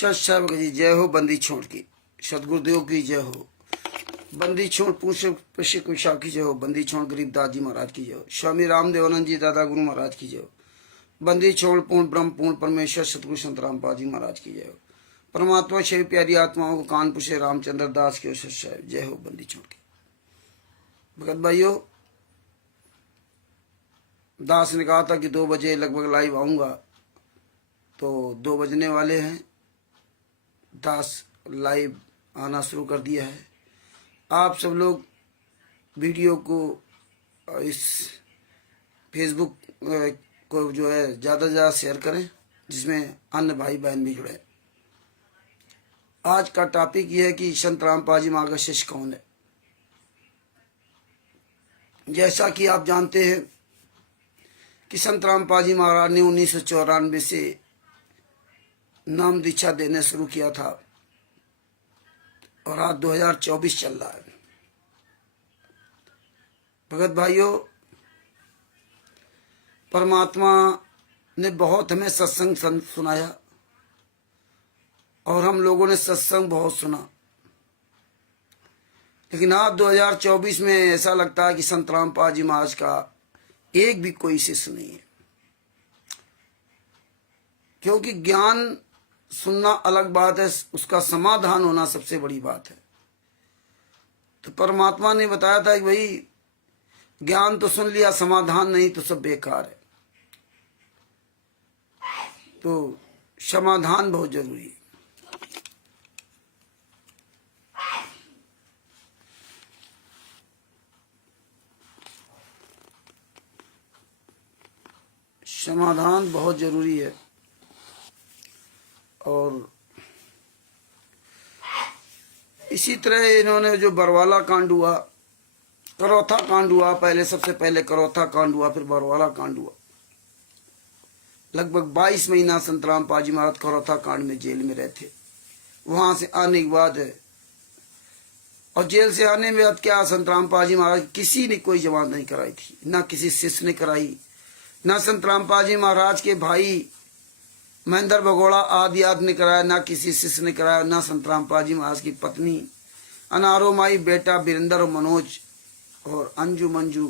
सत साहब जी जय हो। बंदी छोड़ की सतगुरुदेव की जय हो। बंदी छोड़ पुष्य कुशा की जय हो। बंदी छोड़ गरीबदास जी महाराज की जय हो। स्वामी रामदेवानंद जी दादा गुरु महाराज की जय हो। बंदी छोड़ पूर्ण ब्रह्म पूर्ण परमेश्वर सतगुरु संत रामपाल जी महाराज की जय हो। परमात्मा श्री प्यारी आत्माओं को कानपुर से रामचंद्र दास के सत साहब जय हो। बंदी छोड़ की भगत भाइयों, दास ने कहा था कि 2 बजे लगभग लाइव आऊंगा, तो 2 बजने वाले हैं। दास लाइव आना शुरू कर दिया है। आप सब लोग वीडियो को इस फेसबुक को जो है ज़्यादा से ज़्यादा शेयर करें, जिसमें अन्य भाई बहन भी जुड़े। आज का टॉपिक यह है कि संत रामपाल जी महाराज का शिष्य कौन है। जैसा कि आप जानते हैं कि संत रामपाल जी महाराज ने 1994 से नाम दीक्षा देने शुरू किया था और आज 2024 चल रहा है। भगत भाइयों, परमात्मा ने बहुत हमें सत्संग सुनाया और हम लोगों ने सत्संग बहुत सुना, लेकिन आज 2024 में ऐसा लगता है कि संत रामपाल जी महाराज का एक भी कोई शिष्य नहीं है। क्योंकि ज्ञान सुनना अलग बात है, उसका समाधान होना सबसे बड़ी बात है। तो परमात्मा ने बताया था कि भाई ज्ञान तो सुन लिया, समाधान नहीं तो सब बेकार है। तो समाधान बहुत जरूरी है। समाधान बहुत जरूरी है। और इसी तरह इन्होंने जो बरवाला कांड हुआ, करौथा कांड हुआ, पहले सबसे पहले करौथा कांड हुआ, फिर बरवाला कांड हुआ। लगभग 22 महीना संत रामपाल जी महाराज करौथा कांड में जेल में रहे थे। वहां से आने के बाद और जेल से आने में बाद क्या, संत रामपाल जी महाराज किसी ने कोई जमानत नहीं कराई थी, ना किसी शिष्य ने कराई, ना संत रामपाल जी महाराज के भाई महेंद्र भगोड़ा आदि ने कराया, ना किसी शिष्य ने कराया, ना संत रामपाल जी महाराज की पत्नी अनारो माई, बेटा वीरेंद्र और मनोज और अंजू मंजू,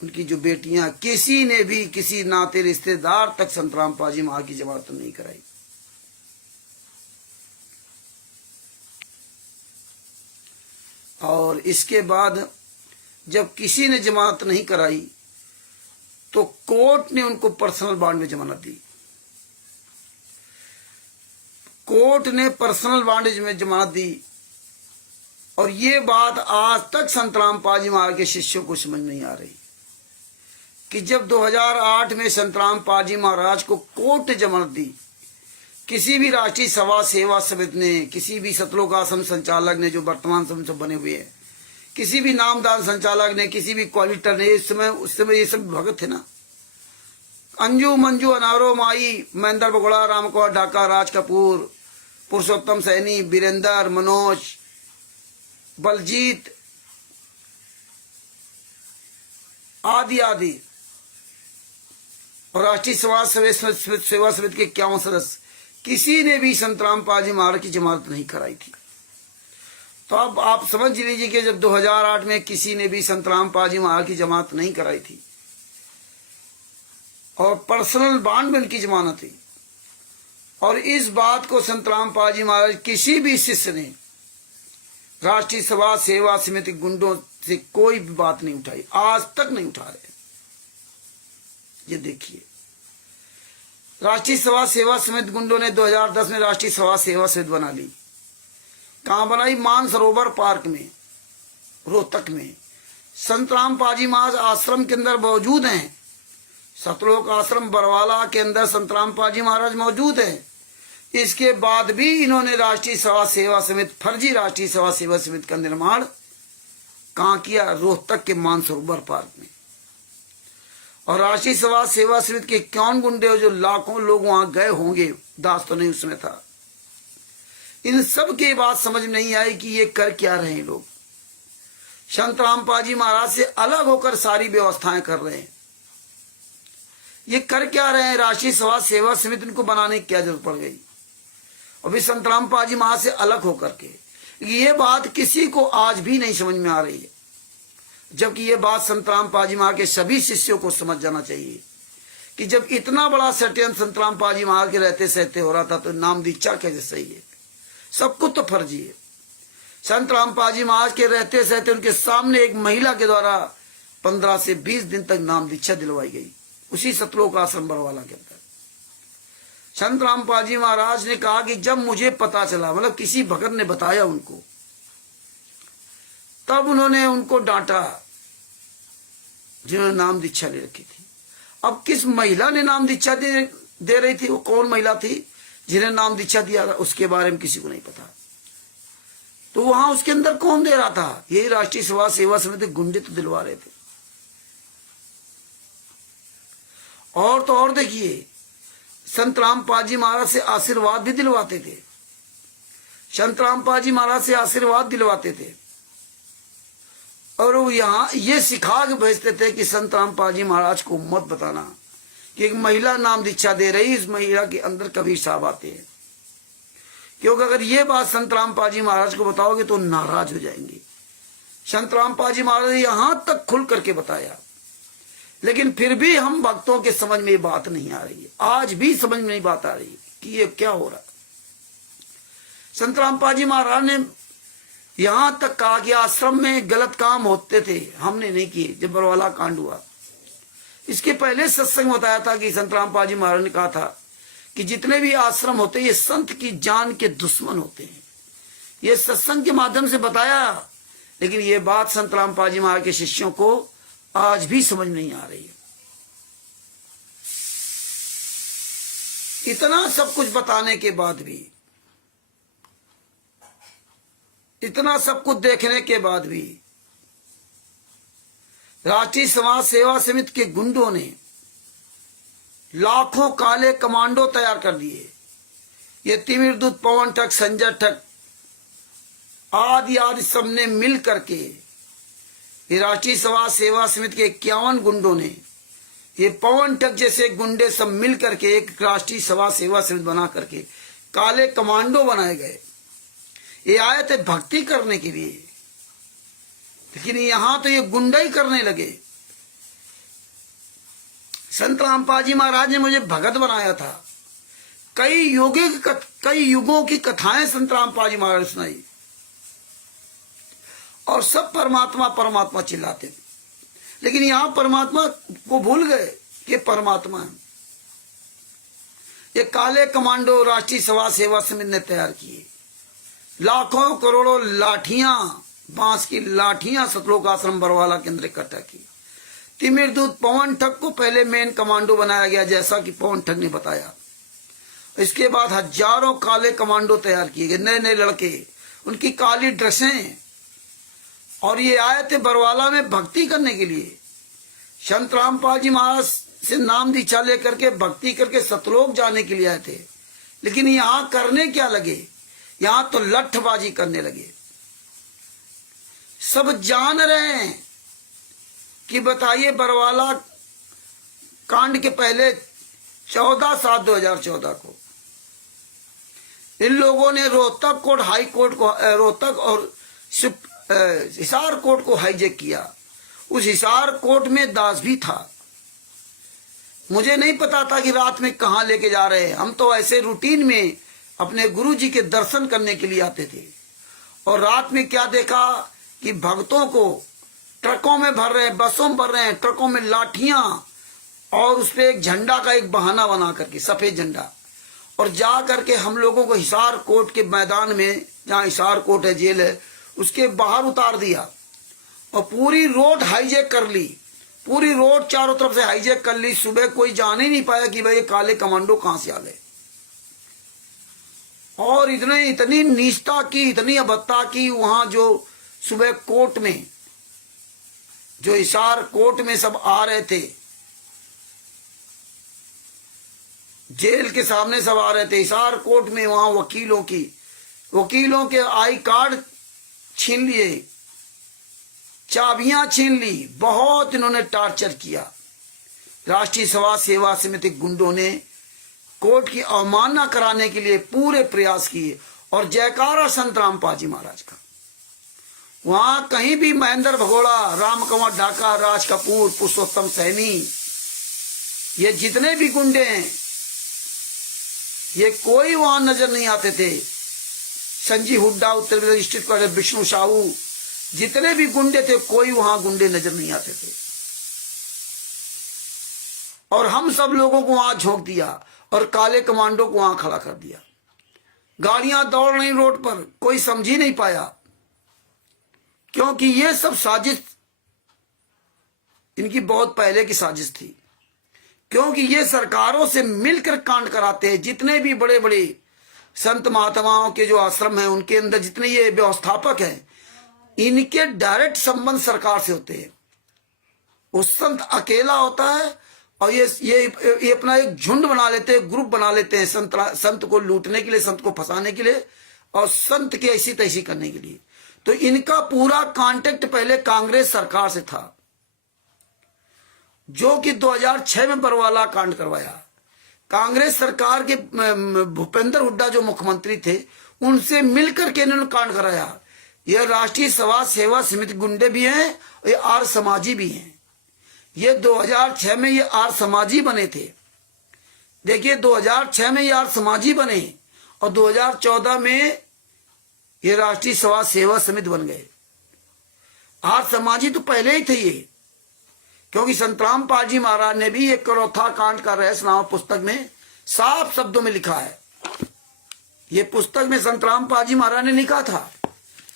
उनकी जो बेटियां, किसी ने भी किसी नाते रिश्तेदार तक संत रामपाल जी महाराज की जमानत नहीं कराई। और इसके बाद जब किसी ने जमानत नहीं कराई तो कोर्ट ने उनको पर्सनल बॉन्ड में जमानत दी। कोर्ट ने पर्सनल बॉन्ड में जमानत दी। और ये बात आज तक संत रामपाल जी महाराज के शिष्यों को समझ नहीं आ रही कि जब 2008 में संत रामपाल जी महाराज को कोर्ट ने जमानत दी, किसी भी राष्ट्रीय सभा सेवा समिति ने, किसी भी सतलोक आश्रम संचालक ने, जो वर्तमान समय से बने हुए हैं, किसी भी नामदान संचालक ने, किसी भी क्वालिटर ने, उस समय ये सब भगत थे ना, अंजू मंजू अनारो माई, महेंद्र बगोड़ा, राम कौर ढाका, राज कपूर, पुरुषोत्तम सैनी, वीरेंद्र, मनोज, बलजीत आदि आदि, और राष्ट्रीय सेवा समिति के 51 सदस्य, किसी ने भी संत रामपाल जी महाराज की जमानत नहीं कराई थी। तो अब आप समझ लीजिए कि जब 2008 में किसी ने भी संत रामपाल जी महाराज की जमानत नहीं कराई थी और पर्सनल बॉन्ड में उनकी जमानत थी, और इस बात को संत रामपाल जी महाराज किसी भी शिष्य ने राष्ट्रीय सभा सेवा समिति गुंडों से कोई भी बात नहीं उठाई, आज तक नहीं उठा रहे। ये देखिए, राष्ट्रीय सभा सेवा समिति गुंडों ने 2010 में राष्ट्रीय सभा सेवा समिति बना ली। कहां बनाई? मानसरोवर पार्क में, रोहतक में। संत रामपाल जी महाराज आश्रम के अंदर मौजूद हैं। सतलोक आश्रम बरवाला के अंदर संत रामपाल जी महाराज मौजूद हैं। इसके बाद भी इन्होंने राष्ट्रीय सभा सेवा समिति, फर्जी राष्ट्रीय सभा सेवा समिति का निर्माण कहां किया? रोहतक के मानसरोवर पार्क में। और राष्ट्रीय सभा सेवा समिति के कौन गुंडे जो लाखों लोग वहां गए होंगे, दास तो नहीं उसमें था। इन सब के बात समझ में नहीं आई कि ये कर क्या रहे हैं लोग। संत रामपाल जी महाराज से अलग होकर सारी व्यवस्थाएं कर रहे हैं। ये कर क्या रहे हैं? राष्ट्रीय सभा सेवा समिति इनको बनाने की क्या जरूरत पड़ गई? और भी संतराम पाजी महाराज से अलग होकर के। ये बात किसी को आज भी नहीं समझ में आ रही है, जबकि ये बात संतराम पाजी महाराज के सभी शिष्यों को समझ जाना चाहिए कि जब इतना बड़ा षड्यंत्र संतराम पाजी महाराज के रहते सहते हो रहा था तो नाम दीक्षा कैसे सही है? सब कुछ तो फर्जी है। संतराम पाजी महाराज के रहते सहते उनके सामने एक महिला के द्वारा 15 से 20 दिन तक नाम दीक्षा दिलवाई गई, उसी सतलोक आश्रम बरवाला के अंदर। संतराम पाजी महाराज ने कहा कि जब मुझे पता चला, मतलब किसी भगत ने बताया उनको, तब उन्होंने उनको डांटा जिन्होंने नाम दीक्षा ले रखी थी। अब किस महिला ने नाम दीक्षा दे रही थी, वो कौन महिला थी जिन्हें नाम दीक्षा दिया था, उसके बारे में किसी को नहीं पता। तो वहां उसके अंदर कौन दे रहा था? यही राष्ट्रीय समाज सेवा समिति गुंडे तो दिलवा रहे थे। और तो और देखिए, संतराम पाजी महाराज से आशीर्वाद भी दिलवाते थे। संतराम पाजी महाराज से आशीर्वाद दिलवाते थे और वो यहाँ ये सिखा के भेजते थे कि संतराम पाजी महाराज को मत बताना कि एक महिला नाम दीक्षा दे रही, इस महिला के अंदर कभी साहब आते हैं, क्योंकि अगर ये बात संतराम पाजी महाराज को बताओगे तो नाराज हो जाएंगे। संतराम पाजी महाराज ने यहां तक खुल करके बताया, लेकिन फिर भी हम भक्तों के समझ में ये बात नहीं आ रही है। आज भी समझ में नहीं बात आ रही है कि ये क्या हो रहा है। संतराम पाजी महाराज ने यहां तक कहा कि आश्रम में गलत काम होते थे, हमने नहीं किए। जब बरवाला कांड हुआ, इसके पहले सत्संग बताया था कि संतराम पाजी महाराज ने कहा था कि जितने भी आश्रम होते हैं ये संत की जान के दुश्मन होते हैं। ये सत्संग के माध्यम से बताया, लेकिन ये बात संतराम पाजी महाराज के शिष्यों को आज भी समझ नहीं आ रही है। इतना सब कुछ बताने के बाद भी, इतना सब कुछ देखने के बाद भी राष्ट्रीय समाज सेवा समिति के गुंडों ने लाखों काले कमांडो तैयार कर दिए। ये तिमिरदूत, पवन ठग, संजय ठग आदि सबने मिल करके, ये राष्ट्रीय समाज सेवा समिति के 51 गुंडों ने, ये पवन ठग जैसे गुंडे सब मिल करके एक राष्ट्रीय समाज सेवा समिति बना करके काले कमांडो बनाए गए। ये आए थे भक्ति करने के लिए, लेकिन यहां तो ये गुंडा ही करने लगे। संतराम पाजी महाराज ने मुझे भगत बनाया था। कई युगों की कथाएं संतराम पाजी महाराज सुनाई और सब परमात्मा परमात्मा चिल्लाते थे, लेकिन यहां परमात्मा को भूल गए कि परमात्मा है। ये काले कमांडो राष्ट्रीय समाज सेवा समिति ने तैयार किए। लाखों करोड़ों लाठियां, बांस की लाठियां सतलोक आश्रम बरवाला के अंदर इकट्ठा की। तिमिरदूत पवन ठग को पहले मेन कमांडो बनाया गया, जैसा कि पवन ठग ने बताया। इसके बाद हजारों काले कमांडो तैयार किए गए, नए नए लड़के, उनकी काली ड्रेसें, और ये आए थे बरवाला में भक्ति करने के लिए। संत रामपाल जी महाराज से नाम दीक्षा लेकर के भक्ति करके सतलोक जाने के लिए आए थे, लेकिन यहां करने क्या लगे? यहां तो लठबाजी करने लगे। सब जान रहे हैं कि बताइए, बरवाला कांड के पहले 14/7/2014 को इन लोगों ने रोहतक कोर्ट, हाई कोर्ट को, रोहतक और हिसार कोर्ट को हाईजेक किया। उस हिसार कोर्ट में दास भी था। मुझे नहीं पता था कि रात में कहां लेके जा रहे हैं। हम तो ऐसे रूटीन में अपने गुरु जी के दर्शन करने के लिए आते थे, और रात में क्या देखा कि भक्तों को ट्रकों में भर रहे हैं, बसों में भर रहे हैं, ट्रकों में लाठियां, और उस पर एक झंडा का एक बहाना बना करके, सफेद झंडा, और जा करके हम लोगों को हिसार कोर्ट के मैदान में, जहां हिसार कोर्ट है, जेल है, उसके बाहर उतार दिया और पूरी रोड हाईजेक कर ली। पूरी रोड चारों तरफ से हाईजेक कर ली। सुबह कोई जान ही नहीं पाया कि भाई ये काले कमांडो कहां से आ गए। और इतनी नीचता की, इतनी अभद्रता की वहां, जो सुबह कोर्ट में, जो हिसार कोर्ट में सब आ रहे थे, जेल के सामने सब आ रहे थे हिसार कोर्ट में, वहां वकीलों के आई कार्ड छीन लिए, चाबियां छीन ली। बहुत इन्होंने टार्चर किया। राष्ट्रीय समाज सेवा समिति गुंडों ने कोर्ट की अवमानना कराने के लिए पूरे प्रयास किए। और जयकारा संत रामपाल जी महाराज का। वहां कहीं भी महेंद्र भगोड़ा, राम कंवर ढाका, राज कपूर, पुरुषोत्तम सैनी, ये जितने भी गुंडे हैं, ये कोई वहां नजर नहीं आते थे। संजीव हुड्डा, उत्तर प्रदेश डिस्ट्रिक्ट कलेक्टर विष्णु साहू, जितने भी गुंडे थे, कोई वहां गुंडे नजर नहीं आते थे। और हम सब लोगों को वहां झोंक दिया और काले कमांडो को वहां खड़ा कर दिया। गाड़ियां दौड़ रही रोड पर, कोई समझ ही नहीं पाया, क्योंकि ये सब साजिश इनकी बहुत पहले की साजिश थी। क्योंकि ये सरकारों से मिलकर कांड कराते हैं। जितने भी बड़े बड़े संत महात्माओं के जो आश्रम हैं, उनके अंदर जितने ये व्यवस्थापक हैं, इनके डायरेक्ट संबंध सरकार से होते हैं। वो संत अकेला होता है और ये अपना एक झुंड बना लेते हैं, ग्रुप बना लेते हैं संत को लूटने के लिए, संत को फंसाने के लिए और संत की ऐसी तैसी करने के लिए। तो इनका पूरा कांटेक्ट पहले कांग्रेस सरकार से था, जो कि 2006 में बरवाला कांड करवाया। कांग्रेस सरकार के भूपेंद्र हुड्डा जो मुख्यमंत्री थे, उनसे मिलकर के इन्होंने कांड कराया। ये राष्ट्रीय समाज सेवा समिति गुंडे भी हैं, ये आर्य समाजी भी हैं। ये 2006 में ये आर्य समाजी बने थे। देखिए 2006 में ये आर्य समाजी बने और 2014 में ये राष्ट्रीय समाज सेवा समिति बन गए। आर्य समाजी तो पहले ही थे ये, क्योंकि संत रामपाल जी महाराज ने भी एक करोथा कांड का रहस्य नाम पुस्तक में साफ शब्दों में लिखा है। ये पुस्तक में संत रामपाल जी महाराज ने लिखा था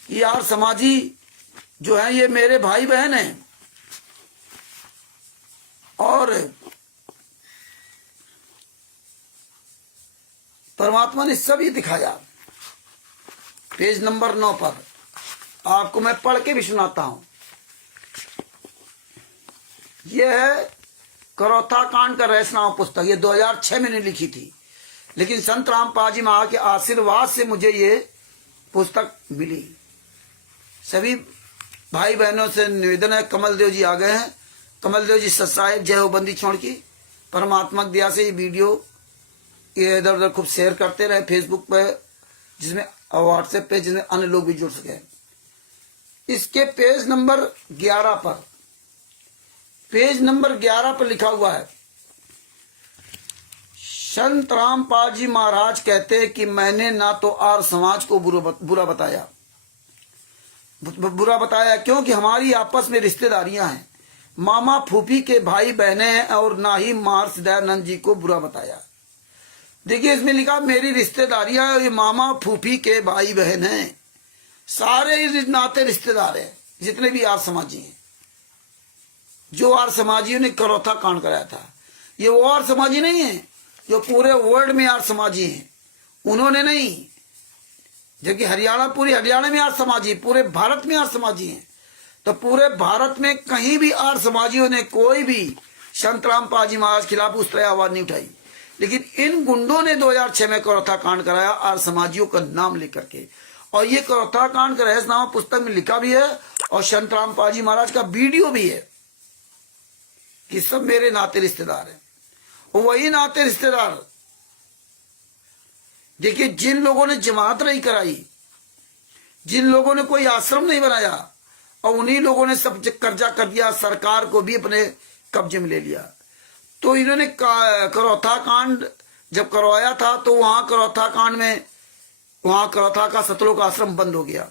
कि आर्य समाजी जो है ये मेरे भाई बहन हैं और परमात्मा ने सब ये दिखाया। पेज नंबर 9 पर आपको मैं पढ़ के भी सुनाता हूं। यह है करौथा कांड का रहस्यनामा पुस्तक। ये 2006 में लिखी थी, लेकिन संत रामपाल जी महाराज के आशीर्वाद से मुझे ये पुस्तक मिली। सभी भाई बहनों से निवेदन है, कमल देव जी आ गए हैं। कमल देव जी सत्साहेब, जय हो बंदी छोड़ की। परमात्मा की दया से ये वीडियो ये इधर उधर खूब शेयर करते रहे फेसबुक पे, जिसमें व्हाट्सएप पे, जिसमें अन्य लोग भी जुड़ सके। इसके पेज नंबर 11 पर, पेज नंबर 11 पर लिखा हुआ है, संत रामपाल जी महाराज कहते हैं कि मैंने ना तो आर्य समाज को बुरा बताया क्योंकि हमारी आपस में रिश्तेदारियां हैं, मामा फूफी के भाई बहने हैं, और ना ही महर्षि दयानंद जी को बुरा बताया। देखिए इसमें लिखा मेरी रिश्तेदारियां, ये मामा फूफी के भाई बहन हैं, सारे नाते रिश्तेदार हैं जितने भी आर्य समाजी हैं। जो आर्य समाजियों ने करौथा कांड कराया था, ये वो आर्य समाजी नहीं है जो पूरे वर्ल्ड में आर्य समाजी हैं, उन्होंने नहीं। जबकि हरियाणा, पूरी हरियाणा में आर्य समाजी, पूरे भारत में आर्य समाजी हैं। तो पूरे भारत में कहीं भी आर्य समाजियों ने कोई भी संत रामपाल जी महाराज के खिलाफ उस तरह आवाज नहीं उठाई। लेकिन इन गुंडों ने 2006 में करौथा कांड कराया आर्य समाजियों का नाम लेकर के, और ये करौथा कांड का रहस्यनामा पुस्तक में लिखा भी है और संत रामपाल जी महाराज का वीडियो भी है कि सब मेरे नाते रिश्तेदार हैं। और वही नाते रिश्तेदार, देखिए जिन लोगों ने जमात नहीं कराई, जिन लोगों ने कोई आश्रम नहीं बनाया, और उन्हीं लोगों ने सब कर्जा कर दिया, सरकार को भी अपने कब्जे में ले लिया। तो इन्होंने करौथा कांड जब करवाया था, तो वहां करौथा कांड में, वहां करौथा का सतलोक आश्रम बंद हो गया।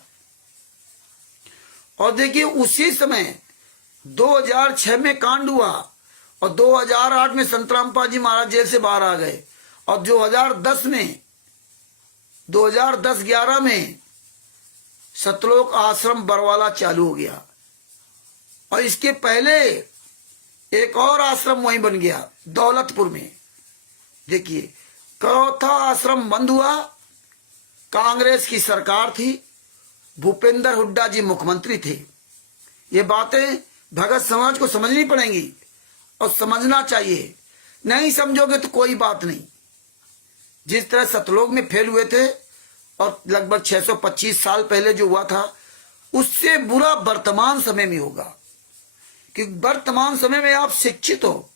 और देखिए उसी समय 2006 में कांड हुआ और 2008 में संत रामपाल जी महाराज जेल से बाहर आ गए, और 2010 में 2010-11 में सतलोक आश्रम बरवाला चालू हो गया। और इसके पहले एक और आश्रम वहीं बन गया दौलतपुर में। देखिए करौथा आश्रम बंद हुआ, कांग्रेस की सरकार थी, भूपेंद्र हुड्डा जी मुख्यमंत्री थे। ये बातें भगत समाज को समझनी पड़ेंगी और समझना चाहिए। नहीं समझोगे तो कोई बात नहीं। जिस तरह सतलोक में फेल हुए थे और लगभग 625 साल पहले जो हुआ था, उससे बुरा वर्तमान समय में होगा। कि वर्तमान समय में आप शिक्षित हो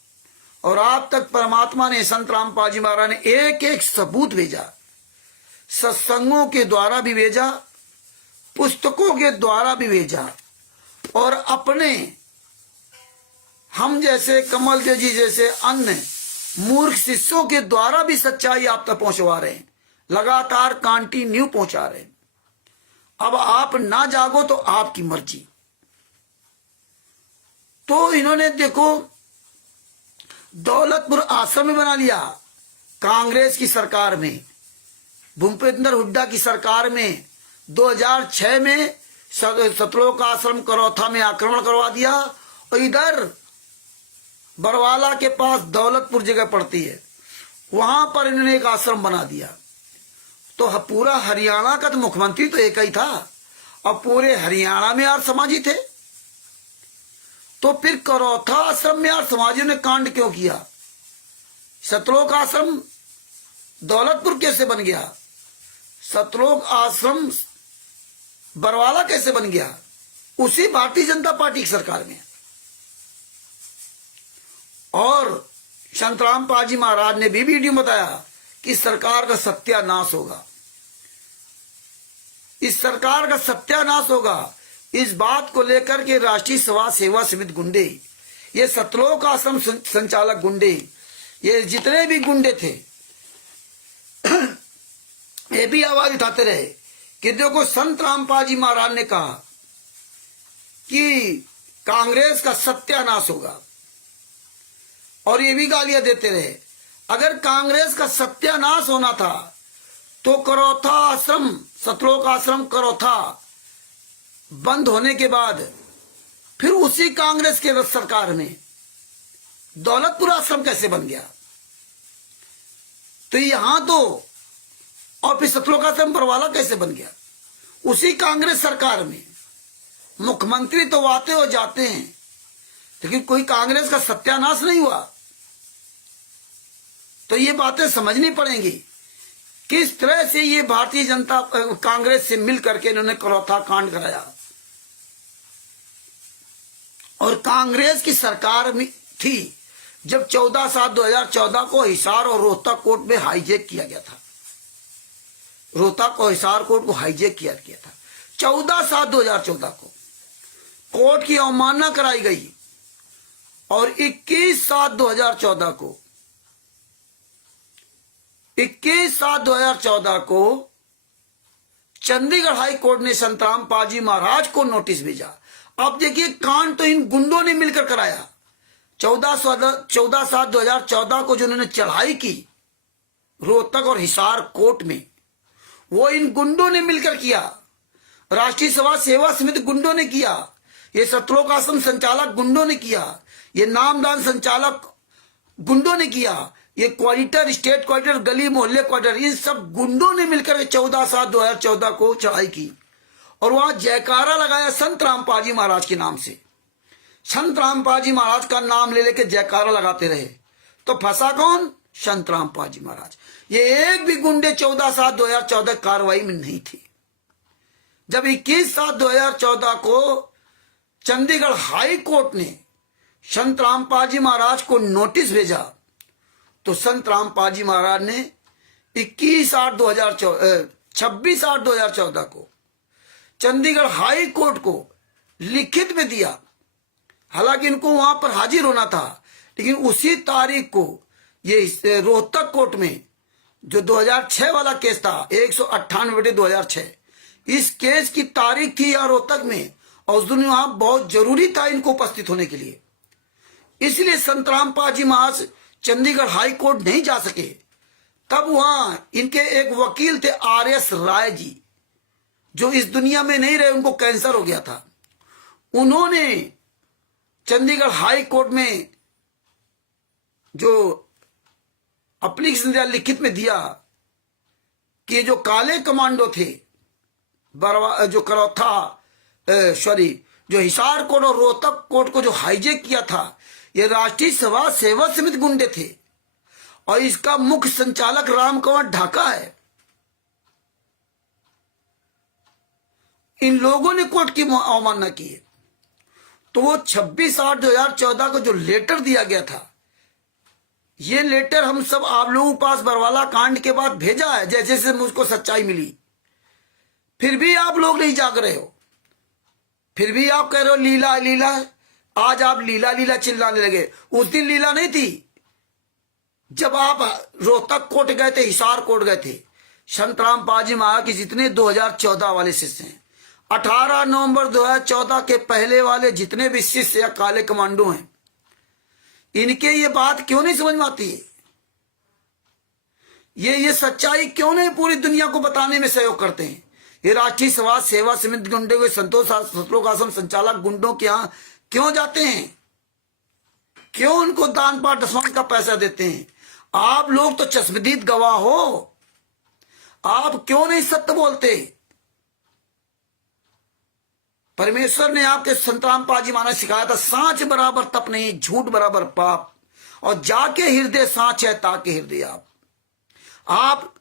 और आप तक परमात्मा ने, संत रामपाल जी महाराज ने एक एक सबूत भेजा, सत्संगों के द्वारा भी भेजा, पुस्तकों के द्वारा भी भेजा, और अपने हम जैसे कमल देव जी जैसे अन्य मूर्ख शिष्यों के द्वारा भी सच्चाई आप तक पहुंचवा रहे हैं, लगातार कंटिन्यू पहुंचा रहे हैं। अब आप ना जागो तो आपकी मर्जी। तो इन्होंने देखो दौलतपुर आश्रम में बना लिया, कांग्रेस की सरकार में, भूपेंद्र हुड्डा की सरकार में 2006 में सतलोक आश्रम करौथा में आक्रमण करवा दिया, और इधर बरवाला के पास दौलतपुर जगह पड़ती है, वहां पर इन्होंने एक आश्रम बना दिया। तो पूरा हरियाणा का तो मुख्यमंत्री तो एक ही था, और पूरे हरियाणा में आर्य समाजी थे। तो फिर करौथा आश्रम में आर्य समाजियों ने कांड क्यों किया? सतलोक आश्रम दौलतपुर कैसे बन गया? सतलोक आश्रम बरवाला कैसे बन गया? उसी भारतीय जनता पार्टी की सरकार में। और संत रामपाल जी महाराज ने भी वीडियो में बताया कि सरकार का सत्यानाश होगा, इस सरकार का सत्यानाश होगा। इस बात को लेकर के राष्ट्रीय समाज सेवा समिति गुंडे, ये सतलोक आश्रम संचालक गुंडे, ये जितने भी गुंडे थे ये भी आवाज उठाते रहे कि देखो संत रामपाल जी महाराज ने कहा कि कांग्रेस का सत्यानाश होगा, और ये भी गालियां देते रहे। अगर कांग्रेस का सत्यानाश होना था तो करौथा आश्रम, सतलोक आश्रम करौथा बंद होने के बाद फिर उसी कांग्रेस के सरकार में दौलतपुर आश्रम कैसे बन गया? तो यहां तो, और फिर सतलोक आश्रम बरवाला कैसे बन गया? उसी कांग्रेस सरकार में। मुख्यमंत्री तो आते हो जाते हैं, लेकिन कोई कांग्रेस का सत्यानाश नहीं हुआ। तो ये बातें समझनी पड़ेंगी, किस तरह से ये भारतीय जनता कांग्रेस से मिल करके इन्होंने करौथा कांड कराया। और कांग्रेस की सरकार में थी जब 14/7/2014 को हिसार और रोहतक कोर्ट में हाईजैक किया गया था, रोहतक और हिसार कोर्ट को हाईजैक किया था 14/7/2014 को। कोर्ट की अवमानना कराई गई, और 21/7/2014 को 21/7/2014 को चंडीगढ़ हाई कोर्ट ने संत रामपाल जी महाराज को नोटिस भेजा। अब देखिए कांड तो इन गुंडों ने मिलकर कराया। 14/7/2014 को जो उन्होंने चढ़ाई की रोहतक और हिसार कोर्ट में, वो इन गुंडों ने मिलकर किया। राष्ट्रीय समाज सेवा समिति गुंडों ने किया, ये सतलोक आश्रम संचालक गुंडों ने किया, ये नामदान संचालक गुंडों ने किया, ये क्वालिटर, स्टेट क्वालिटर, गली मोहल्ले क्वालिटर, इन सब गुंडों ने मिलकर 14/7/2014 को चढ़ाई की, और वहां जयकारा लगाया संत रामपाल जी महाराज के नाम से। संत रामपाल जी महाराज का नाम ले लेके जयकारा लगाते रहे। तो फंसा कौन? संत रामपाल जी महाराज। ये एक भी गुंडे 14/7/2014 कार्रवाई में नहीं थे। जब 21/7/2014 को चंडीगढ़ हाई कोर्ट ने संत रामपाल जी महाराज को नोटिस भेजा, तो संत रामपाल जी महाराज ने 26/8/2014 को चंडीगढ़ हाई कोर्ट को लिखित में दिया। हालांकि इनको वहां पर हाजिर होना था, लेकिन उसी तारीख को ये रोहतक कोर्ट में जो 2006 वाला केस था 198/2006, इस केस की तारीख थी यहाँ रोहतक में, और उस दिन वहां बहुत जरूरी था इनको उपस्थित होने के लिए। इसलिए संत रामपाल जी महाराज चंडीगढ़ हाई कोर्ट नहीं जा सके। तब वहां इनके एक वकील थे RS राय जी, जो इस दुनिया में नहीं रहे, उनको कैंसर हो गया था। उन्होंने चंडीगढ़ हाई कोर्ट में जो एप्लीकेशन दिया, लिखित में दिया कि जो काले कमांडो थे, जो करौथा जो हिसार कोर्ट और रोहतक कोर्ट को जो हाईजैक किया था, ये राष्ट्रीय समाज सेवा समिति गुंडे थे, और इसका मुख्य संचालक रामकुमार ढाका है। इन लोगों ने कोर्ट की अवमानना की है। तो वो 26/8/2014 को जो लेटर दिया गया था ये लेटर हम सब आप लोगों के पास बरवाला कांड के बाद भेजा है, जैसे जैसे मुझको सच्चाई मिली। फिर भी आप लोग नहीं जाग रहे हो, फिर भी आप कह रहे हो लीला लीला। आज आप लीला लीला चिल्लाने लगे। उस दिन लीला नहीं थी जब आप रोहतक कोट गए थे, हिसार कोट गए थे। संतराम पाजी महाराज के जितने 2014 वाले शिष्य हैं, 18 नवंबर 2014 के पहले वाले जितने भी शिष्य या काले कमांडो हैं, इनके ये बात क्यों नहीं समझ में आती है? ये सच्चाई क्यों नहीं पूरी दुनिया को बताने में सहयोग करते हैं? ये राष्ट्रीय समाज सेवा समिति गुंडे के संतोष सतलोक आश्रम संचालक गुंडों के यहां क्यों जाते हैं? क्यों उनको दान पाठ दसवां का पैसा देते हैं? आप लोग तो चश्मदीद गवाह हो, आप क्यों नहीं सत्य बोलते? परमेश्वर ने आपके संतराम पाजी महाराज सिखाया था, सांच बराबर तप नहीं, झूठ बराबर पाप, और जाके हृदय सांच है ताके हृदय आप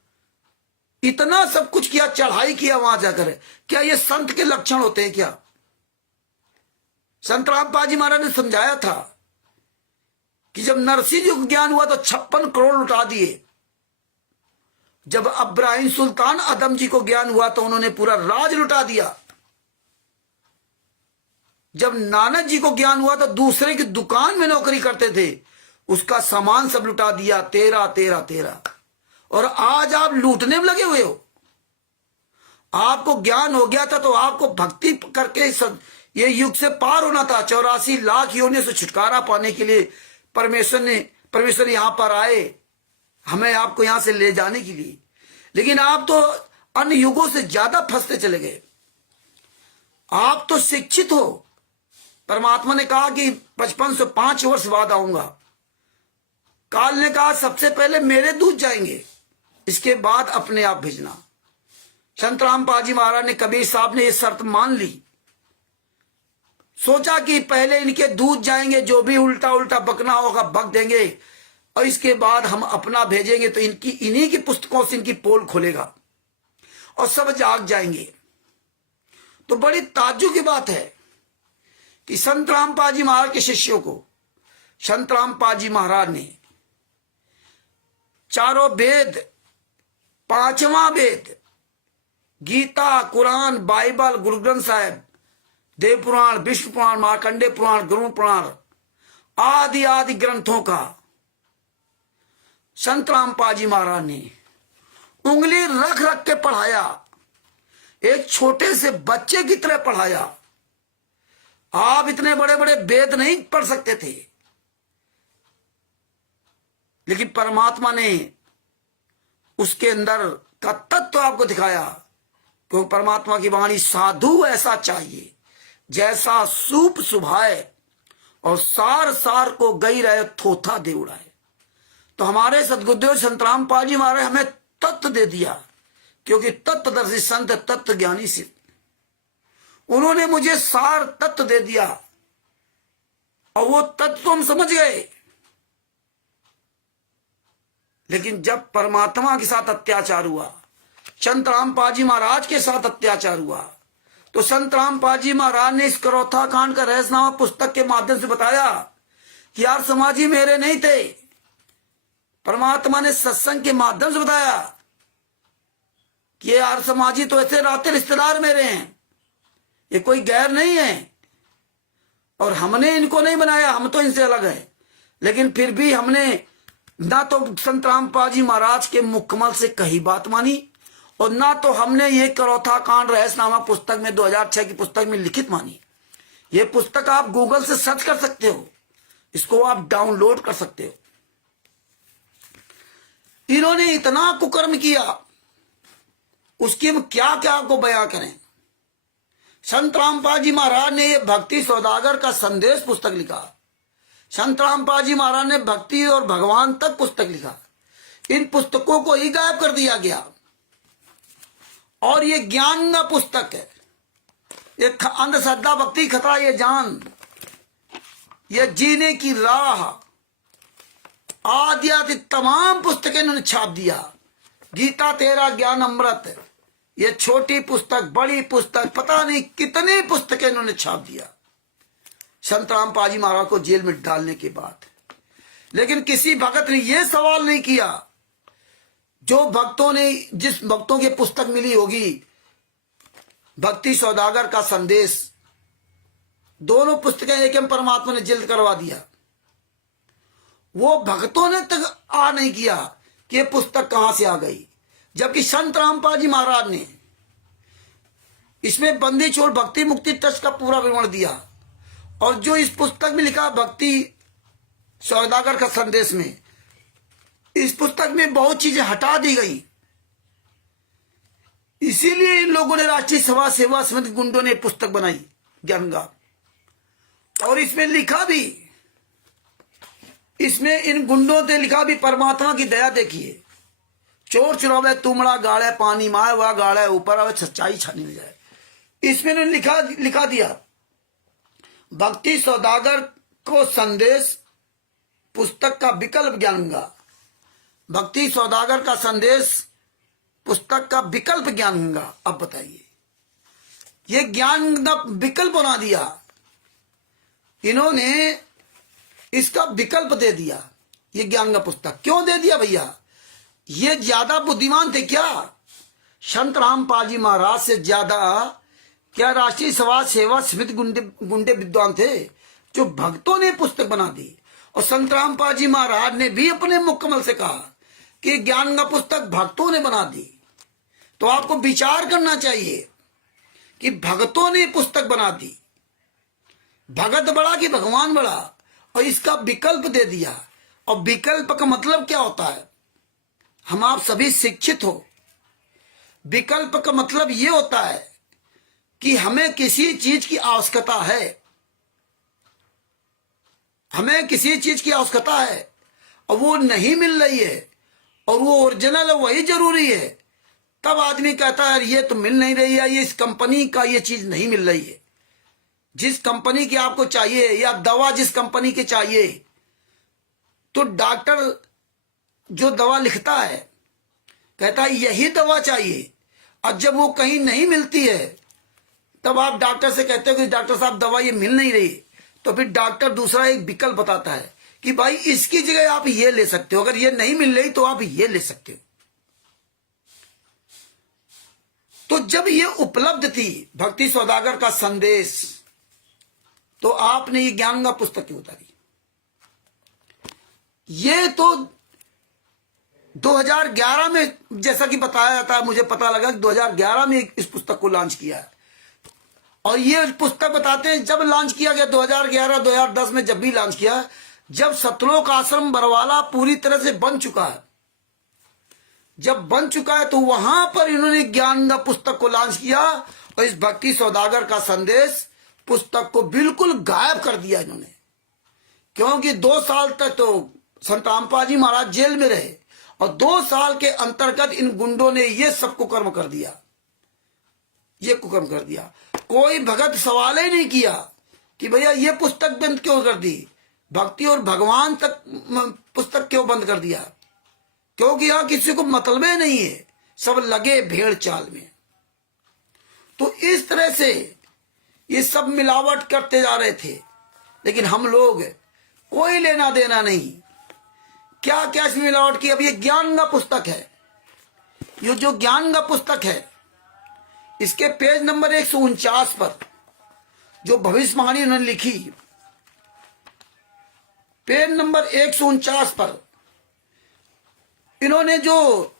इतना सब कुछ किया, चढ़ाई किया वहां जाकर। क्या ये संत के लक्षण होते हैं क्या? संतराम पाजी महाराज ने समझाया था कि जब नरसिंह जी को ज्ञान हुआ तो 56 करोड़ लुटा दिए। जब अब्राहिम सुल्तान अदम जी को ज्ञान हुआ तो उन्होंने पूरा राज लुटा दिया। जब नानक जी को ज्ञान हुआ तो दूसरे की दुकान में नौकरी करते थे, उसका सामान सब लुटा दिया। 13 13 13। और आज आप लूटने में लगे हुए हो। आपको ज्ञान हो गया था तो आपको भक्ति करके ये युग से पार होना था। 84 लाख योनियों से छुटकारा पाने के लिए परमेश्वर यहां पर आए, हमें आपको यहां से ले जाने के लिए। लेकिन आप तो अन्य युगों से ज्यादा फंसते चले गए। आप तो शिक्षित हो। परमात्मा ने कहा कि 55 से 5 वर्ष बाद आऊंगा। काल ने कहा सबसे पहले मेरे दूत जाएंगे, इसके बाद अपने आप भेजना। संतराम पाजी महाराज ने, कबीर साहब ने यह शर्त मान ली। सोचा कि पहले इनके दूत जाएंगे, जो भी उल्टा उल्टा बकना होगा बक देंगे, और इसके बाद हम अपना भेजेंगे तो इन्हीं की पुस्तकों से इनकी पोल खोलेगा और सब जाग जाएंगे। तो बड़ी ताज्जुब की बात है कि संतराम पाजी महाराज के शिष्यों को संतराम पाजी महाराज ने चारों वेद, 5वां वेद, गीता, कुरान, बाइबल, गुरु ग्रंथ साहिब, देव पुराण, विष्णु पुराण, मार्कंडे पुराण, गुरु पुराण आदि आदि ग्रंथों का संतराम पाजी महाराज ने उंगली रख रख के पढ़ाया। एक छोटे से बच्चे की तरह पढ़ाया। आप इतने बड़े बड़े वेद नहीं पढ़ सकते थे, लेकिन परमात्मा ने उसके अंदर का तत्व आपको दिखाया। क्योंकि परमात्मा की वाणी साधु ऐसा चाहिए जैसा सूप सुभाए और सार सार को गई रहे थोथा दे उड़ाए। तो हमारे सदगुरुदेव संतराम पाजी महाराज हमें तत्व दे दिया, क्योंकि तत्वदर्शी संत तत्व ज्ञानी से उन्होंने मुझे सार तत्व दे दिया, और वो तत्व हम समझ गए। लेकिन जब परमात्मा के साथ अत्याचार हुआ, संतराम पाजी महाराज के साथ अत्याचार हुआ, तो संतराम पाजी महाराज ने इस करौथा कांड का रहस्यनामा पुस्तक के माध्यम से बताया कि यार समाजी मेरे नहीं थे। परमात्मा ने सत्संग के माध्यम से बताया कि यार समाजी तो ऐसे राते रिश्तेदार मेरे हैं, ये कोई गैर नहीं है, और हमने इनको नहीं बनाया, हम तो इनसे अलग है। लेकिन फिर भी हमने ना तो संतराम पाजी महाराज के मुकम्मल से कही बात मानी, और ना तो हमने ये करौथा कांड रहस्यनामा पुस्तक में 2006 की पुस्तक में लिखित मानी। ये पुस्तक आप गूगल से सर्च कर सकते हो, इसको आप डाउनलोड कर सकते हो। इन्होंने इतना कुकर्म किया, उसकी हम क्या क्या आपको बयां करें। संतराम पाजी महाराज ने ये भक्ति सौदागर का संदेश पुस्तक लिखा। संतराम पाजी महाराज ने भक्ति और भगवान तक पुस्तक लिखा। इन पुस्तकों को ही गायब कर दिया गया, और ये ज्ञान का पुस्तक है। ये अंधश्रद्धा भक्ति खतरा ये जान, ये जीने की राह आदि आदि तमाम पुस्तकें इन्होंने छाप दिया। गीता, तेरा ज्ञान अमृत, ये छोटी पुस्तक, बड़ी पुस्तक, पता नहीं कितनी पुस्तकें इन्होंने छाप दिया। संतराम पाजी महाराज को जेल में डालने के बाद लेकिन किसी भगत ने यह सवाल नहीं किया, जो भक्तों ने, जिस भक्तों की पुस्तक मिली होगी, भक्ति सौदागर का संदेश, दोनों पुस्तकें एक एम परमात्मा ने जल्द करवा दिया। वो भक्तों ने तक आ नहीं किया कि ये पुस्तक कहां से आ गई, जबकि संत रामपाल जी महाराज ने इसमें बंदी छोड़ भक्ति मुक्ति ट्रस्ट का पूरा विवरण दिया। और जो इस पुस्तक में लिखा भक्ति सौदागर का संदेश में, इस पुस्तक में बहुत चीजें हटा दी गई। इसीलिए इन लोगों ने राष्ट्रीय सभा सेवा समिति गुंडों ने पुस्तक बनाई गंगा, और इसमें लिखा भी, इसमें इन गुंडों ने लिखा भी, परमात्मा की दया देखिए, चोर चुरावे तुमड़ा गाड़े पानी मार हुआ गाड़े ऊपर आवे सच्चाई छानी मिल जाए। इसमें इन्होंने लिखा दिया भक्ति सौदागर को संदेश पुस्तक का विकल्प ज्ञानगंगा। भक्ति सौदागर का संदेश पुस्तक का विकल्प ज्ञानगंगा। अब बताइए, ये ज्ञानगंगा विकल्प बना दिया इन्होंने, इसका विकल्प दे दिया। ये ज्ञानगंगा पुस्तक क्यों दे दिया भैया? ये ज्यादा बुद्धिमान थे क्या? संत रामपाल जी महाराज से ज्यादा क्या राष्ट्रीय सभा सेवा समिति गुंडे विद्वान थे, जो भक्तों ने पुस्तक बना दी? और संत रामपाल जी महाराज ने भी अपने मुकम्मल से कहा कि ज्ञानगंगा पुस्तक भक्तों ने बना दी। तो आपको विचार करना चाहिए कि भक्तों ने पुस्तक बना दी, भगत बड़ा कि भगवान बड़ा, और इसका विकल्प दे दिया। और विकल्प का मतलब क्या होता है? हम आप सभी शिक्षित हो, विकल्प का मतलब यह होता है कि हमें किसी चीज की आवश्यकता है, हमें किसी चीज की आवश्यकता है और वो नहीं मिल रही है और वो ओरिजिनल है, वही जरूरी है, तब आदमी कहता है ये तो मिल नहीं रही है, ये इस कंपनी का ये चीज नहीं मिल रही है। जिस कंपनी की आपको चाहिए या दवा जिस कंपनी की चाहिए, तो डॉक्टर जो दवा लिखता है कहता है यही दवा चाहिए, और जब वो कहीं नहीं मिलती है तब आप डॉक्टर से कहते हो कि डॉक्टर साहब दवा ये मिल नहीं रही, तो फिर डॉक्टर दूसरा एक विकल्प बताता है कि भाई इसकी जगह आप ये ले सकते हो, अगर ये नहीं मिल रही तो आप ये ले सकते हो। तो जब ये उपलब्ध थी भक्ति सौदागर का संदेश, तो आपने ये ज्ञानगंगा पुस्तक क्यों उतारी? ये तो 2011 में, जैसा कि बताया जाता है, मुझे पता लगा कि 2011 में इस पुस्तक को लॉन्च किया है। और ये पुस्तक बताते हैं जब लॉन्च किया गया 2011-2010 में, जब भी लॉन्च किया, जब सतलोक आश्रम बरवाला पूरी तरह से बन चुका है, जब बन चुका है तो वहां पर इन्होंने ज्ञानगंगा पुस्तक को लॉन्च किया और इस भक्ति सौदागर का संदेश पुस्तक को बिल्कुल गायब कर दिया इन्होंने। क्योंकि 2 साल तक तो संत रामपाल जी महाराज जेल में रहे और 2 साल के अंतर्गत इन गुंडों ने ये सब कुकर्म कर दिया, ये कुकर्म कर दिया। कोई भगत सवाल ही नहीं किया कि भैया ये पुस्तक बंद क्यों कर दी, भक्ति और भगवान तक पुस्तक क्यों बंद कर दिया, क्योंकि यहां किसी को मतलब ही नहीं है, सब लगे भेड़ चाल में। तो इस तरह से ये सब मिलावट करते जा रहे थे, लेकिन हम लोग कोई लेना देना नहीं। क्या क्या इसमें मिलावट की? अब ये ज्ञानगंगा पुस्तक है, ये जो ज्ञानगंगा पुस्तक है, इसके पेज नंबर 149 पर जो भविष्यवाणी उन्होंने लिखी, पेज नंबर 149 पर इन्होंने जो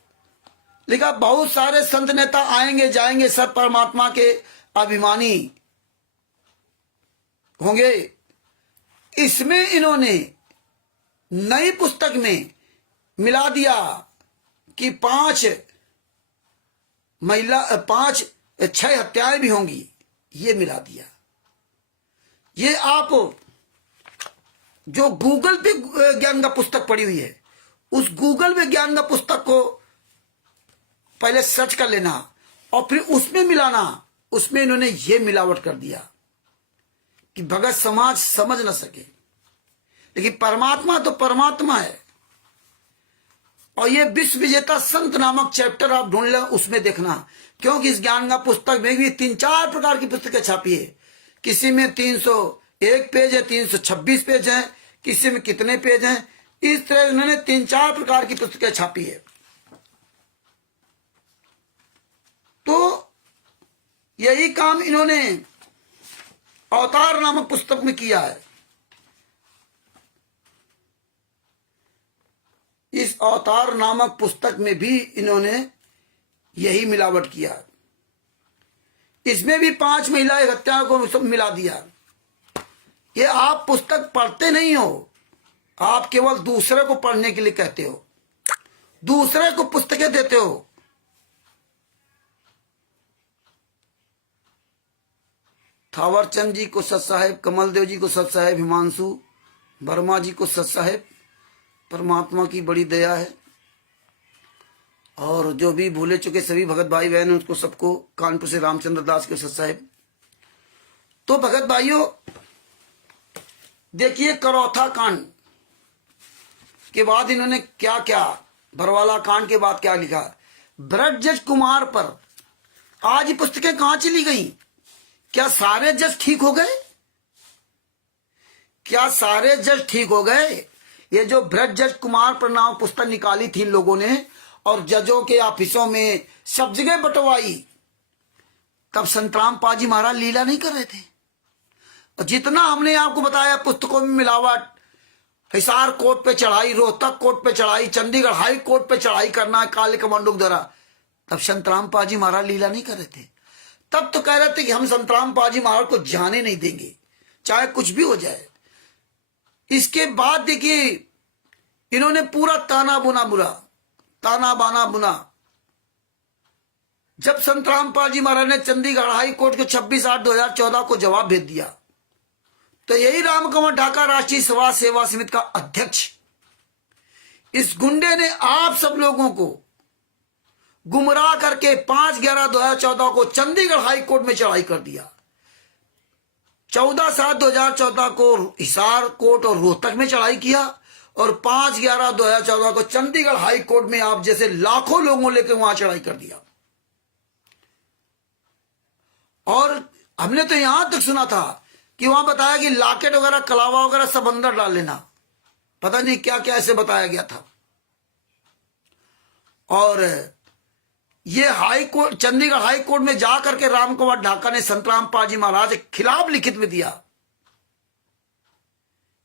लिखा, बहुत सारे संत नेता आएंगे जाएंगे, सब परमात्मा के अभिमानी होंगे। इसमें इन्होंने नई पुस्तक में मिला दिया कि 6 हत्याएं भी होंगी, ये मिला दिया। ये आप जो गूगल पे ज्ञानगंगा पुस्तक पड़ी हुई है, उस गूगल पे ज्ञानगंगा पुस्तक को पहले सर्च कर लेना और फिर उसमें मिलाना। उसमें इन्होंने ये मिलावट कर दिया कि भगत समाज समझ न सके, लेकिन परमात्मा तो परमात्मा है। और ये विश्व विजेता संत नामक चैप्टर आप ढूंढ लें, उसमें देखना, क्योंकि इस ज्ञानगंगा पुस्तक में भी 3-4 प्रकार की पुस्तकें छापी है। किसी में 301 पेज है, 326 पेज है, किसी में कितने पेज हैं, इस तरह इन्होंने 3-4 प्रकार की पुस्तकें छापी है। तो यही काम इन्होंने अवतार नामक पुस्तक में किया है। इस अवतार नामक पुस्तक में भी इन्होंने यही मिलावट किया। इसमें भी 5 महिला हत्याओं को सब मिला दिया। ये आप पुस्तक पढ़ते नहीं हो, आप केवल दूसरे को पढ़ने के लिए कहते हो, दूसरे को पुस्तकें देते हो। थावरचंद जी को सत साहेब, कमलदेव जी को सत साहेब, हिमांशु वर्मा जी को सत साहेब। परमात्मा की बड़ी दया है, और जो भी भूले चुके सभी भगत भाई बहन उसको सबको कानपुर से रामचंद्र दास के सत साहेब। तो भगत भाइयों देखिए, करौथा कांड के बाद इन्होंने क्या क्या, बरवाला कांड के बाद क्या लिखा। ब्रजज कुमार पर आज ये पुस्तकें कहां चली गई? क्या सारे जज ठीक हो गए? क्या सारे जज ठीक हो गए? ये जो ब्रजज कुमार पर नाम पुस्तक निकाली थी लोगों ने और जजों के ऑफिसों में सब जगह बंटवाई, तब संतराम पाजी महाराज लीला नहीं कर रहे थे। और जितना हमने आपको बताया पुस्तकों में मिलावट, हिसार कोर्ट पे चढ़ाई, रोहतक कोर्ट पे चढ़ाई, चंडीगढ़ हाई कोर्ट पे चढ़ाई करना है काले कमांडो के द्वारा, तब संतराम पाजी महाराज लीला नहीं कर रहे थे। तब तो कह रहे थे कि हम संतराम पाजी महाराज को जाने नहीं देंगे, चाहे कुछ भी हो जाए। इसके बाद देखिए इन्होंने पूरा ताना बाना बुना। जब संतराम पाजी महाराज ने चंडीगढ़ हाई कोर्ट को 26/8/2014 को जवाब भेज दिया, तो यही रामकुमार ढाका राष्ट्रीय समाज सेवा समिति का अध्यक्ष, इस गुंडे ने आप सब लोगों को गुमराह करके 5/11/2014 को चंडीगढ़ हाई कोर्ट में चढ़ाई कर दिया। 14/7/2014 को हिसार कोर्ट और रोहतक में चढ़ाई किया, और 5/11/2014 को चंडीगढ़ हाई कोर्ट में आप जैसे लाखों लोगों लेकर वहां चढ़ाई कर दिया। और हमने तो यहां तक सुना था कि वहां बताया कि लाकेट वगैरह, कलावा वगैरह सब अंदर डाल लेना, पता नहीं क्या क्या ऐसे बताया गया था। और ये high court, Chandigarh high court में जाकर के रामकुमार ढाका ने संतराम पाजी महाराज के खिलाफ लिखित में दिया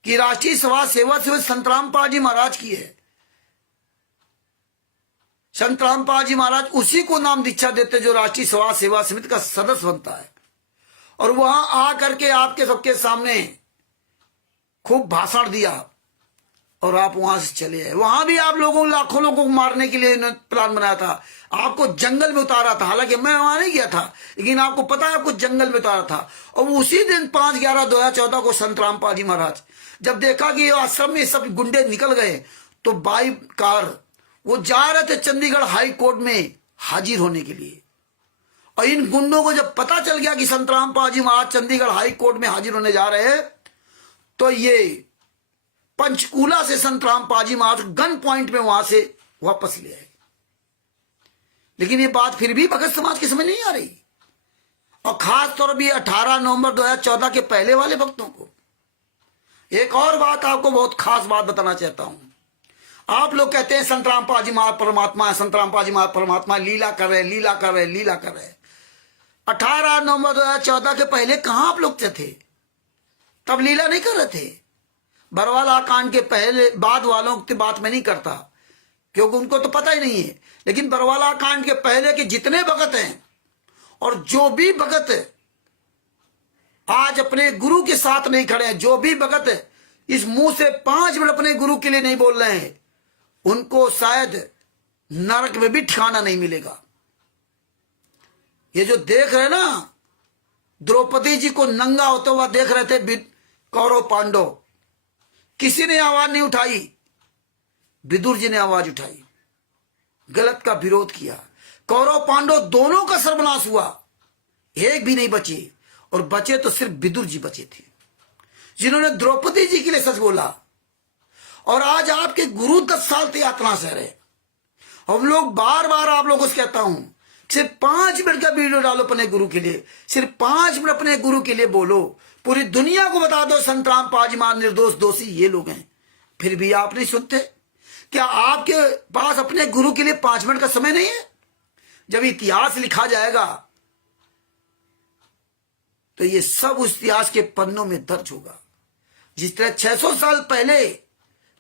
कि राष्ट्रीय समाज सेवा समिति संतराम पाजी महाराज की है। संतराम पाजी महाराज उसी को नाम दीक्षा देते जो राष्ट्रीय समाज सेवा समिति का सदस्य बनता है। और वहां आकर के आपके सबके सामने खूब भाषण दिया और आप वहां से चले आए। वहां भी आप लोगों, लाखों लोगों को मारने के लिए इन्होंने प्लान बनाया था, आपको जंगल में उतारा था। हालांकि मैं वहां नहीं गया था, लेकिन आपको पता है आपको जंगल में उतारा था। और उसी दिन 5/11/2014 को संतराम पाजी महाराज जब देखा कि आश्रम में सब गुंडे निकल गए, तो बाई कार वो जा रहे थे चंडीगढ़ हाई कोर्ट में हाजिर होने के लिए। और इन गुंडों को जब पता चल गया कि संतराम पाजी महाराज चंडीगढ़ हाई कोर्ट में हाजिर होने जा रहे हैं, तो ये पंचकूला से संतराम पाजी महाराज गन पॉइंट में वहां से वापस ले आए। लेकिन ये बात फिर भी भगत समाज की समझ नहीं आ रही, और खास तौर पर 18 नवंबर 2014 के पहले वाले भक्तों को। एक और बात आपको बहुत खास बात बताना चाहता हूं। आप लोग कहते हैं संतराम पाजी महाराज परमात्मा है, संतराम पाजी महाराज परमात्मा, लीला कर रहे, लीला कर रहे, लीला कर रहे। 18 नवंबर 2014 के पहले कहां आप लोग थे? तब लीला नहीं कर रहे थे। बरवाला कांड के पहले बाद वालों की बात मैं नहीं करता, क्योंकि उनको तो पता ही नहीं है। लेकिन बरवाला कांड के पहले के जितने भगत हैं, और जो भी भगत आज अपने गुरु के साथ नहीं खड़े हैं, जो भी भगत इस मुंह से 5 मिनट अपने गुरु के लिए नहीं बोल रहे हैं, उनको शायद नरक में भी ठिकाना नहीं मिलेगा। ये जो देख रहे ना, द्रौपदी जी को नंगा होते हुआ देख रहे थे कौरव पांडव, किसी ने आवाज नहीं उठाई, विदुर जी ने आवाज उठाई, गलत का विरोध किया। कौरव पांडव दोनों का सर्वनाश हुआ, एक भी नहीं बचे, और बचे तो सिर्फ विदुर जी बचे थे, जिन्होंने द्रौपदी जी के लिए सच बोला। और आज आपके गुरु 10 साल से यातना सह रहे। हम लोग बार बार आप लोगों से कहता हूं, सिर्फ 5 मिनट का वीडियो डालो अपने गुरु के लिए, सिर्फ 5 मिनट अपने गुरु के लिए बोलो, पूरी दुनिया को बता दो संतराम पाजी महाराज निर्दोष दोषी ये लोग हैं। फिर भी आप नहीं सुनते। क्या आपके पास अपने गुरु के लिए 5 मिनट का समय नहीं है? जब इतिहास लिखा जाएगा तो ये सब उस इतिहास के पन्नों में दर्ज होगा। जिस तरह 600 साल पहले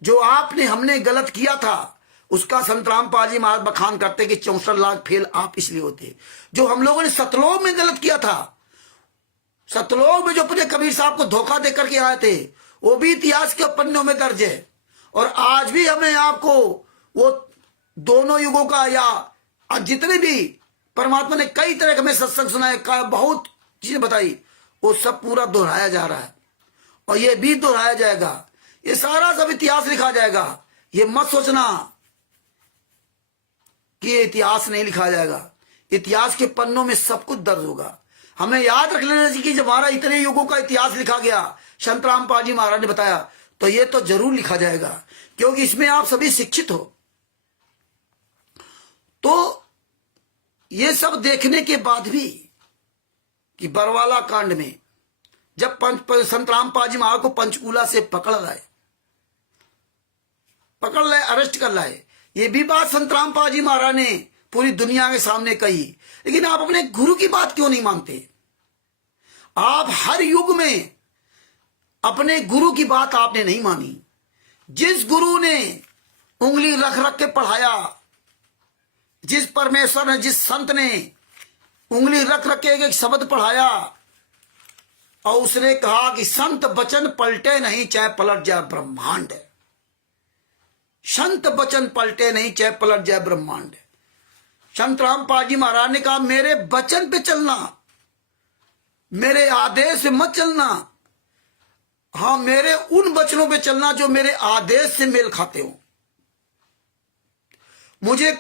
जो आपने हमने गलत किया था, उसका संत रामपाल जी महाराज बखान करते कि 64 लाख फेल आप इसलिए होते। जो हम लोगों ने सतलोक में गलत किया था, सतलोक में जो अपने कबीर साहब को धोखा देकर के आए थे, वो भी इतिहास के पन्नों में दर्ज है। और आज भी हमें आपको वो दोनों युगों का या जितने भी परमात्मा ने कई तरह का हमें सत्संग सुनाए, बहुत चीजें बताई, वो सब पूरा दोहराया जा रहा है और ये भी दोहराया जाएगा। ये सारा सब इतिहास लिखा जाएगा। ये मत सोचना कि ये इतिहास नहीं लिखा जाएगा। इतिहास के पन्नों में सब कुछ दर्ज होगा। हमें याद रख लेना चाहिए कि जब हमारा इतने युगों का इतिहास लिखा गया, संत रामपाल जी महाराज ने बताया, तो ये तो जरूर लिखा जाएगा, क्योंकि इसमें आप सभी शिक्षित हो। तो ये सब देखने के बाद भी कि बरवाला कांड में जब संत रामपाल जी महाराज को पंचकूला से पकड़ लाए, अरेस्ट कर लाए, ये भी बात संत रामपाल जी महाराज ने पूरी दुनिया के सामने कही। लेकिन आप अपने गुरु की बात क्यों नहीं मानते? आप हर युग में अपने गुरु की बात आपने नहीं मानी। जिस गुरु ने उंगली रख रख के पढ़ाया, जिस परमेश्वर ने, जिस संत ने उंगली रख रख के एक शब्द पढ़ाया और उसने कहा कि संत वचन पलटे नहीं चाहे पलट जाए ब्रह्मांड। संत वचन पलटे नहीं चाहे पलट जाए ब्रह्मांड। संत रामपाल जी महाराज ने कहा मेरे वचन पे चलना, मेरे आदेश से मत चलना। हाँ, मेरे उन वचनों पे चलना जो मेरे आदेश से मेल खाते हो। मुझे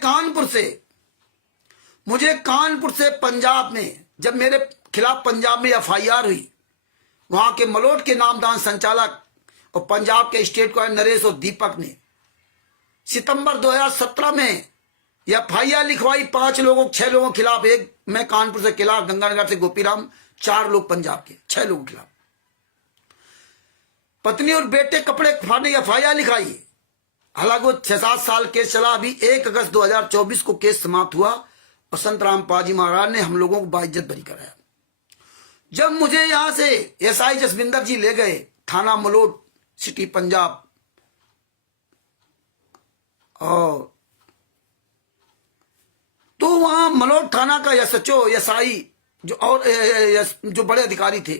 कानपुर से पंजाब में, जब मेरे खिलाफ पंजाब में FIR हुई, वहां के मलोट के नामदान संचालक और पंजाब के स्टेट को नरेश और दीपक ने सितंबर 2017 में FIR लिखवाई 5 लोगों 6 लोगों के खिलाफ। एक मैं कानपुर से खिलाफ, गंगानगर से गोपीराम, 4 लोग पंजाब के, 6 लोगों के खिलाफ। पत्नी और बेटे कपड़े फाड़ने की FIR लिखाई। हालांकि वो 6-7 साल केस चला। अभी 1 अगस्त 2024 को केस समाप्त हुआ और संत रामपाल जी महाराज ने हम लोगों को बाइज्जत बरी कराया। जब मुझे यहां से SI जसविंदर जी ले गए थाना मलोट सिटी पंजाब, और तो वहां मलोट थाना का SHO SI जो बड़े अधिकारी थे,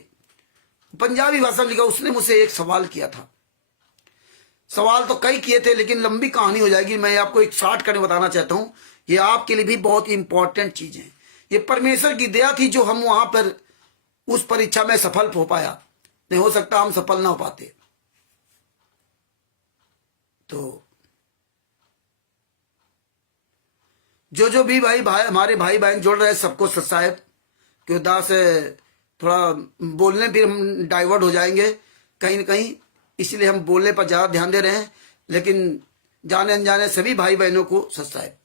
पंजाबी भाषा में लिखा, उसने मुझसे एक सवाल किया था। सवाल तो कई किए थे लेकिन लंबी कहानी हो जाएगी। मैं आपको एक शॉर्टकट में बताना चाहता हूं। ये आपके लिए भी बहुत इंपॉर्टेंट चीज है। ये परमेश्वर की दया थी जो हम वहां पर उस परीक्षा में सफल हो पाया। नहीं हो सकता हम सफल ना हो पाते। तो जो भी भाई हमारे भाई बहन जोड़ रहे हैं, सबको सत्साहेब कि उदास थोड़ा बोलने भी हम डाइवर्ट हो जाएंगे कहीं न कहीं, इसलिए हम बोलने पर ज्यादा ध्यान दे रहे हैं। लेकिन जाने अनजाने सभी भाई बहनों को सत्साहेब।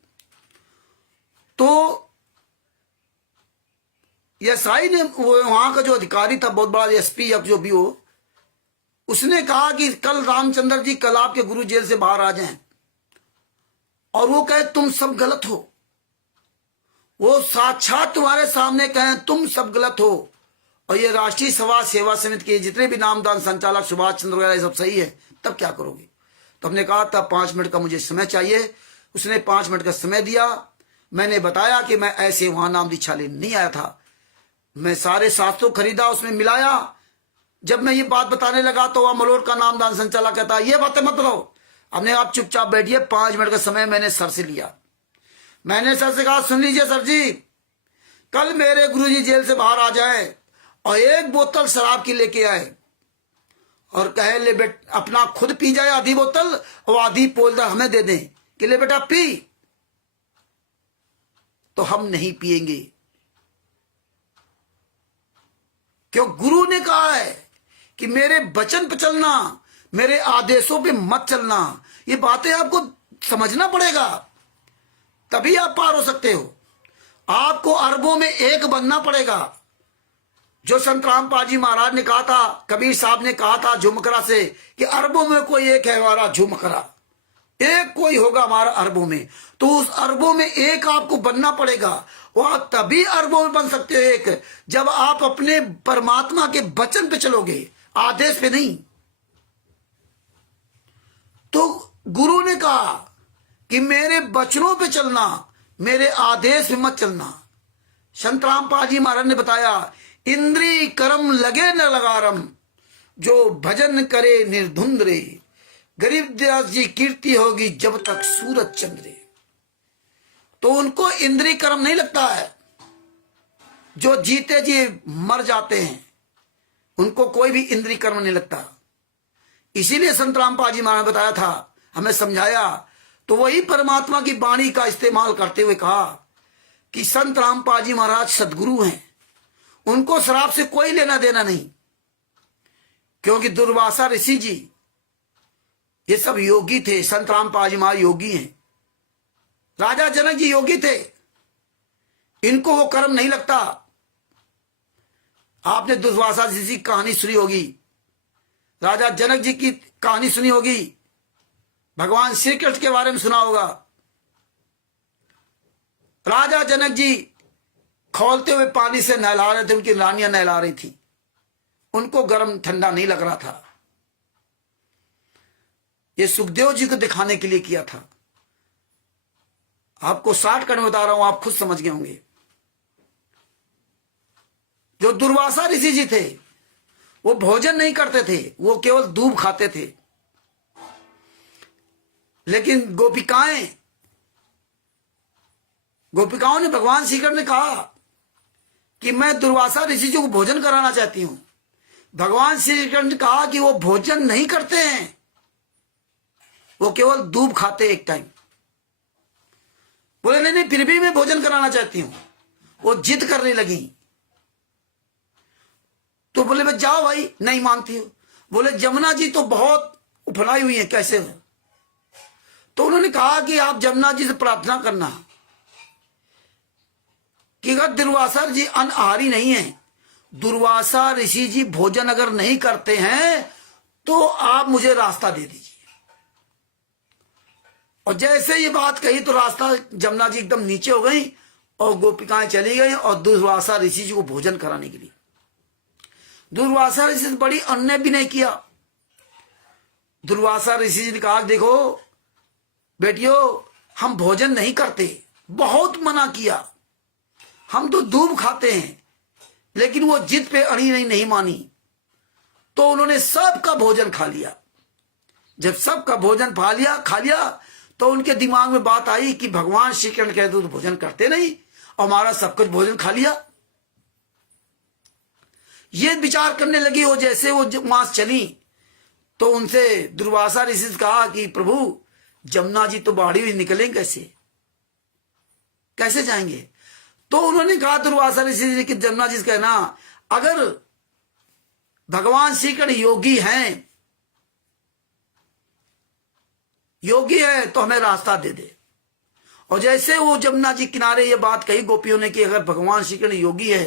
तो SI ने, वहां का जो अधिकारी था, बहुत बड़ा SP या जो भी हो, उसने कहा कि कल रामचंद्र जी, कल आपके गुरु जेल से बाहर आ जाएं, और वो कहे तुम सब गलत हो। वो साक्षात तुम्हारे सामने कहें तुम सब गलत हो, और ये राष्ट्रीय समाज सेवा समिति के जितने भी नामदान संचालक सुभाष चंद्र वगैरह सब सही है, तब क्या करोगे? तो हमने कहा था 5 मिनट का मुझे समय चाहिए। उसने 5 मिनट का समय दिया। मैंने बताया कि मैं ऐसे वहां नाम दीक्षा लेने नहीं आया था। मैं सारे शास्त्रों खरीदा, उसमें मिलाया। जब मैं ये बात बताने लगा तो वह मलोट का नामदान संचालक कहता ये बातें मत करो, हमने आप चुपचाप बैठिए। 5 मिनट का समय मैंने सर से लिया। मैंने सर से कहा सुन लीजिए सर जी, कल मेरे गुरुजी जेल से बाहर आ जाए और 1 बोतल शराब की लेके आए और कहे ले बेटा अपना खुद पी जाए आधी बोतल और आधी बोतल हमें दे दें कि ले बेटा पी, तो हम नहीं पिएंगे। क्यों? गुरु ने कहा है कि मेरे वचन पे चलना, मेरे आदेशों पे मत चलना। ये बातें आपको समझना पड़ेगा, तभी आप पार हो सकते हो। आपको अरबों में एक बनना पड़ेगा। जो संत रामपाल जी महाराज ने कहा था, कबीर साहब ने कहा था झुमकरा से कि अरबों में कोई एक है हमारा झुमकरा, एक कोई होगा हमारा अरबों में, तो उस अरबों में एक आपको बनना पड़ेगा। वो आप तभी अरबों में बन सकते हो एक, जब आप अपने परमात्मा के वचन पे चलोगे, आदेश पे नहीं। तो गुरु ने कहा कि मेरे वचनों पे चलना, मेरे आदेश पे मत चलना। संत रामपाल जी महाराज ने बताया, इंद्री कर्म लगे न लगारम, जो भजन करे निर्धुंध रे, गरीबदास जी कीर्ति होगी जब तक सूरज चंद्रे। तो उनको इंद्री कर्म नहीं लगता है, जो जीते जी मर जाते हैं उनको कोई भी इंद्री कर्म नहीं लगता। इसीलिए संत रामपाल जी महाराज ने बताया था, हमें समझाया, तो वही परमात्मा की वाणी का इस्तेमाल करते हुए कहा कि संत रामपाल जी महाराज सदगुरु हैं, उनको शराब से कोई लेना देना नहीं, क्योंकि दुर्वासा ऋषि जी ये सब योगी थे। संत रामपाल जी महाराज योगी हैं, राजा जनक जी योगी थे, इनको वो कर्म नहीं लगता। आपने दुर्वासा ऋषि की कहानी सुनी होगी, राजा जनक जी की कहानी सुनी होगी, भगवान श्री कृष्ण के बारे में सुना होगा। राजा जनक जी खौलते हुए पानी से नहला रहे थे, उनकी रानियां नहला रही थी, उनको गर्म ठंडा नहीं लग रहा था। ये सुखदेव जी को दिखाने के लिए किया था। आपको शॉर्टकट में बता रहा हूं, आप खुद समझ गए होंगे। जो दुर्वासा ऋषि जी थे वो भोजन नहीं करते थे, वो केवल दूध खाते थे। लेकिन गोपिकाओं ने भगवान श्री कृष्ण ने कहा कि मैं दुर्वासा ऋषि जी को भोजन कराना चाहती हूं। भगवान श्री कृष्ण ने कहा कि वो भोजन नहीं करते हैं, वो केवल दूध खाते एक टाइम। बोले नहीं नहीं, फिर भी मैं भोजन कराना चाहती हूं। वो जिद करने लगी, तो बोले मैं जाओ भाई, नहीं मानती हो। बोले जमुना जी तो बहुत उफनाई हुई है, कैसे हो? तो उन्होंने कहा कि आप जमुना जी से प्रार्थना करना कि अगर दुर्वासा जी अनहारी नहीं है, दुर्वासा ऋषि जी भोजन अगर नहीं करते हैं तो आप मुझे रास्ता दे दीजिए। और जैसे ये बात कही तो रास्ता जमुना जी एकदम नीचे हो गई और गोपिकाएं चली गई और दुर्वासा ऋषि जी को भोजन कराने के लिए। दुर्वासा ऋषि से बड़ी अन्याय भी नहीं किया। दुर्वासा ऋषि जी ने कहा देखो बेटियों, हम भोजन नहीं करते, बहुत मना किया, हम तो दूध खाते हैं, लेकिन वो जिद पे अड़ी नहीं मानी। तो उन्होंने सबका भोजन खा लिया। जब सबका भोजन खा लिया तो उनके दिमाग में बात आई कि भगवान श्री कृष्ण कहते तो भोजन करते नहीं और हमारा सब कुछ भोजन खा लिया। ये विचार करने लगी। वो जैसे वो मास चली तो उनसे दुर्वासा ऋषि ने कहा कि प्रभु जमुना जी तो बाढ़ी हुई, निकलेंगे कैसे जाएंगे? तो उन्होंने कहा दुर्वासा ऋषि जी कि जमुना जी से कहना, अगर भगवान श्री कृष्ण योगी है तो हमें रास्ता दे दे। और जैसे वो जमुना जी किनारे ये बात कही गोपियों ने कि अगर भगवान श्री कृष्ण योगी है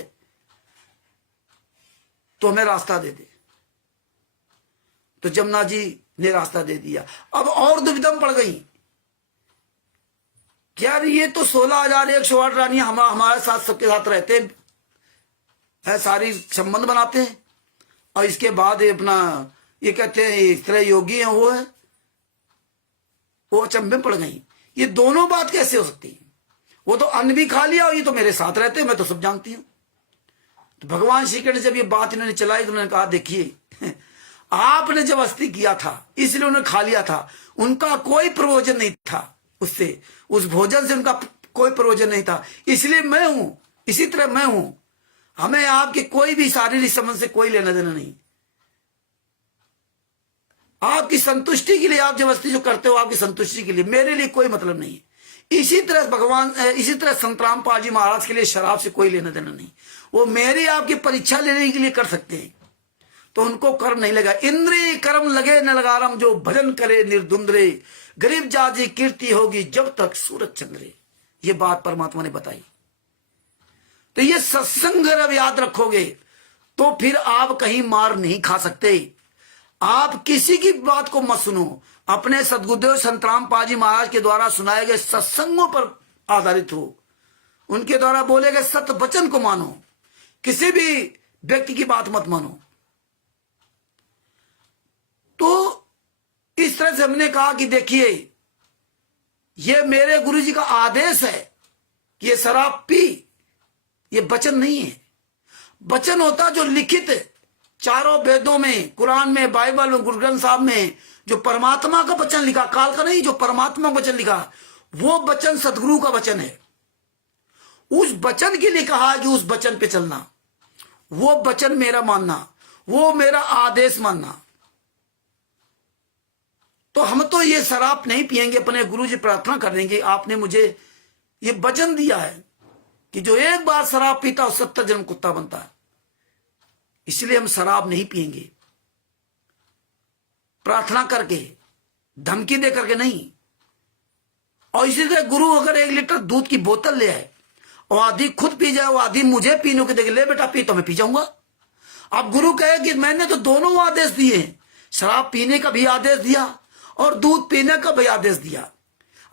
तो हमें रास्ता दे दे, तो जमुना जी ने रास्ता दे दिया। अब और दुविधा पड़ गई कि यार ये तो 16,108 रानियां हमारे साथ सबके साथ रहते हैं, सारी संबंध बनाते हैं, और इसके बाद ये अपना ये कहते हैं इस तरह योगी है, वो अचंभे पड़ गई। ये दोनों बात कैसे हो सकती है? वो तो अन्न भी खा लिया और ये तो मेरे साथ रहते हैं, मैं तो सब जानती हूं। तो भगवान श्री कृष्ण जब ये बात इन्होंने चलाई तो उन्होंने कहा देखिए आपने जबरदस्ती किया था इसलिए उन्होंने खा लिया था, उनका कोई प्रयोजन नहीं था उससे, उस भोजन से उनका कोई प्रयोजन नहीं था, इसलिए मैं हूं, इसी तरह मैं हूं। हमें आपके कोई भी शारीरिक संबंध से कोई लेना देना नहीं। आपकी संतुष्टि के लिए आप जबरदस्ती जो करते हो, आपकी संतुष्टि के लिए, मेरे लिए कोई मतलब नहीं है। इसी तरह संत रामपाल जी महाराज के लिए शराब से कोई लेना देना नहीं। वो मेरी आपकी परीक्षा लेने के लिए कर सकते हैं, तो उनको कर्म नहीं लगा। इंद्रिय कर्म लगे न लगारम, जो भजन करे निर्धुंधरे, गरीब जाति कीर्ति होगी जब तक सूरज चंद्रे। ये बात परमात्मा ने बताई। तो ये सत्संग अगर याद रखोगे तो फिर आप कहीं मार नहीं खा सकते। आप किसी की बात को मत सुनो, अपने सद्गुरुदेव संत रामपाल जी महाराज के द्वारा सुनाए गए सत्संगों पर आधारित हो, उनके द्वारा बोले गए सत्य वचन को मानो, किसी भी व्यक्ति की बात मत मानो। तो इस तरह से हमने कहा कि देखिए, ये मेरे गुरुजी का आदेश है कि ये शराब पी, ये वचन नहीं है। वचन होता जो लिखित चारों वेदों में, कुरान में, बाइबल में, गुरु ग्रंथ साहब में जो परमात्मा का वचन लिखा, काल का नहीं, जो परमात्मा का वचन लिखा, वो वचन सदगुरु का वचन है। उस वचन के लिए कहा कि उस वचन पे चलना, वो वचन मेरा मानना, वो मेरा आदेश मानना। तो हम तो ये शराब नहीं पिएंगे। अपने गुरु जी प्रार्थना कर देंगे, आपने मुझे ये वचन दिया है कि जो एक बार शराब पीता वो 70 जन्म कुत्ता बनता है, इसलिए हम शराब नहीं पिएंगे। प्रार्थना करके, धमकी दे करके नहीं। और इसी तरह गुरु अगर 1 लीटर दूध की बोतल ले आए और आधी खुद पी जाए, वो आधी मुझे पीने को देखे, ले बेटा पी, तो मैं पी जाऊंगा। अब गुरु कहे कि मैंने तो दोनों आदेश दिए, शराब पीने का भी आदेश दिया और दूध पीने का भी आदेश दिया।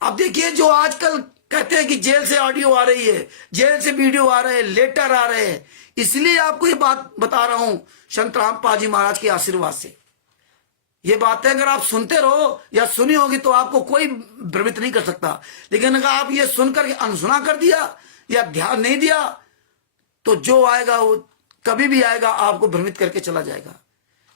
अब देखिए, जो आजकल कहते हैं कि जेल से ऑडियो आ रही है, जेल से वीडियो आ रहे हैं, लेटर आ रहे हैं, इसलिए आपको ये बात बता रहा हूं संत रामपाल जी महाराज के आशीर्वाद से। ये बातें अगर आप सुनते रहो या सुनी होगी तो आपको कोई भ्रमित नहीं कर सकता। लेकिन अगर आप ये सुनकर के अनसुना कर दिया या ध्यान नहीं दिया, तो जो आएगा वो कभी भी आएगा, आपको भ्रमित करके चला जाएगा।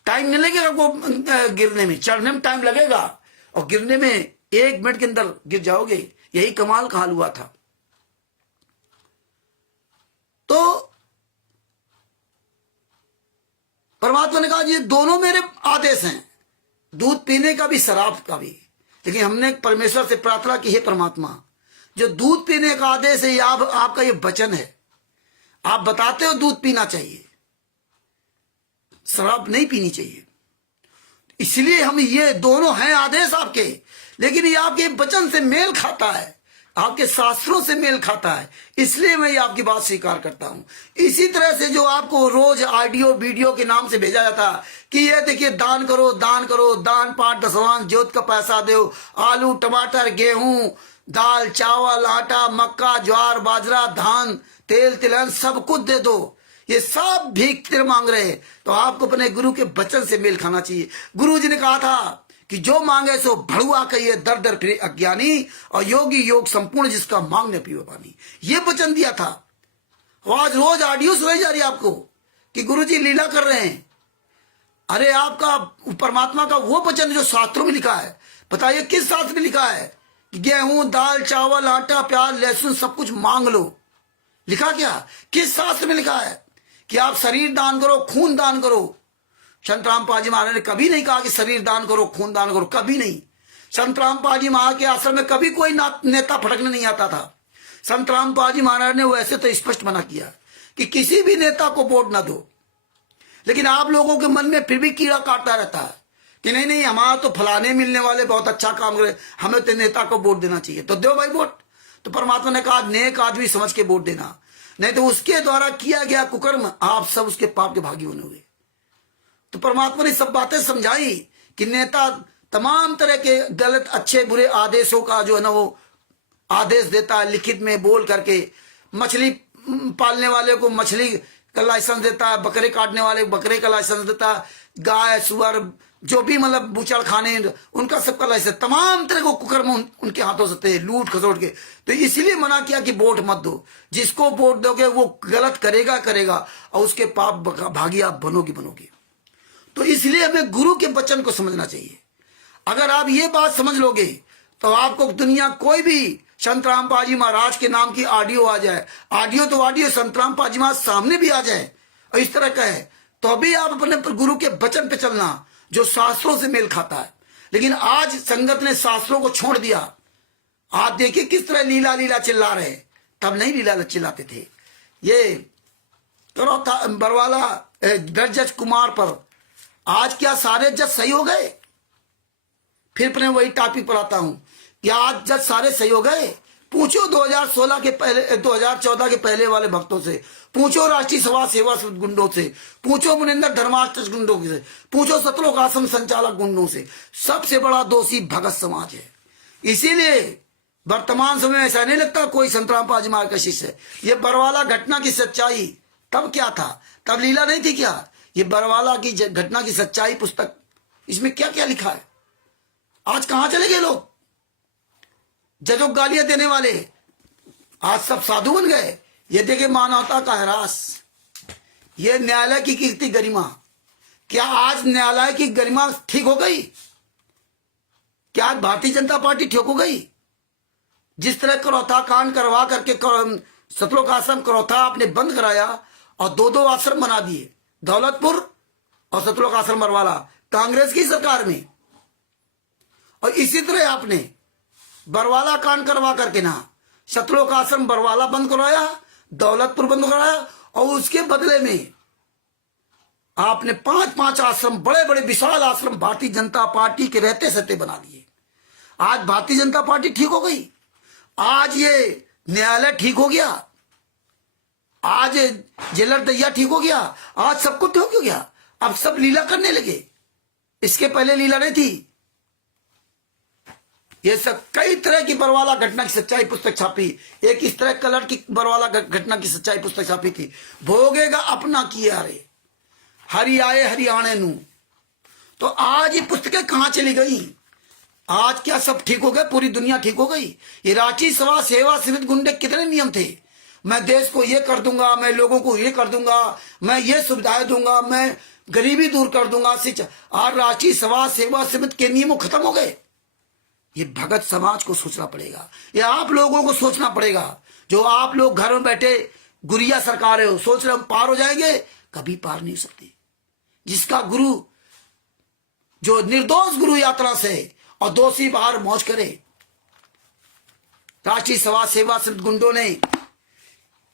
टाइम नहीं लगेगा आपको गिरने में, चढ़ने में टाइम लगेगा, और गिरने में 1 मिनट के अंदर गिर जाओगे। यही कमाल का हाल हुआ था। तो परमात्मा ने कहा ये दोनों मेरे आदेश हैं, दूध पीने का भी, शराब का भी। लेकिन हमने परमेश्वर से प्रार्थना की, हे परमात्मा, जो दूध पीने का आदेश है, आपका ये वचन है, आप बताते हो दूध पीना चाहिए, शराब नहीं पीनी चाहिए। इसलिए हम, ये दोनों हैं आदेश आपके, लेकिन ये आपके वचन से मेल खाता है, आपके शास्त्रों से मेल खाता है, इसलिए मैं ये आपकी बात स्वीकार करता हूं। इसी तरह से जो आपको रोज ऑडियो वीडियो के नाम से भेजा जाता कि ये देखिए दान करो, दान करो, दान पाठ दसवां ज्योत का पैसा दो, आलू टमाटर गेहूं दाल चावल आटा मक्का ज्वार बाजरा धान तेल तिलहन सब कुछ दे दो, ये सब भीख मांग रहे हैं। तो आपको अपने गुरु के वचन से मेल खाना चाहिए। गुरु जी ने कहा था कि जो मांगे सो भड़ुआ कहिए, दर दर फिरे अज्ञानी, और योगी योग संपूर्ण जिसका मांगने पीवे पानी, ये वचन दिया था। आज रोज ऑडियो सुनाई जा रही है आपको कि गुरु जी लीला कर रहे हैं। अरे आपका परमात्मा का वो वचन जो शास्त्रों में लिखा है, बताइए किस शास्त्र में लिखा है कि गेहूं दाल चावल आटा प्याज लहसुन सब कुछ मांग लो? लिखा क्या? किस शास्त्र में लिखा है कि आप शरीर दान करो, खून दान करो? संत रामपाल जी महाराज ने कभी नहीं कहा कि शरीर दान करो, खून दान करो, कभी नहीं। संत रामपाल जी महाराज के आश्रम में कभी कोई नेता फटकने नहीं आता था। संत रामपाल जी महाराज ने वैसे तो स्पष्ट मना किया कि किसी भी नेता को वोट ना दो, लेकिन आप लोगों के मन में फिर भी कीड़ा काटता रहता है कि नहीं नहीं हमारा तो फलाने मिलने वाले बहुत अच्छा काम करे, हमें तो नेता को वोट देना चाहिए, तो दो भाई वोट। तो परमात्मा ने कहा नेक आदमी समझ के वोट देना, नहीं तो उसके द्वारा किया गया कुकर्म आप सब उसके पाप के भागी होंगे। तो परमात्मा ने सब बातें समझाई कि नेता तमाम तरह के गलत अच्छे बुरे आदेशों का जो है ना वो आदेश देता है, लिखित में बोल करके। मछली पालने वाले को मछली का लाइसेंस देता है, बकरे काटने वाले को बकरे का लाइसेंस देता है, गाय सुअर जो भी मतलब बुचड़ खाने उनका सबका लाइसेंस, तमाम तरह को कुकर्म उनके हाथों से थे, लूट खसोट के। तो इसीलिए मना किया कि वोट मत दो, जिसको वोट दोगे वो गलत करेगा करेगा और उसके पाप भागी आप बनोगे। तो इसलिए हमें गुरु के वचन को समझना चाहिए। अगर आप ये बात समझ लोगे तो आपको दुनिया कोई भी संत रामपाल जी महाराज के नाम की ऑडियो आ जाए, ऑडियो तो ऑडियो संत रामपाल जी महाराज सामने भी आ जाए और इस तरह का है, तो अभी आप अपने गुरु के वचन पे चलना जो शास्त्रों से मेल खाता है। लेकिन आज संगत ने शास्त्रों को छोड़ दिया। आप देखिए किस तरह लीला लीला चिल्ला रहे, तब नहीं लीला चिल्लाते थे। ये बरवाला जज कुमार पर आज क्या सारे जज सही हो गए? फिर अपने वही टॉपिक पर आता हूं कि आज जज सारे सही हो गए? पूछो 2016 के पहले 2014 के पहले वाले भक्तों से, पूछो राष्ट्रीय समाज सेवा गुंडों से, पूछो मुनिंदर धर्माष्टक गुंडों से, पूछो सतलोक आश्रम संचालक गुंडों से। सबसे बड़ा दोषी भगत समाज है। इसीलिए वर्तमान समय में ऐसा नहीं लगता कोई संतराम पाजी महाराज का शिष्य है। ये बरवाला घटना की सच्चाई तब क्या था? तब लीला नहीं थी क्या? ये बरवाला की घटना की सच्चाई पुस्तक, इसमें क्या क्या लिखा है? आज कहां चले गए लोग? जजों को गालियां देने वाले आज सब साधु बन गए। ये देखे मानवता का ह्रास, ये न्यायालय की कीर्ति गरिमा। क्या आज न्यायालय की गरिमा ठीक हो गई? क्या आज भारतीय जनता पार्टी ठीक हो गई? जिस तरह करौथा कांड करवा करके सतलोक आश्रम करौथा आपने बंद कराया और दो आश्रम बना दिए, दौलतपुर और सतलोक आश्रम बरवाला, कांग्रेस की सरकार में। और इसी तरह आपने बरवाला कांड करवा करके ना सतलोक आश्रम बरवाला बंद करवाया, दौलतपुर बंद कराया, और उसके बदले में आपने 5-5 आश्रम, बड़े बड़े विशाल आश्रम भारतीय जनता पार्टी के रहते सहते बना दिए। आज भारतीय जनता पार्टी ठीक हो गई, आज ये न्यायालय ठीक हो गया, आज जेलर दैया ठीक हो गया, आज सब कुछ ठीक हो गया। अब सब लीला करने लगे। इसके पहले लीला नहीं थी। ये सब कई तरह की बरवाला घटना की सच्चाई पुस्तक छापी। एक इस तरह कलर की बरवाला घटना की सच्चाई पुस्तक छापी थी, भोगेगा अपना किया रे हरि आए हरियाणे नू। तो आज ये पुस्तकें कहां चली गई? आज क्या सब ठीक हो गए? पूरी दुनिया ठीक हो गई? ये राष्ट्रीय सभा सेवा समिति गुंडे कितने नियम थे? मैं देश को ये कर दूंगा, मैं लोगों को ये कर दूंगा, मैं ये सुविधाएं दूंगा, मैं गरीबी दूर कर दूंगा, शिक्षा। आज राष्ट्रीय सभा सेवा समिति के नियम खत्म हो गए। ये भगत समाज को सोचना पड़ेगा, ये आप लोगों को सोचना पड़ेगा। जो आप लोग घर में बैठे गुरिया सरकारें हो, सोच रहे हम पार हो जाएंगे, कभी पार नहीं हो सकते। जिसका गुरु, जो निर्दोष गुरु यात्रा से और दोषी बाहर मौज करे। राष्ट्रीय सभा सेवा समिति गुंडों ने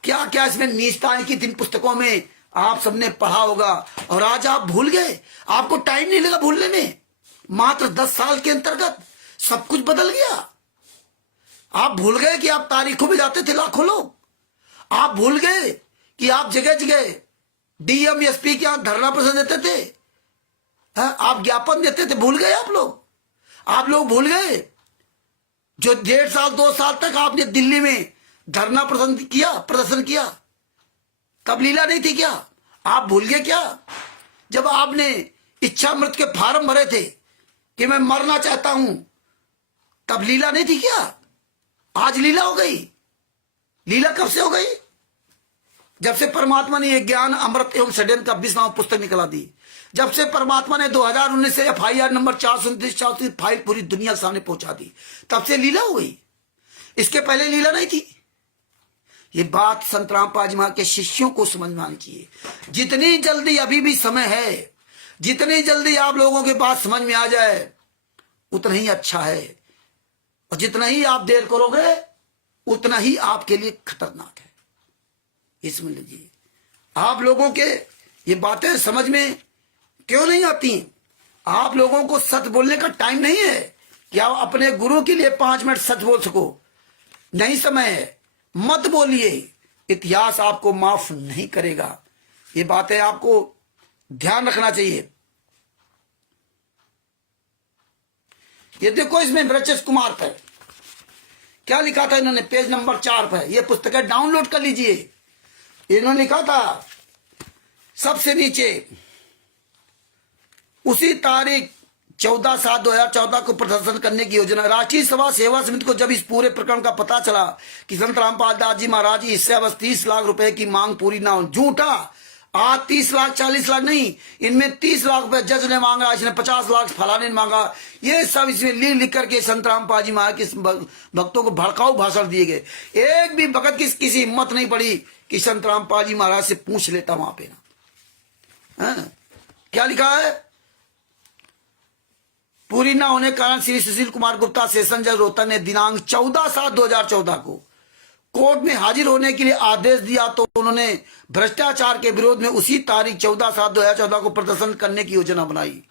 क्या क्या इसमें नीचताएं की तीन पुस्तकों में आप सबने पढ़ा होगा, और आज आप भूल गए। आपको टाइम नहीं लगा भूलने में। मात्र 10 साल के अंतर्गत सब कुछ बदल गया। आप भूल गए कि आप तारीखों में जाते थे लाखों लोग। आप भूल गए कि आप जगह जगह डीएम एसपी के यहां धरना प्रदर्शन देते थे, आप ज्ञापन देते थे। भूल गए आप लोग भूल गए जो 1.5 साल 2 साल तक आपने दिल्ली में धरना प्रदर्शन किया। तब लीला नहीं थी क्या? आप भूल गए क्या? जब आपने इच्छा मृत्यु के फार्म भरे थे कि मैं मरना चाहता हूं, तब लीला नहीं थी क्या? आज लीला हो गई। लीला कब से हो गई? जब से परमात्मा ने ये ज्ञान अमृत एवं षड्यंत्र का 20 नाम पुस्तक निकला दी। जब से परमात्मा ने 2019 से FIR नंबर 429 फाइल पूरी दुनिया के सामने पहुंचा दी, तब से लीला हो गई। इसके पहले लीला नहीं थी। ये बात संत रामपाल जी महाराज के शिष्यों को समझ में आनी चाहिए। जितनी जल्दी, अभी भी समय है, जितनी जल्दी आप लोगों के बात समझ में आ जाए उतना ही अच्छा है, और जितना ही आप देर करोगे उतना ही आपके लिए खतरनाक है। ये समझ लीजिए। आप लोगों के ये बातें समझ में क्यों नहीं आती? आप लोगों को सच बोलने का टाइम नहीं है कि आप अपने गुरु के लिए 5 मिनट सच बोल सको। नहीं समय है, मत बोलिए। इतिहास आपको माफ नहीं करेगा। ये बातें आपको ध्यान रखना चाहिए। ये देखो, इसमें ब्रजेश कुमार पर क्या लिखा था इन्होंने, पेज नंबर 4 पर। ये पुस्तकें डाउनलोड कर लीजिए। इन्होंने लिखा था सबसे नीचे, उसी तारीख 14/7/2014 को प्रदर्शन करने की योजना। राष्ट्रीय सभा सेवा समिति को जब इस पूरे प्रकरण का पता चला कि संत रामपाल दास जी महाराज जी इससे बस 30 लाख रुपए की मांग पूरी ना हो, झूठा। आज 30 लाख 40 लाख नहीं, इनमें 30 लाख रुपए जज ने मांगा, इसने 50 लाख फलाने ने मांगा। ये सब इसमें लिख करके संत रामपाल जी महाराज के भक्तों को भड़काऊ भाषण दिए गए। एक भी भगत की किसी हिम्मत नहीं पड़ी कि संत रामपाल जी महाराज से पूछ लेता वहां पे ना। क्या लिखा है? पूरी न होने के कारण श्री सुशील कुमार गुप्ता सेशन जज रोहतक ने दिनांक 14/7/2014 को कोर्ट में हाजिर होने के लिए आदेश दिया, तो उन्होंने भ्रष्टाचार के विरोध में उसी तारीख 14/7/2014 को प्रदर्शन करने की योजना बनाई।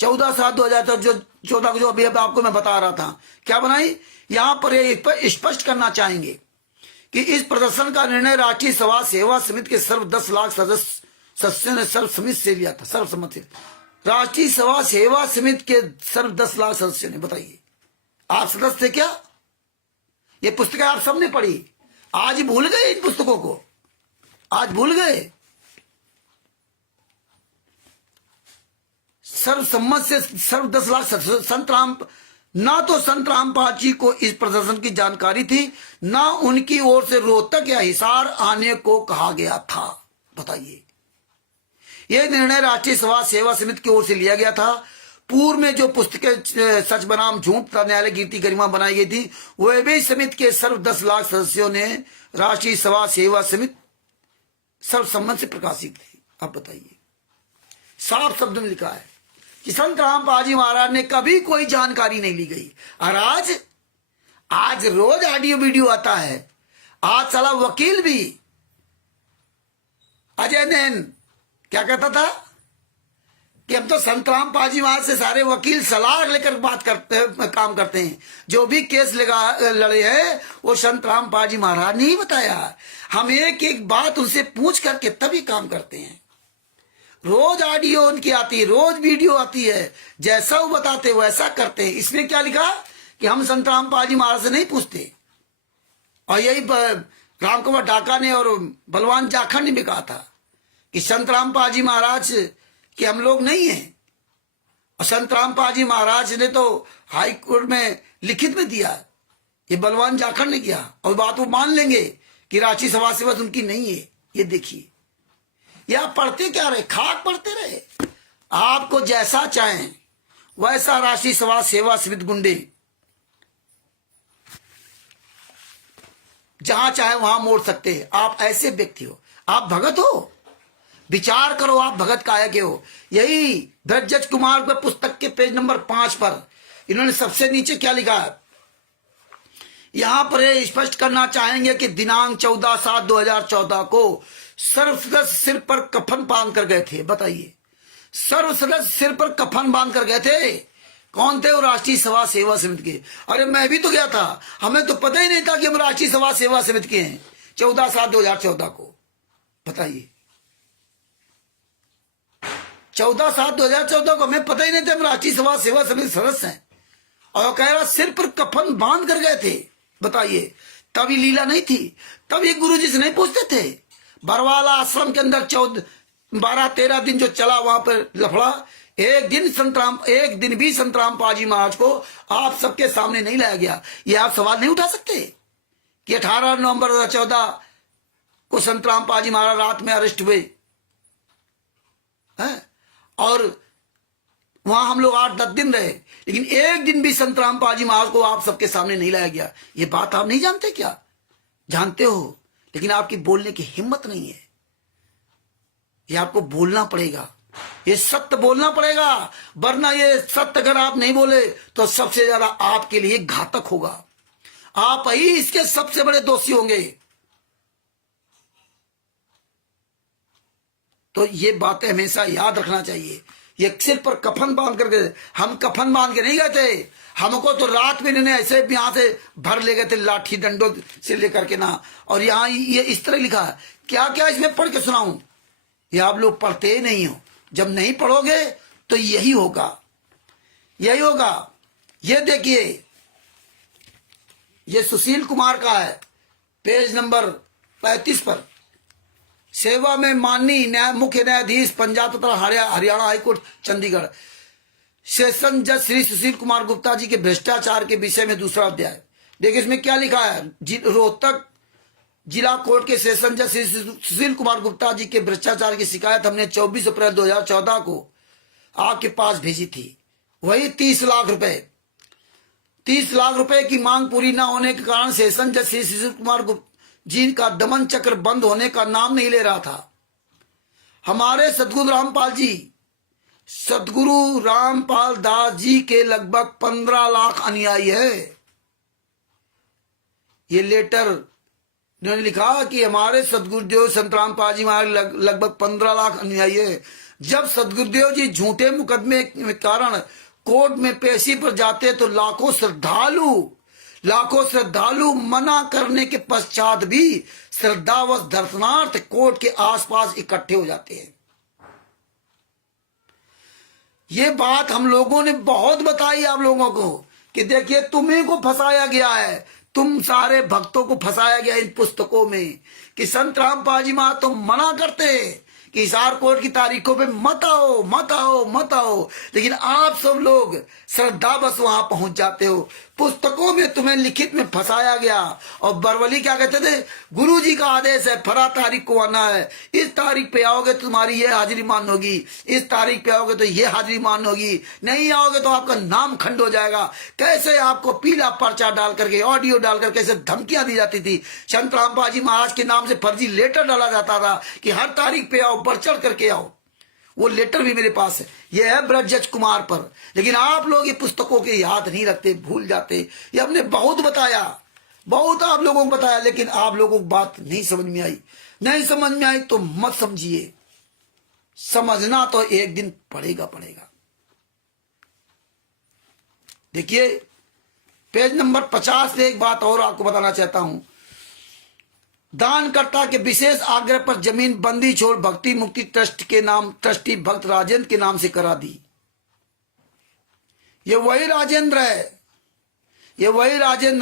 14/7/2014 को जो अभी आपको मैं बता रहा था, क्या बनाई? यहां पर ये स्पष्ट करना चाहेंगे कि इस प्रदर्शन का निर्णय राष्ट्रीय सभा सेवा समिति के सर्व 10 लाख सदस्यों ने सर्वसम्मति से लिया था। सर्वसम्मति, राष्ट्रीय सभा सेवा समिति के सर्व 10 लाख सदस्यों ने। बताइए, आप सदस्य थे क्या? ये पुस्तकें आप सबने पढ़ी, आज भूल गए इन पुस्तकों को? आज भूल गए? सर्वसम्मत से सर्व 10 लाख संत राम, ना तो संत रामपाल जी को इस प्रदर्शन की जानकारी थी, ना उनकी ओर से रोहतक या हिसार आने को कहा गया था। बताइए, यह निर्णय राष्ट्रीय सभा सेवा समिति की ओर से लिया गया था। पूर्व में जो पुस्तकें सच बनाम झूठ तथा न्यायालय कीर्ति गरिमा बनाई गई थी, वह भी समिति के सर्व 10 लाख सदस्यों ने राष्ट्रीय सभा सेवा समिति सर्वसम्मत से प्रकाशित थी। अब बताइए, साफ शब्द में लिखा है कि संत रामपाल जी महाराज ने कभी कोई जानकारी नहीं ली गई। और आज रोज ऑडियो वीडियो आता है। आज साला वकील भी अजय नैन क्या कहता था कि हम तो संत रामपाल जी महाराज से सारे वकील सलाह लेकर बात करते, काम करते हैं। जो भी केस लड़े हैं वो संत रामपाल जी महाराज ने ही बताया। हम एक एक बात उनसे पूछ करके तभी काम करते हैं। रोज ऑडियो उनकी आती है, रोज वीडियो आती है, जैसा वो बताते वैसा करते हैं। इसमें क्या लिखा कि हम संत रामपाल जी महाराज से नहीं पूछते। और यही राम कुमार ढाका ने और बलवान जाखड़ ने भी कहा था कि संत रामपाल जी महाराज कि हम लोग नहीं हैं। और संत रामपाल जी महाराज ने तो हाई कोर्ट में लिखित में दिया, ये बलवान जाखड़ ने किया, और बात वो मान लेंगे कि राष्ट्रीय सभा सेवा उनकी नहीं है। ये देखिए, या पढ़ते क्या रहे, खाक पढ़ते रहे। आपको जैसा चाहें वैसा राष्ट्रीय सभा सेवा समिति गुंडे जहां चाहे वहां मोड़ सकते हैं। आप ऐसे व्यक्ति हो, आप भगत हो, विचार करो आप भगत काहे के हो। यही ब्रजज कुमार के पुस्तक के पेज नंबर 5 पर इन्होंने सबसे नीचे क्या लिखा है, यहां पर स्पष्ट करना चाहेंगे कि दिनांक 14/7/2014 को सर्व सदस्य सिर पर कफन बांध कर गए थे। बताइए, सर्व सदस्य सिर पर कफन बांध कर गए थे। कौन थे वो? राष्ट्रीय सभा सेवा समिति के। अरे मैं भी तो गया था, हमें तो पता ही नहीं था कि हम राष्ट्रीय सभा सेवा समिति के हैं 14/7/2014 को। बताइए, 14/7/2014 को हमें पता ही नहीं था हम राष्ट्रीय सभा सेवा समिति सदस्य हैं। और कह रहा सिर पर कफन बांध कर गए थे। बताइए, तब ये लीला नहीं थी, तब ये गुरु जी से नहीं पूछते थे। बरवाला आश्रम के अंदर 12-13 दिन जो चला वहां पर लफड़ा, एक दिन भी संत रामपाल जी महाराज को आप सबके सामने नहीं लाया गया। ये आप सवाल नहीं उठा सकते कि 18 नवंबर 2014 को संत रामपाल जी महाराज रात में अरेस्ट हुए है? और वहां हम लोग 8-10 दिन रहे, लेकिन एक दिन भी संत रामपाल जी महाराज को आप सबके सामने नहीं लाया गया। ये बात आप नहीं जानते क्या? जानते हो, लेकिन आपकी बोलने की हिम्मत नहीं है। ये आपको बोलना पड़ेगा, ये सत्य बोलना पड़ेगा, वरना ये सत्य अगर आप नहीं बोले तो सबसे ज्यादा आपके लिए घातक होगा। आप ही इसके सबसे बड़े दोषी होंगे। तो ये बातें हमेशा याद रखना चाहिए। ये सिर पर कफन बांध कर गए, हम कफन बांध के नहीं गए थे। हमको तो रात में इन्होंने ऐसे यहां से भर ले गए थे, लाठी डंडों से लेकर के ना। और यहाँ ये इस तरह लिखा है, क्या क्या इसमें पढ़ के सुनाऊं? ये आप लोग पढ़ते ही नहीं हो। जब नहीं पढ़ोगे तो यही होगा, यही होगा। ये देखिए, ये सुशील कुमार का है, पेज नंबर 35 पर। सेवा में माननीय मुख्य न्यायाधीश पंजाब तथा हरियाणा हाईकोर्ट चंडीगढ़, सेशन जज श्री सुशील कुमार गुप्ता जी के भ्रष्टाचार के विषय में दूसरा अध्याय। देखिए इसमें क्या लिखा है, रोहतक जिला कोर्ट के सेशन जज श्री सुशील कुमार गुप्ता जी के भ्रष्टाचार की शिकायत हमने 24 अप्रैल 2014 को आपके पास भेजी थी। वही 30 लाख रुपए, 30 लाख रुपए की मांग पूरी न होने के कारण सेशन जज श्री सुशील कुमार गुप्ता जी का दमन चक्र बंद होने का नाम नहीं ले रहा था। हमारे सदगुरु रामपाल दास जी के लगभग 15 लाख अनुयायी है। ये लेटर उन्होंने लिखा कि हमारे सदगुरुदेव संत रामपाल जी महाराज लगभग 15 लाख अनुयायी है। जब सदगुरुदेव जी झूठे मुकदमे के कारण कोर्ट में पेशी पर जाते तो लाखों श्रद्धालु मना करने के पश्चात भी श्रद्धावश दर्शनार्थ कोर्ट के आसपास इकट्ठे हो जाते हैं। ये बात हम लोगों ने बहुत बताई आप लोगों को कि देखिए तुम्हीं को फंसाया गया है, तुम सारे भक्तों को फंसाया गया इन पुस्तकों में कि संत रामपाल जी महाराज तो मना करते हैं कि हिसार कोर्ट की तारीखों पे मत आओ मत आओ मत आओ, लेकिन आप सब लोग श्रद्धा बस वहां पहुंच जाते हो। पुस्तकों में तुम्हें लिखित में फंसाया गया। और बरवली क्या कहते थे, गुरुजी का आदेश है फला तारीख को आना है, इस तारीख पे आओगे तो तुम्हारी ये हाजिरी मान होगी, इस तारीख पे आओगे तो ये हाजिरी मान होगी, नहीं आओगे तो आपका नाम खंड हो जाएगा। कैसे आपको पीला पर्चा डाल करके ऑडियो डालकर कैसे धमकियां दी जाती थी। संत रामपाल जी महाराज के नाम से फर्जी लेटर डाला जाता था कि हर तारीख पे आओ, बढ़ चढ़ करके आओ। वो लेटर भी मेरे पास है, ये है ब्रजज कुमार पर। लेकिन आप लोग ये पुस्तकों के याद नहीं रखते, भूल जाते। ये हमने बहुत बताया, बहुत आप लोगों को बताया, लेकिन आप लोगों को बात नहीं समझ में आई। नहीं समझ में आई तो मत समझिए, समझना तो एक दिन पड़ेगा। देखिए पेज नंबर 50 से एक बात और आपको बताना चाहता हूं। दानकर्ता के विशेष आग्रह पर जमीन बंदी छोड़ भक्ति मुक्ति ट्रस्ट के नाम ट्रस्टी भक्त राजेंद्र के नाम से करा दी। ये वही राजेंद्र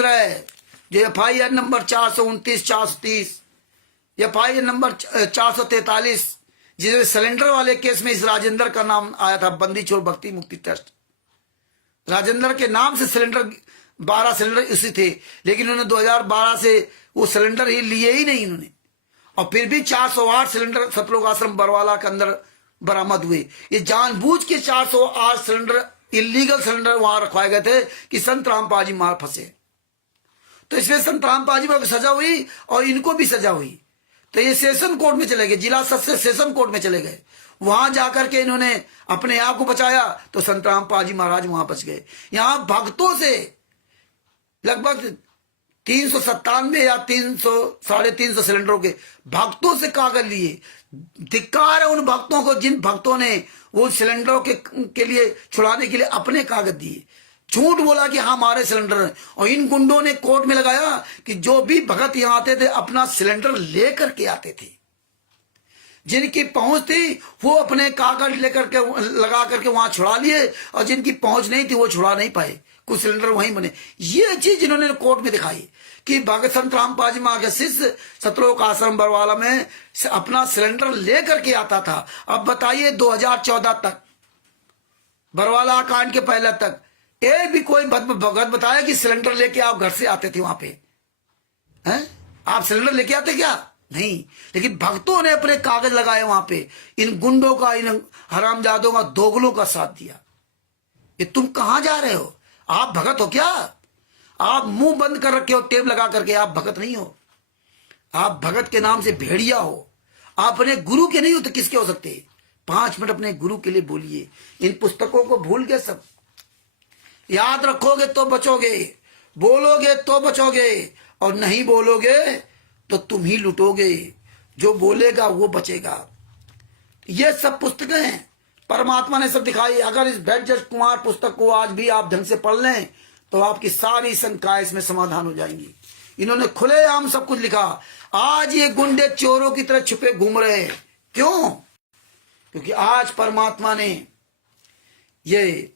है जो FIR नंबर 429 430, FIR नंबर 443, जिसमें सिलेंडर वाले केस में इस राजेंद्र का नाम आया था, बंदी छोड़ भक्ति मुक्ति ट्रस्ट। राजेंद्र के नाम से सिलेंडर 12 सिलेंडर उसी थे, लेकिन उन्होंने 2012 से वो सिलेंडर ही लिए ही नहीं इन्होंने। और फिर भी 408 सिलेंडर सतलोक आश्रम बरवाला के अंदर बरामद हुए। ये जानबूझ के 408 सिलेंडर इलीगल सिलेंडर वहां रखवाए गए थे कि संत रामपाल जी मार फंसे। तो इसमें संत रामपाल जी को सजा हुई और इनको भी सजा हुई। तो ये सेशन कोर्ट में चले गए, जिला सत्र से सेशन कोर्ट में चले गए। वहां जाकर के इन्होंने अपने आप को बचाया तो संत रामपाल जी महाराज वहां बच गए। यहां भक्तों से लगभग 397 या 300-350 सिलेंडरों के भक्तों से कागज लिए। धिक्कार है उन भक्तों को जिन भक्तों ने वो सिलेंडरों के लिए छुड़ाने के लिए अपने कागज दिए, झूठ बोला कि हाँ हमारे सिलेंडर हैं। और इन गुंडों ने कोर्ट में लगाया कि जो भी भगत यहां आते थे अपना सिलेंडर लेकर के आते थे, जिनकी पहुंच थी वो अपने कागज लेकर के लगा करके वहां छुड़ा लिए, और जिनकी पहुंच नहीं थी वो छुड़ा नहीं पाए, कुछ सिलेंडर वहीं बने। ये चीज इन्होंने कोर्ट में दिखाई कि भगत संत रामपाल जी महाराज के शिष्य सतलोक आश्रम बरवाला में अपना सिलेंडर लेकर के आता था। अब बताइए 2014 तक, बरवाला कांड के पहले तक एक भी कोई भगत बताया कि सिलेंडर लेके आप घर से आते थे वहां पे? हैं? आप सिलेंडर लेके आते क्या? नहीं। लेकिन भक्तों ने अपने कागज लगाए वहां पे। इन गुंडों का, इन हरामजादों का, दोगलों का साथ दिया। ये तुम कहां जा रहे हो? आप भगत हो क्या? आप मुंह बंद कर रखे हो टेप लगा करके, आप भगत नहीं हो। आप भगत के नाम से भेड़िया हो। आप अपने गुरु के नहीं हो तो किसके हो सकते? 5 मिनट अपने गुरु के लिए बोलिए। इन पुस्तकों को भूल गए सब। याद रखोगे तो बचोगे, बोलोगे तो बचोगे, और नहीं बोलोगे तो तुम ही लुटोगे। जो बोलेगा वो बचेगा। ये सब पुस्तकें हैं, परमात्मा ने सब दिखाई। अगर इस ब्रजज कुमार पुस्तक को आज भी आप ढंग से पढ़ लें तो आपकी सारी शंकाएं इसमें समाधान हो जाएंगी। इन्होंने खुलेआम सब कुछ लिखा। आज ये गुंडे चोरों की तरह छुपे घूम रहे हैं। क्यों? क्योंकि आज परमात्मा ने ये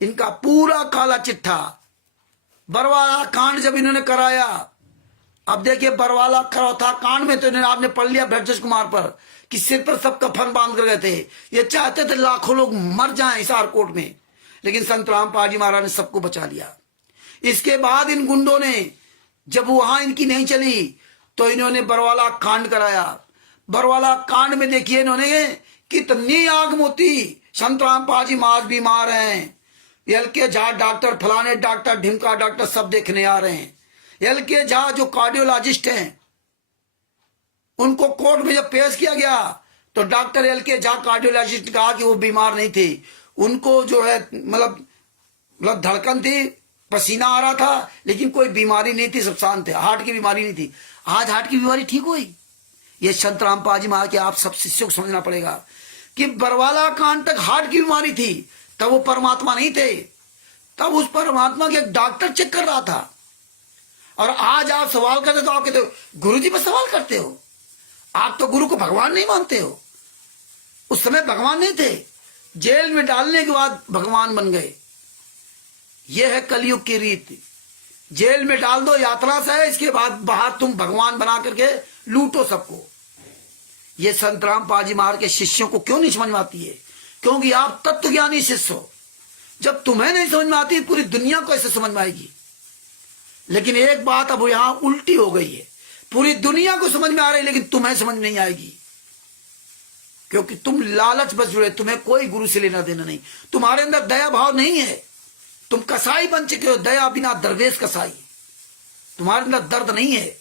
इनका पूरा काला चिट्ठा, बरवाला कांड जब इन्होंने कराया, अब देखिए बरवाला था कांड में तो इन्होंने आपने पढ़ लिया ब्रजज कुमार पर कि सिर पर सब कफन बांध कर गए थे। ये चाहते थे लाखों लोग मर जाएं हिसार कोर्ट में, लेकिन संत रामपाल जी महाराज ने सबको बचा लिया। इसके बाद इन गुंडों ने जब वहां इनकी नहीं चली तो इन्होंने बरवाला कांड कराया। बरवाला कांड में देखिए इन्होंने कितनी आग मोती। संत रामपाल जी महाराज बीमार हैं, LK झा डॉक्टर, फलाने डॉक्टर, ढिमका डॉक्टर सब देखने आ रहे हैं। LK झा जो कार्डियोलॉजिस्ट हैं, उनको कोर्ट में जब पेश किया गया तो डॉक्टर LK झा कार्डियोलॉजिस्ट ने कहा कि वो बीमार नहीं थे। उनको जो है मतलब धड़कन थी, पसीना आ रहा था, लेकिन कोई बीमारी नहीं थी, सब शांत थे। हार्ट की बीमारी नहीं थी। आज हार्ट की बीमारी ठीक हुई। ये संत रामपाल जी महाराज के आप सब शिष्यों को समझना पड़ेगा। कि बरवाला कांड तक हार्ट की बीमारी थी, तब वो परमात्मा नहीं थे, तब उस परमात्मा के एक डॉक्टर चेक कर रहा था। और आज आप सवाल करते तो आप कहते हो गुरु जी पर सवाल करते हो, आप तो गुरु को भगवान नहीं मानते हो। उस समय भगवान नहीं थे, जेल में डालने के बाद भगवान बन गए। यह है कलयुग की रीत, जेल में डाल दो यात्रा से, इसके बाद बाहर तुम भगवान बना करके लूटो सबको। ये संत रामपाल जी महाराज के शिष्यों को क्यों नहीं समझ में आती है? क्योंकि आप तत्वज्ञानी शिष्य हो। जब तुम्हें नहीं समझ में आती, पूरी दुनिया को ऐसे समझ में आएगी। लेकिन एक बात अब यहां उल्टी हो गई है, पूरी दुनिया को समझ में आ रही है, लेकिन तुम्हें समझ नहीं आएगी, क्योंकि तुम लालच बस जुड़े, तुम्हें कोई गुरु से लेना देना नहीं, तुम्हारे अंदर दया भाव नहीं है, तुम कसाई बन चुके हो, दया बिना दरवेश कसाई, तुम्हारे अंदर दर्द नहीं है।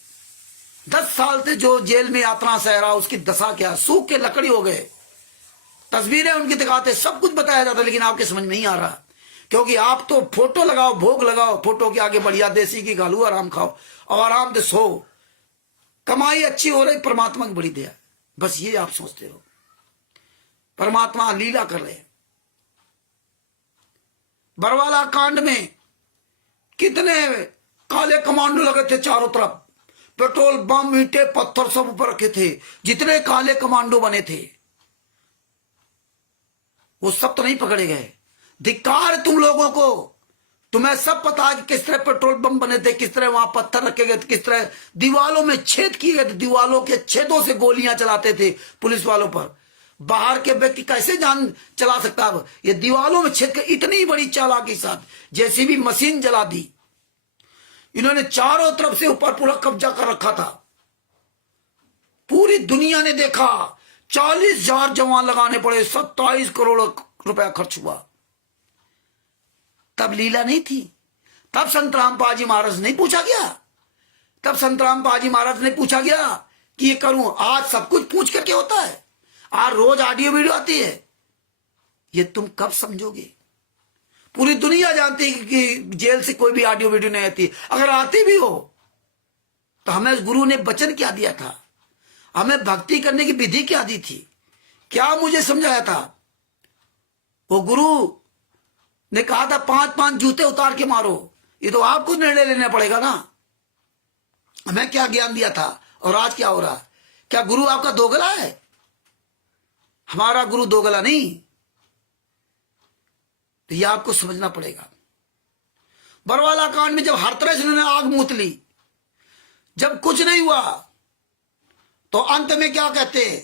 10 साल से जो जेल में यात्रा सह रहा, उसकी दशा क्या, सूख के लकड़ी हो गए। तस्वीरें उनकी दिखाते, सब कुछ बताया जाता, लेकिन आपके समझ में नहीं आ रहा, क्योंकि आप तो फोटो लगाओ, भोग लगाओ, फोटो के आगे बढ़िया देसी की घालू, आराम खाओ और आराम से सो, कमाई अच्छी हो रही, परमात्मा की बड़ी दया, बस ये आप सोचते हो। परमात्मा लीला कर रहे हैं। बरवाला कांड में कितने काले कमांडो लगे थे चारों तरफ, पेट्रोल बम ईंटे पत्थर सब ऊपर रखे थे, जितने काले कमांडो बने थे वो सब तो नहीं पकड़े गए। धिक्कार तुम लोगों को, तुम्हें सब पता है कि किस तरह पेट्रोल बम बने थे, किस तरह वहां पत्थर रखे गए थे, किस तरह दीवालों में छेद किए गए थे, दीवालों के छेदों से गोलियां चलाते थे पुलिस वालों पर। बाहर के व्यक्ति कैसे जान चला सकता है? ये दीवालों में छेद कर इतनी बड़ी चालाकी के साथ जैसी भी मशीन जला दी। इन्होंने चारों तरफ से ऊपर पूरा कब्जा कर रखा था। पूरी दुनिया ने देखा, 40,000 जवान लगाने पड़े, 27 करोड़ रुपया खर्च हुआ। तब लीला नहीं थी, तब संत रामपाल जी महाराज नहीं पूछा गया, तब संत रामपाल जी महाराज ने पूछा गया कि ये करूं। आज सब कुछ पूछ करके होता है, आज रोज ऑडियो वीडियो आती है। ये तुम कब समझोगे? पूरी दुनिया जानती है कि जेल से कोई भी ऑडियो वीडियो नहीं आती। अगर आती भी हो तो हमें गुरु ने वचन क्या दिया था, हमें भक्ति करने की विधि क्या दी थी, क्या मुझे समझाया था? वो गुरु ने कहा था 5-5 जूते उतार के मारो। ये तो आपको निर्णय लेना पड़ेगा ना, हमें क्या ज्ञान दिया था और आज क्या हो रहा? क्या गुरु आपका दोगला है? हमारा गुरु दोगला नहीं, तो ये आपको समझना पड़ेगा। बरवाला कांड में जब हर तरह से उन्होंने आग मूत ली, जब कुछ नहीं हुआ, तो अंत में क्या कहते हैं?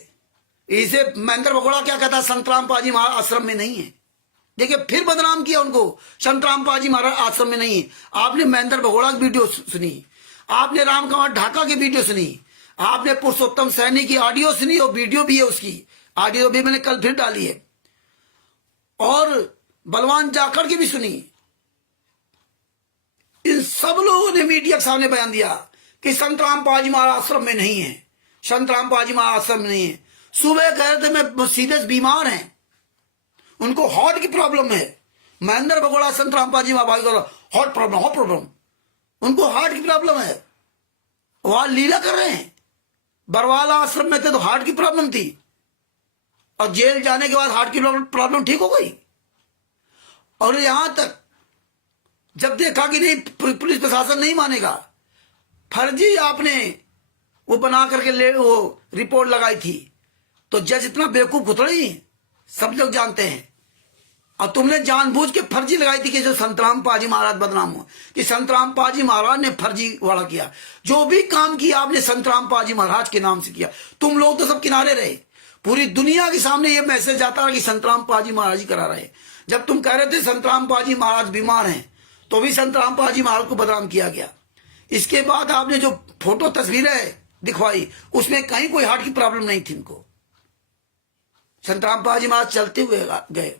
इसे महेंद्र भगोड़ा क्या कहता है? संत रामपाल जी महाराज आश्रम में नहीं है। देखिए, फिर बदनाम किया उनको, संत रामपाल जी महाराज आश्रम में नहीं है। आपने महेंद्र भगोड़ा की वीडियो सुनी, आपने राम कुमार ढाका की वीडियो सुनी, आपने पुरुषोत्तम सैनी की ऑडियो सुनी, और वीडियो भी है, उसकी ऑडियो भी मैंने कल फिर डाली है, और बलवान जाखड़ की भी सुनी। इन सब लोगों ने मीडिया के सामने बयान दिया कि संत रामपाल जी महाराज आश्रम में नहीं है, संत रामपाल जी महाराज आश्रम में नहीं है। सुबह कह रहे थे मैं सीरियस बीमार हैं, उनको हार्ट की प्रॉब्लम है। महेंद्र भगोड़ा संत रामपाल जी महाराज हार्ट प्रॉब्लम, उनको हार्ट की प्रॉब्लम है, वहां लीला कर रहे हैं। बरवाला आश्रम में थे तो हार्ट की प्रॉब्लम थी, और जेल जाने के बाद हार्ट की प्रॉब्लम ठीक हो गई। और यहां तक जब देखा कि नहीं, पुलिस प्रशासन नहीं मानेगा, फर्जी आपने वो बना करके वो रिपोर्ट लगाई थी, तो जज इतना बेवकूफ थोड़ी, सब लोग जानते हैं। और तुमने जानबूझ के फर्जी लगाई थी कि जो संत रामपाल जी महाराज बदनाम हो, कि संत रामपाल जी महाराज ने फर्जी वाला किया। जो भी काम किया आपने संत रामपाल जी महाराज के नाम से किया। तुम लोग तो सब किनारे रहे, पूरी दुनिया के सामने ये मैसेज जाता रहा कि संत रामपाल जी महाराज ही करा रहे। जब तुम कह रहे थे संत रामपाल जी महाराज बीमार हैं, तो भी संत रामपाल जी महाराज को बदनाम किया गया। इसके बाद आपने जो फोटो तस्वीरें दिखवाई, उसमें कहीं कोई हार्ट की प्रॉब्लम नहीं थी इनको। संत रामपाल जी महाराज चलते हुए गए,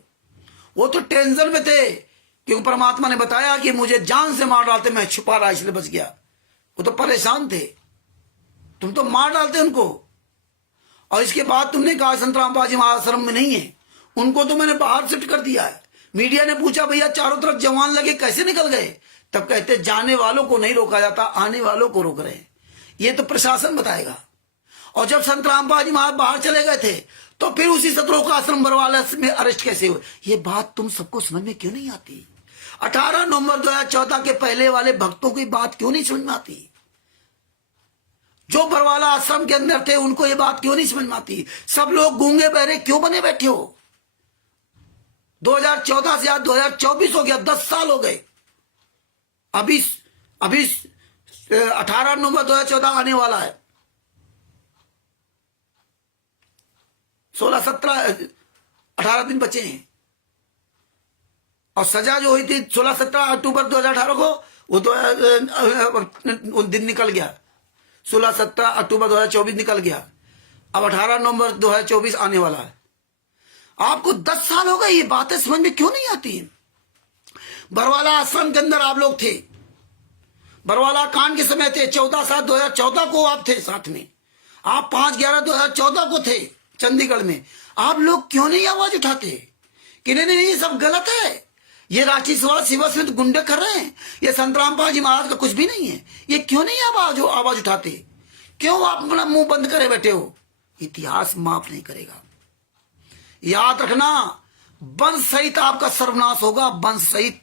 वो तो टेंशन में थे, क्योंकि परमात्मा ने बताया कि मुझे जान से मार डालते, मैं छुपा रहा इसलिए बच गया। वो तो परेशान थे, तुम तो मार डालते उनको। और इसके बाद तुमने कहा संत रामपाल जी महाराज आश्रम में नहीं है, उनको तो मैंने बाहर शिफ्ट कर दिया है। मीडिया ने पूछा भैया चारों तरफ जवान लगे कैसे निकल गए? तब कहते जाने वालों को नहीं रोका जाता, आने वालों को रोक रहे हैं। ये तो प्रशासन बताएगा। और जब संत रामपाल जी महाराज बाहर चले गए थे तो फिर उसी सत्रों का आश्रम बरवाला में अरेस्ट कैसे हुए? ये बात तुम सबको समझ में क्यों नहीं आती? 18 नवंबर 2014 के पहले वाले भक्तों की बात क्यों नहीं समझ में आती? जो बरवाला आश्रम के अंदर थे उनको ये बात क्यों नहीं समझ में आती? सब लोग गूंगे बहरे क्यों बने बैठे हो? 2014 से आज 2024 हो गया, 10 साल हो गए। अभी 18 नवंबर 2014 आने वाला है। 18 दिन बचे हैं और सजा जो हुई थी 16-17 अक्टूबर 2018 को वो दिन निकल गया। 16-17 अक्टूबर 2024 निकल गया। अब 18 नवंबर 2024 आने वाला है। आपको 10 साल हो गए, ये बातें समझ में क्यों नहीं आती? बरवाला आश्रम के अंदर आप लोग थे, बरवाला कांड के समय थे। 14/7/2014 को आप थे साथ में। आप 5/11/2014 को थे चंडीगढ़ में। आप लोग क्यों नहीं आवाज उठाते कि नहीं नहीं ये सब गलत है, ये रांची सेवा समिति गुंडे कर रहे हैं, ये संत रामपाल जी महाराज का कुछ भी नहीं है? ये क्यों नहीं आवाज उठाते? क्यों आप अपना मुंह बंद करे बैठे हो? इतिहास माफ नहीं करेगा। याद रखना, वंश सहित आपका सर्वनाश होगा, वंश सहित,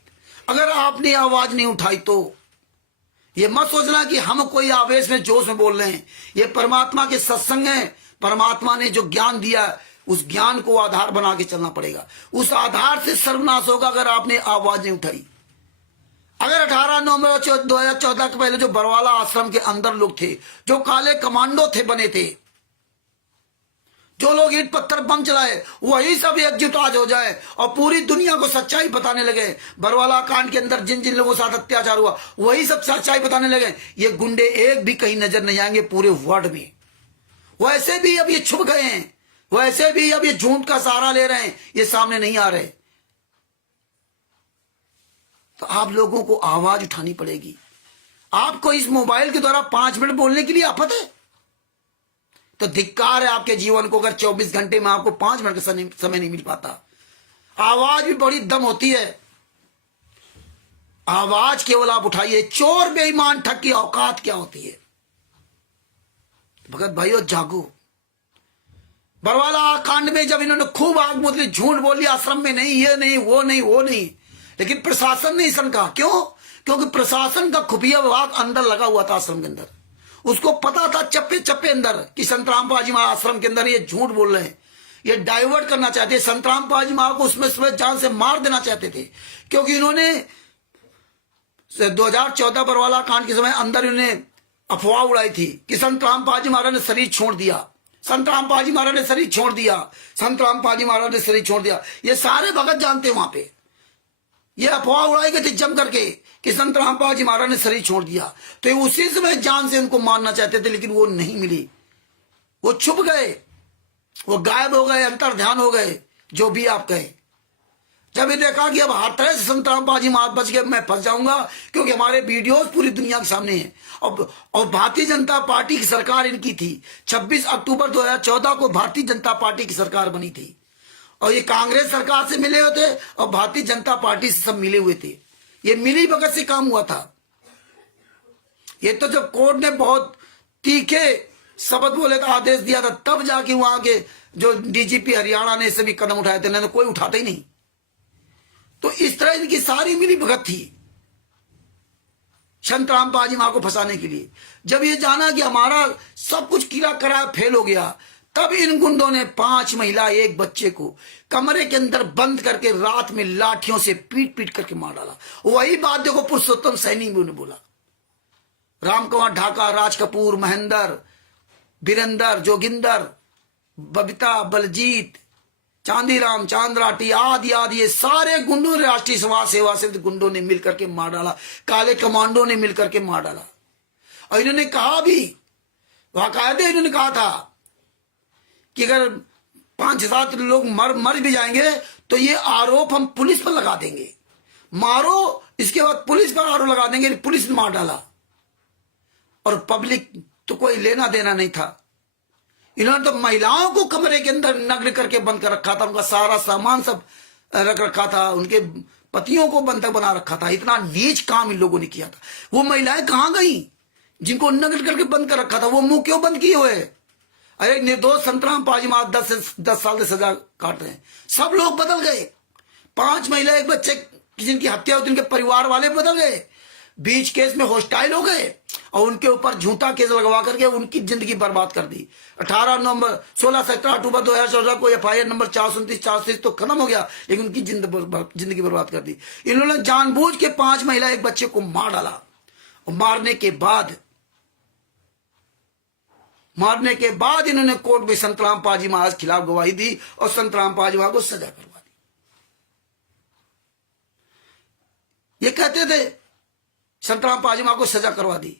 अगर आपने आवाज नहीं उठाई तो। ये मत सोचना कि हम कोई आवेश में जोश में बोल रहे हैं। ये परमात्मा के सत्संग है। परमात्मा ने जो ज्ञान दिया उस ज्ञान को आधार बना के चलना पड़ेगा। उस आधार से सर्वनाश होगा अगर आपने आवाज नहीं उठाई। अगर 18 नवंबर 2014 के पहले जो बरवाला आश्रम के अंदर लोग थे, जो काले कमांडो थे बने थे, जो लोग ईंट पत्थर बम चलाए, वही सब एकजुट आज हो जाए और पूरी दुनिया को सच्चाई बताने लगे। बरवाला कांड के अंदर जिन जिन लोगों के साथ अत्याचार हुआ वही सब सच्चाई बताने लगे। ये गुंडे एक भी कहीं नजर नहीं आएंगे पूरे वर्ल्ड में। वैसे भी अब ये छुप गए हैं, वैसे भी अब ये झूठ का सहारा ले रहे हैं, ये सामने नहीं आ रहे। तो आप लोगों को आवाज उठानी पड़ेगी। आपको इस मोबाइल के द्वारा 5 मिनट बोलने के लिए आफत है तो धिक्कार है आपके जीवन को, अगर 24 घंटे में आपको 5 मिनट का समय नहीं मिल पाता। आवाज भी बड़ी दम होती है। आवाज केवल आप उठाइए। चोर बेईमान ठग की औकात क्या होती है? भगत भाइयों जागो। बरवाला कांड में जब इन्होंने खूब आग मुदली, झूठ बोली, आश्रम में नहीं, ये नहीं, वो नहीं, वो नहीं, लेकिन प्रशासन नहीं सनका। क्यों? क्योंकि प्रशासन का खुफिया विभाग अंदर लगा हुआ था आश्रम के अंदर। उसको पता था चप्पे चप्पे अंदर कि संत रामपाल जी महाराज आश्रम के अंदर ये झूठ बोल रहे हैं, ये डाइवर्ट करना चाहते हैं। संत रामपाल जी महाराज को उसमें जान से मार देना चाहते थे, क्योंकि इन्होंने 2014 बरवाला कांड के समय अंदर इन्होंने अफवाह उड़ाई थी कि संत रामपाल जी महाराज ने शरीर छोड़ दिया, संत रामपाल जी महाराज ने शरीर छोड़ दिया, संत रामपाल जी महाराज ने शरीर छोड़ दिया। ये सारे भगत जानते हैं वहां पे। ये अफवाह उड़ाई गई थी जम करके कि संत रामपाल जी महाराज ने शरीर छोड़ दिया। तो ये उसी समय जान से उनको मारना चाहते थे, लेकिन वो नहीं मिली। वो छुप गए, वो गायब हो गए, अंतर ध्यान हो गए, जो भी आप कहें। जब ये देखा कि अब हर तरह से संत रामपाल जी महाराज बच गए, मैं फंस जाऊंगा, क्योंकि हमारे वीडियोस पूरी दुनिया के सामने हैं। और भारतीय जनता पार्टी की सरकार इनकी थी। 26 अक्टूबर 2014 को भारतीय जनता पार्टी की सरकार बनी थी और ये कांग्रेस सरकार से मिले हुए थे और भारतीय जनता पार्टी से सब मिले हुए थे। ये मिली भगत से काम हुआ था। ये तो जब कोर्ट ने बहुत तीखे शब्द बोले का आदेश दिया था, तब जाके वहां के जो डीजीपी हरियाणा ने सभी कदम उठाए थे, नहीं तो कोई उठाते ही नहीं। तो इस तरह इनकी सारी मिली भगत थी संत रामपाल जी महाराज को फंसाने के लिए। जब ये जाना कि हमारा सब कुछ किला करा फेल हो गया, तब इन गुंडों ने 5 महिला 1 बच्चे को कमरे के अंदर बंद करके रात में लाठियों से पीट पीट करके मार डाला। वही बात देखो पुरुषोत्तम सैनी भी उन्हें बोला। रामकुमार ढाका, राज कपूर, महेंद्र, वीरेंद्र, जोगिंदर, बबीता, बलजीत, चांदीराम, चांदराटी आदि आदि ये सारे गुंडों ने, राष्ट्रीय समाज सेवा से गुंडों ने मिलकर के मार डाला, काले कमांडो ने मिलकर के मार डाला। और इन्होंने कहा भी, बाकायदे इन्होंने कहा था कि अगर 5-7 लोग मर भी जाएंगे तो ये आरोप हम पुलिस पर लगा देंगे, मारो, इसके बाद पुलिस पर आरोप लगा देंगे। पुलिस ने मार डाला और पब्लिक तो कोई लेना देना नहीं था। इन्होंने तो महिलाओं को कमरे के अंदर नग्न करके बंद कर रखा था, उनका सारा सामान सब रख रखा था, उनके पतियों को बंधक बना रखा था। इतना नीच काम इन लोगों ने किया था। वो महिलाएं कहां गई जिनको नग्न करके बंद कर रखा था? वो मुंह क्यों बंद किए हुए? अरे निर्दोष संतराम पाजी महाराज 10 साल से सजा काट रहे हैं। सब लोग बदल गए। 5 महिला, एक बच्चे जिनकी हत्या हुई, उनके परिवार वाले बदल गए, बीच केस में हॉस्टाइल हो गए और उनके ऊपर झूठा केस लगवा करके उनकी जिंदगी बर्बाद कर दी। 18 नवंबर 16-17 अक्टूबर 2014 को FIR नंबर 429-430 तो खत्म हो गया, लेकिन उनकी जिंदगी बर्बाद कर दी। इन्होंने जानबूझ के 5 महिला, एक बच्चे को मार डाला और मारने के बाद इन्होंने कोर्ट में संतराम पाजी महाराज के खिलाफ गवाही दी और संतराम पाजी महाराज को सजा करवा दी। ये कहते थे संतराम पाजी महाराज को सजा करवा दी।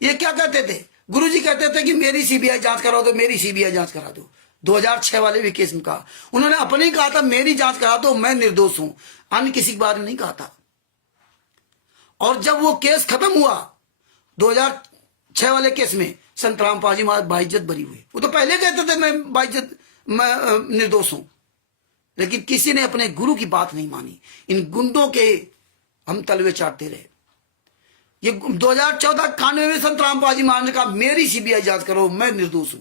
ये क्या कहते थे? गुरुजी कहते थे कि मेरी CBI जांच करा दो, मेरी CBI जांच करा दो। 2006 वाले भी केस में कहा, उन्होंने अपने ही कहा था मेरी जांच करा दो, मैं निर्दोष हूं, अन्य किसी के बारे में नहीं कहा था। और जब वो केस खत्म हुआ 2006 वाले केस में, संतराम पाजी महाराज बाइज्जत बरी हुए। वो तो पहले कहते थे मैं निर्दोष हूं, लेकिन किसी ने अपने गुरु की बात नहीं मानी। इन गुंडों के हम तलवे चाटते रहे। ये 2014 कांड में संतराम पाजी महाराज ने कहा मेरी CBI जांच करो, मैं निर्दोष हूं।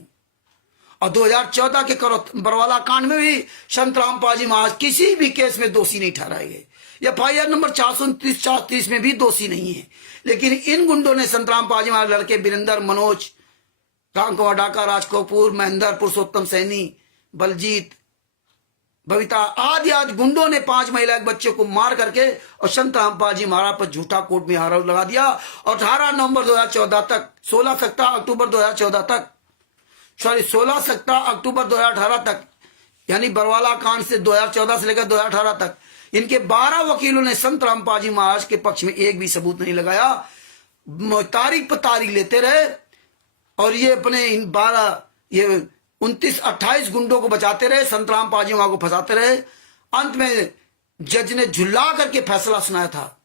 और 2014 के बरवाला कांड में भी संतराम पाजी महाराज किसी भी केस में दोषी नहीं ठहराए गए। FIR नंबर 429-430 में भी दोषी नहीं है। लेकिन इन गुंडों ने संतराम पाजी महाराज लड़के वीरेंद्र, मनोज, राम कुमार डाका, राज कपूर, महेंद्र, पुरुषोत्तम सैनी, बलजीत, बबीता आदि गुंडों ने 5 महिला, एक बच्चे को मार करके और संतराम पाजी महाराज पर झूठा कोर्ट में आरोप लगा दिया। और 18 नवंबर 2014 तक 16 अक्टूबर 2014 तक 16 अक्टूबर 2018 तक, यानी बरवाला कांड से 2014 से लेकर 2018 तक इनके 12 वकीलों ने संतराम पाजी महाराज के पक्ष में एक भी सबूत नहीं लगाया। तारीख पर तारीख लेते रहे और ये अपने इन 29-28 गुंडों को बचाते रहे, संतराम पाजी महाराज को फंसाते रहे। अंत में जज ने झुल्ला करके फैसला सुनाया था।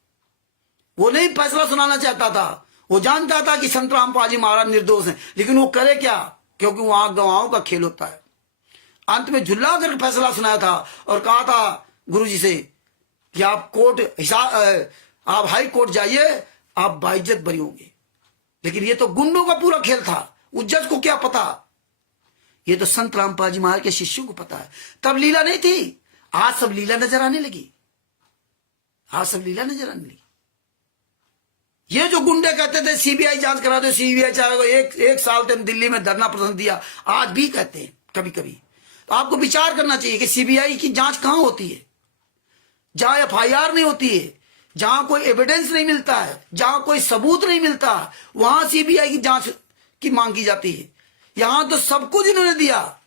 वो नहीं फैसला सुनाना चाहता था, वो जानता था कि संतराम पाजी महाराज निर्दोष हैं, लेकिन वो करे क्या, क्योंकि वहां गवाहों का खेल होता है। अंत में झुल्ला करके फैसला सुनाया था और कहा था गुरुजी से कि आप आप हाई कोर्ट जाइए, आप बाइज्जत बरी होंगे। लेकिन ये तो गुंडों का पूरा खेल था। उस जज को क्या पता? ये तो संतराम पाजी महाराज के शिष्यों को पता है। तब लीला नहीं थी, आज सब लीला नजर आने लगी। ये जो गुंडे कहते थे CBI जांच करा दो, CBI चाहे, एक साल तक दिल्ली में धरना प्रदर्शन दिया, आज भी कहते हैं कभी कभी। तो आपको विचार करना चाहिए कि CBI की जांच कहां होती है? जहां FIR नहीं होती है, जहां कोई एविडेंस नहीं मिलता है, जहां कोई सबूत नहीं मिलता, वहां CBI की जांच की मांग की जाती है। यहां तो सब कुछ इन्होंने दिया।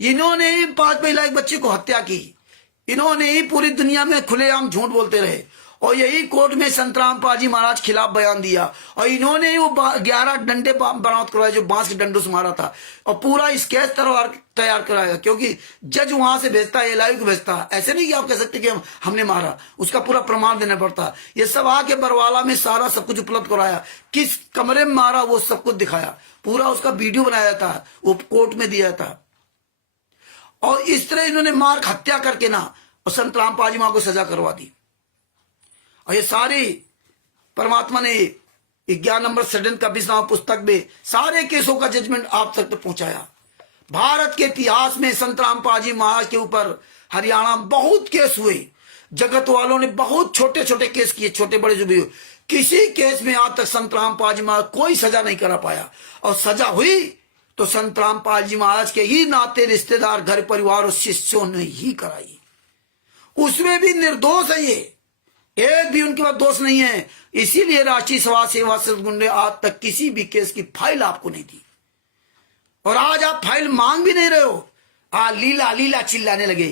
इन्होंने 5 महिला, एक बच्चे को हत्या की। इन्होंने ही पूरी दुनिया में खुलेआम झूठ बोलते रहे और यही कोर्ट में संतराम पाजी महाराज खिलाफ बयान दिया। और इन्होंने ही वो 11 डंडे बरामद करवाए जो बांस के डंडों से मारा था, और पूरा स्केच तैयार कराया। क्योंकि जज वहां से भेजता है, LIV को भेजता है। ऐसे नहीं कि आप कह सकते कि हमने मारा, उसका पूरा प्रमाण देना पड़ता। ये सब आके बरवाला में सारा सब कुछ उपलब्ध कराया, किस कमरे में मारा वो सब कुछ दिखाया, पूरा उसका वीडियो बनाया था, वो कोर्ट में दिया था। और इस तरह इन्होंने मार हत्या करके ना और संतराम पाजी महाराज को सजा करवा दी। और ये सारी परमात्मा ने 11 नंबर षड्यंत्र का 20वां पुस्तक में सारे केसों का जजमेंट आप तक पहुंचाया। भारत के इतिहास में संतराम पाजी महाराज के ऊपर हरियाणा में बहुत केस हुए। जगत वालों ने बहुत छोटे छोटे केस किए, छोटे बड़े जो भी हुए। किसी केस में आज तक संतराम पाजी महाराज कोई सजा नहीं करा पाया। और सजा हुई तो संतराम पाजी महाराज के ही नाते रिश्तेदार, घर परिवार और शिष्यों ने ही कराई। उसमें भी निर्दोष है, ये एक भी उनके पास दोष नहीं है। इसीलिए राष्ट्रीय समाज सेवा गुंडे आज तक किसी भी केस की फाइल आपको नहीं दी। और आज आप फाइल मांग भी नहीं रहे हो। लीला लीला चिल्लाने लगे।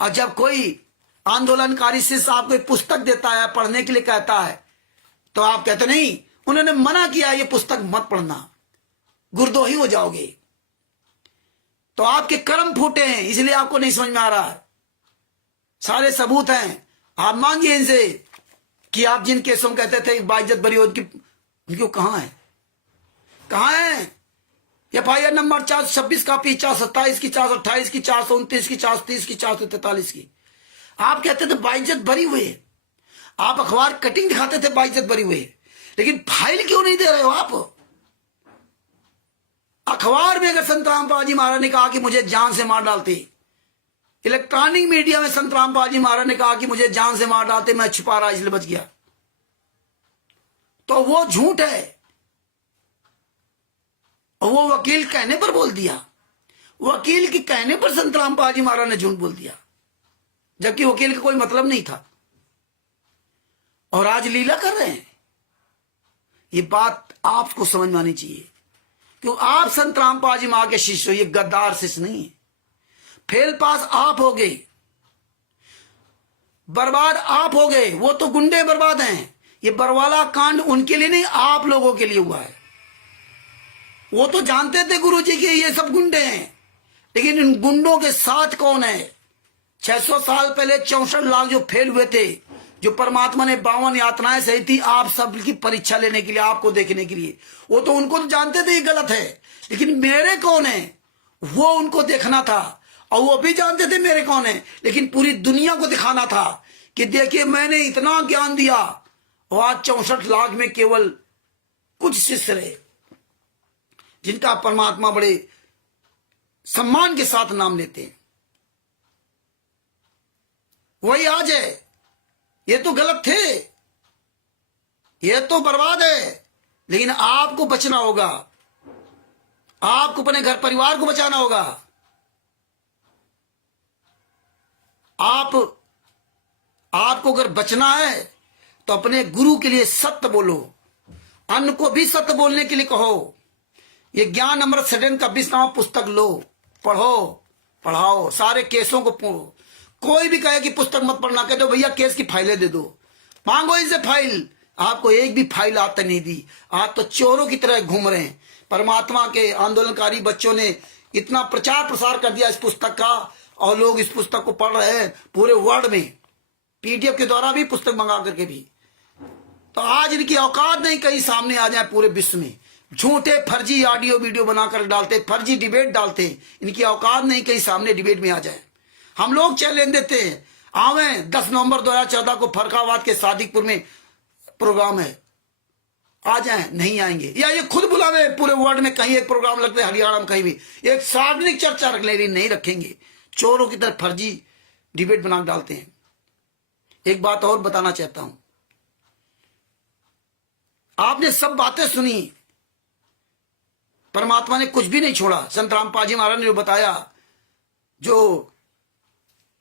और जब कोई आंदोलनकारी शिष्य आपको पुस्तक देता है, पढ़ने के लिए कहता है, तो आप कहते नहीं, उन्होंने मना किया ये पुस्तक मत पढ़ना, गुरदोही हो जाओगे। तो आपके कर्म फूटे हैं, इसलिए आपको नहीं समझ में आ रहा है। सारे सबूत हैं, आप मांगिए इनसे कि आप जिन केसों में कहते थे बाइज्जत बरी हो, उनकी कहां है? FIR नंबर 426 कॉपी, 427 की, 428 की, 429 की, 430 की, 443 की। आप कहते थे बाइज्जत बरी हुए। आप अखबार कटिंग दिखाते थे बाइज्जत बरी हुए, लेकिन फाइल क्यों नहीं दे रहे हो आप? अखबार में अगर संत रामपाल जी महाराज ने कहा कि मुझे जान से मार डालते, इलेक्ट्रॉनिक मीडिया में संत रामपाल जी महाराज ने कहा कि मुझे जान से मार डालते, मैं छुपा रहा इसलिए बच गया, तो वो झूठ है। और वो वकील कहने पर बोल दिया, वकील के कहने पर संत रामपाल जी महाराज ने झूठ बोल दिया, जबकि वकील का कोई मतलब नहीं था। और आज लीला कर रहे हैं। ये बात आपको समझ में आनी चाहिए, क्यों आप संत रामपाल जी महाराज के शिष्य हो, ये गद्दार शिष्य नहीं है। फेल पास आप हो गए, बर्बाद आप हो गए, वो तो गुंडे बर्बाद हैं। ये बरवाला कांड उनके लिए नहीं, आप लोगों के लिए हुआ है। वो तो जानते थे गुरुजी के ये सब गुंडे हैं, लेकिन इन गुंडों के साथ कौन है? 600 साल पहले 64 लाख जो फेल हुए थे, जो परमात्मा ने 52 यातनाएं सही थी आप सब की परीक्षा लेने के लिए, आपको देखने के लिए, वो तो उनको तो जानते थे ये गलत है, लेकिन मेरे कौन है वो उनको देखना था। और वो भी जानते थे मेरे कौन है, लेकिन पूरी दुनिया को दिखाना था कि देखिए मैंने इतना ज्ञान दिया। और आज 64 लाख में केवल कुछ शिष्य रहे जिनका परमात्मा बड़े सम्मान के साथ नाम लेते हैं। वही आज है। ये तो गलत थे, ये तो बर्बाद है, लेकिन आपको बचना होगा, आपको अपने घर परिवार को बचाना होगा। आपको अगर बचना है तो अपने गुरु के लिए सत्य बोलो, अन्य को भी सत्य बोलने के लिए कहो। ये ज्ञान अमृत सदन का 20वां पुस्तक लो, पढ़ो, पढ़ाओ, सारे केसों को पढ़ो। कोई भी कहे कि पुस्तक मत पढ़ना, कह दो भैया केस की फाइलें दे दो, मांगो इनसे फाइल। आपको एक भी फाइल आज तक नहीं दी, आप तो चोरों की तरह घूम रहे हैं। परमात्मा के आंदोलनकारी बच्चों ने इतना प्रचार प्रसार कर दिया इस पुस्तक का, और लोग इस पुस्तक को पढ़ रहे हैं पूरे वर्ल्ड में, पीडीएफ के द्वारा भी, पुस्तक मंगा करके भी। तो आज इनकी औकात नहीं कहीं सामने आ जाए पूरे विश्व में। झूठे फर्जी ऑडियो वीडियो बनाकर डालते, फर्जी डिबेट डालते, इनकी औकात नहीं कहीं सामने डिबेट में आ जाए। हम लोग चैलेंज देते हैं, आवे 10 नवंबर 2014 को फरखाबाद के सादिकपुर में प्रोग्राम है, आ जाए, नहीं आएंगे। या ये खुद बुलावे पूरे वर्ल्ड में कहीं एक प्रोग्राम लगते, हरियाणा में कहीं भी, एक सार्वजनिक चर्चा रख ले, नहीं रखेंगे। चोरों की तरह फर्जी डिबेट बना डालते हैं। एक बात और बताना चाहता हूं, आपने सब बातें सुनी, परमात्मा ने कुछ भी नहीं छोड़ा। संत रामपाल जी महाराज ने जो बताया, जो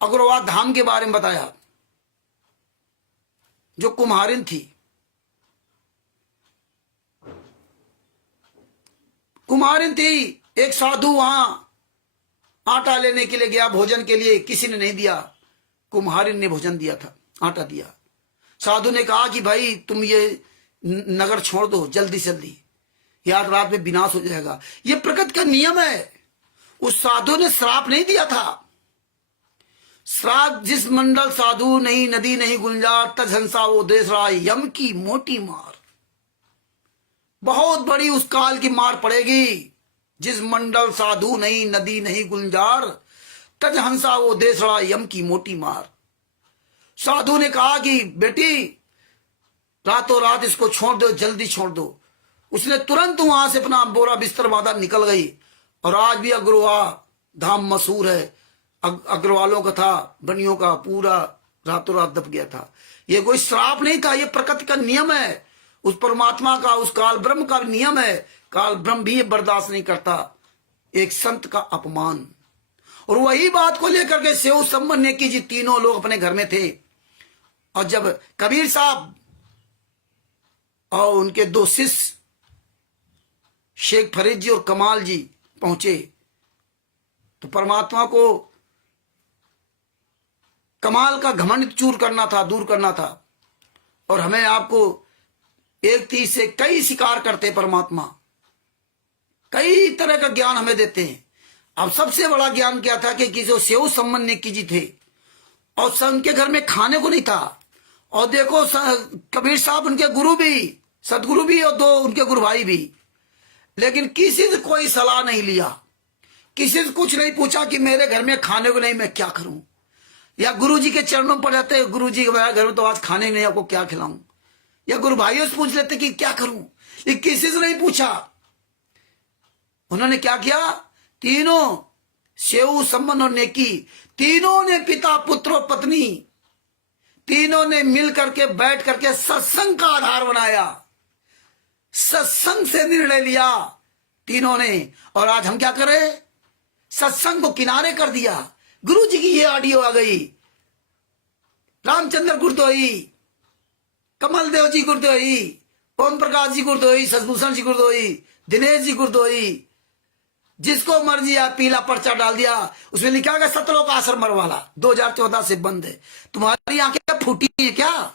अग्रवाल धाम के बारे में बताया, जो कुम्हारिन थी, एक साधु वहां आटा लेने के लिए गया भोजन के लिए, किसी ने नहीं दिया, कुम्हारिन ने भोजन दिया था, आटा दिया। साधु ने कहा कि भाई तुम ये नगर छोड़ दो जल्दी से जल्दी, याद रात में विनाश हो जाएगा। ये प्रकृति का नियम है। उस साधु ने श्राप नहीं दिया था। श्राप, जिस मंडल साधु नहीं नदी नहीं गुंजार, तजहंसा वो देश रहा, यम की मोटी मार। बहुत बड़ी उस काल की मार पड़ेगी। जिस मंडल साधु नहीं नदी नहीं गुंजार, तजहंसा वो देश रहा, यम की मोटी मार। साधु ने कहा कि बेटी रातों रात इसको छोड़ दो, जल्दी छोड़ दो। उसने तुरंत वहां से अपना बोरा बिस्तर बांधा निकल गई। और आज भी अग्रवाल धाम मशहूर है, अग्रवालों का था, बनियों का, पूरा रातों रात दब गया था। ये कोई श्राप नहीं था, ये प्रकृति का नियम है, उस परमात्मा का, उस काल ब्रह्म का नियम है। काल ब्रह्म भी बर्दाश्त नहीं करता एक संत का अपमान। और वही बात को लेकर के सेव सम्मन नेकी जी तीनों लोग अपने घर में थे। और जब कबीर साहब और उनके 2 शिष्य शेख फरीद जी और कमाल जी पहुंचे, तो परमात्मा को कमाल का घमंड चूर करना था, दूर करना था। और हमें आपको एक तीर से कई शिकार करते परमात्मा, कई तरह का ज्ञान हमें देते हैं। अब सबसे बड़ा ज्ञान क्या था कि जो सेव सम्मन नेकी जी थे, और उनके घर में खाने को नहीं था। और देखो कबीर साहब उनके गुरु भी, सदगुरु भी, और 2 उनके गुरु भाई भी, लेकिन किसी से कोई सलाह नहीं लिया, किसी से कुछ नहीं पूछा कि मेरे घर में खाने को नहीं, मैं क्या करूं। या गुरु जी के चरणों पर जाते, गुरु जी मेरे घर में तो आज खाने नहीं, आपको क्या खिलाऊं। या गुरु भाइयों से पूछ लेते कि क्या करूं, ये किसी से नहीं पूछा। उन्होंने क्या किया? तीनों, सेऊ, सम्मन और नेकी, तीनों ने पिता, पुत्र और पत्नी, तीनों ने मिल करके बैठ करके सत्संग का आधार बनाया, सत्संग से निर्णय लिया तीनों ने। और आज हम क्या करें? सत्संग को किनारे कर दिया। गुरु जी की ये ऑडियो आ गई, रामचंद्र गुरदोई, कमल देव जी गुरदोई, ओम प्रकाश जी गुरदोई, सतभूषण जी गुरदोई, दिनेश जी गुरदोई, जिसको मर्जी आप पीला पर्चा डाल दिया, उसमें लिखा गया सतलोक आश्रम बरवाला 2014 से बंद है। तुम्हारी आंखें फूटी है क्या?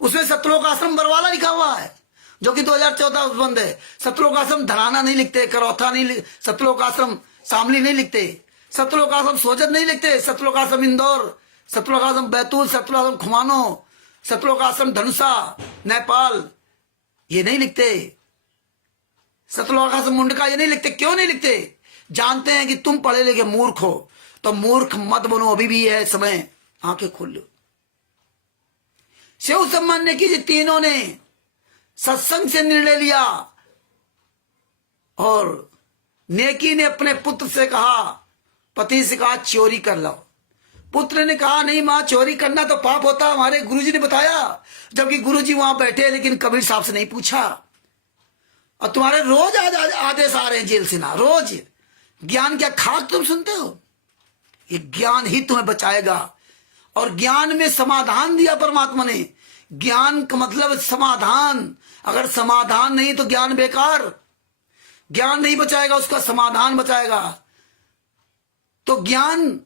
उसमें सतलोक आश्रम बरवाला लिखा हुआ है, जो कि 2014 से बंद है। सतलोक आश्रम धराना नहीं लिखते, करौथा नहीं, सतलोक आश्रम शामली नहीं लिखते, सतलोक आश्रम सोजत नहीं लिखते, सतलोक आश्रम इंदौर, सतलोक आश्रम बैतूल, सतलोक आश्रम खुमानो, सतलोक आश्रम धनुषा नेपाल, ये नहीं लिखते। सतलोक आश्रम मुंडका ये नहीं लिखते। क्यों नहीं लिखते? जानते हैं कि तुम पढ़े लिखे मूर्ख हो, तो मूर्ख मत बनो, अभी भी है समय, आंखें खोल लो। शिव सम्मान ने की, तीनों ने सत्संग से निर्णय लिया। और नेकी ने अपने पुत्र से कहा, पति से कहा चोरी कर लो। पुत्र ने कहा नहीं मां, चोरी करना तो पाप होता, हमारे गुरुजी ने बताया। जबकि गुरुजी वहां बैठे, लेकिन कबीर साहब से नहीं पूछा। और तुम्हारे रोज आदेश आ रहे हैं जेल से ना, रोज। ज्ञान क्या खाक तुम सुनते हो? ये ज्ञान ही तुम्हें बचाएगा। और ज्ञान में समाधान दिया परमात्मा ने। ज्ञान का मतलब समाधान। अगर समाधान नहीं तो ज्ञान बेकार। ज्ञान नहीं बचाएगा, उसका समाधान बचाएगा। तो ज्ञान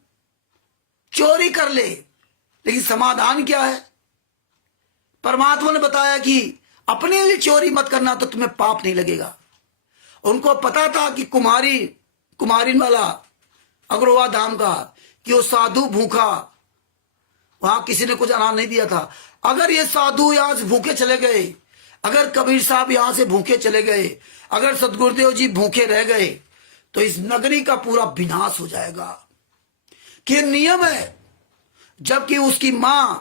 चोरी कर ले, लेकिन समाधान क्या है? परमात्मा ने बताया कि अपने लिए चोरी मत करना, तो तुम्हें पाप नहीं लगेगा। उनको पता था कि कुमारीन वाला अग्रवा धाम का, कि वो साधु भूखा, वहां किसी ने कुछ अनाज नहीं दिया था। अगर ये साधु यहां से भूखे चले गए, अगर कबीर साहब यहां से भूखे चले गए, अगर सतगुरुदेव जी भूखे रह गए, तो इस नगरी का पूरा विनाश हो जाएगा। कि नियम है। जबकि उसकी मां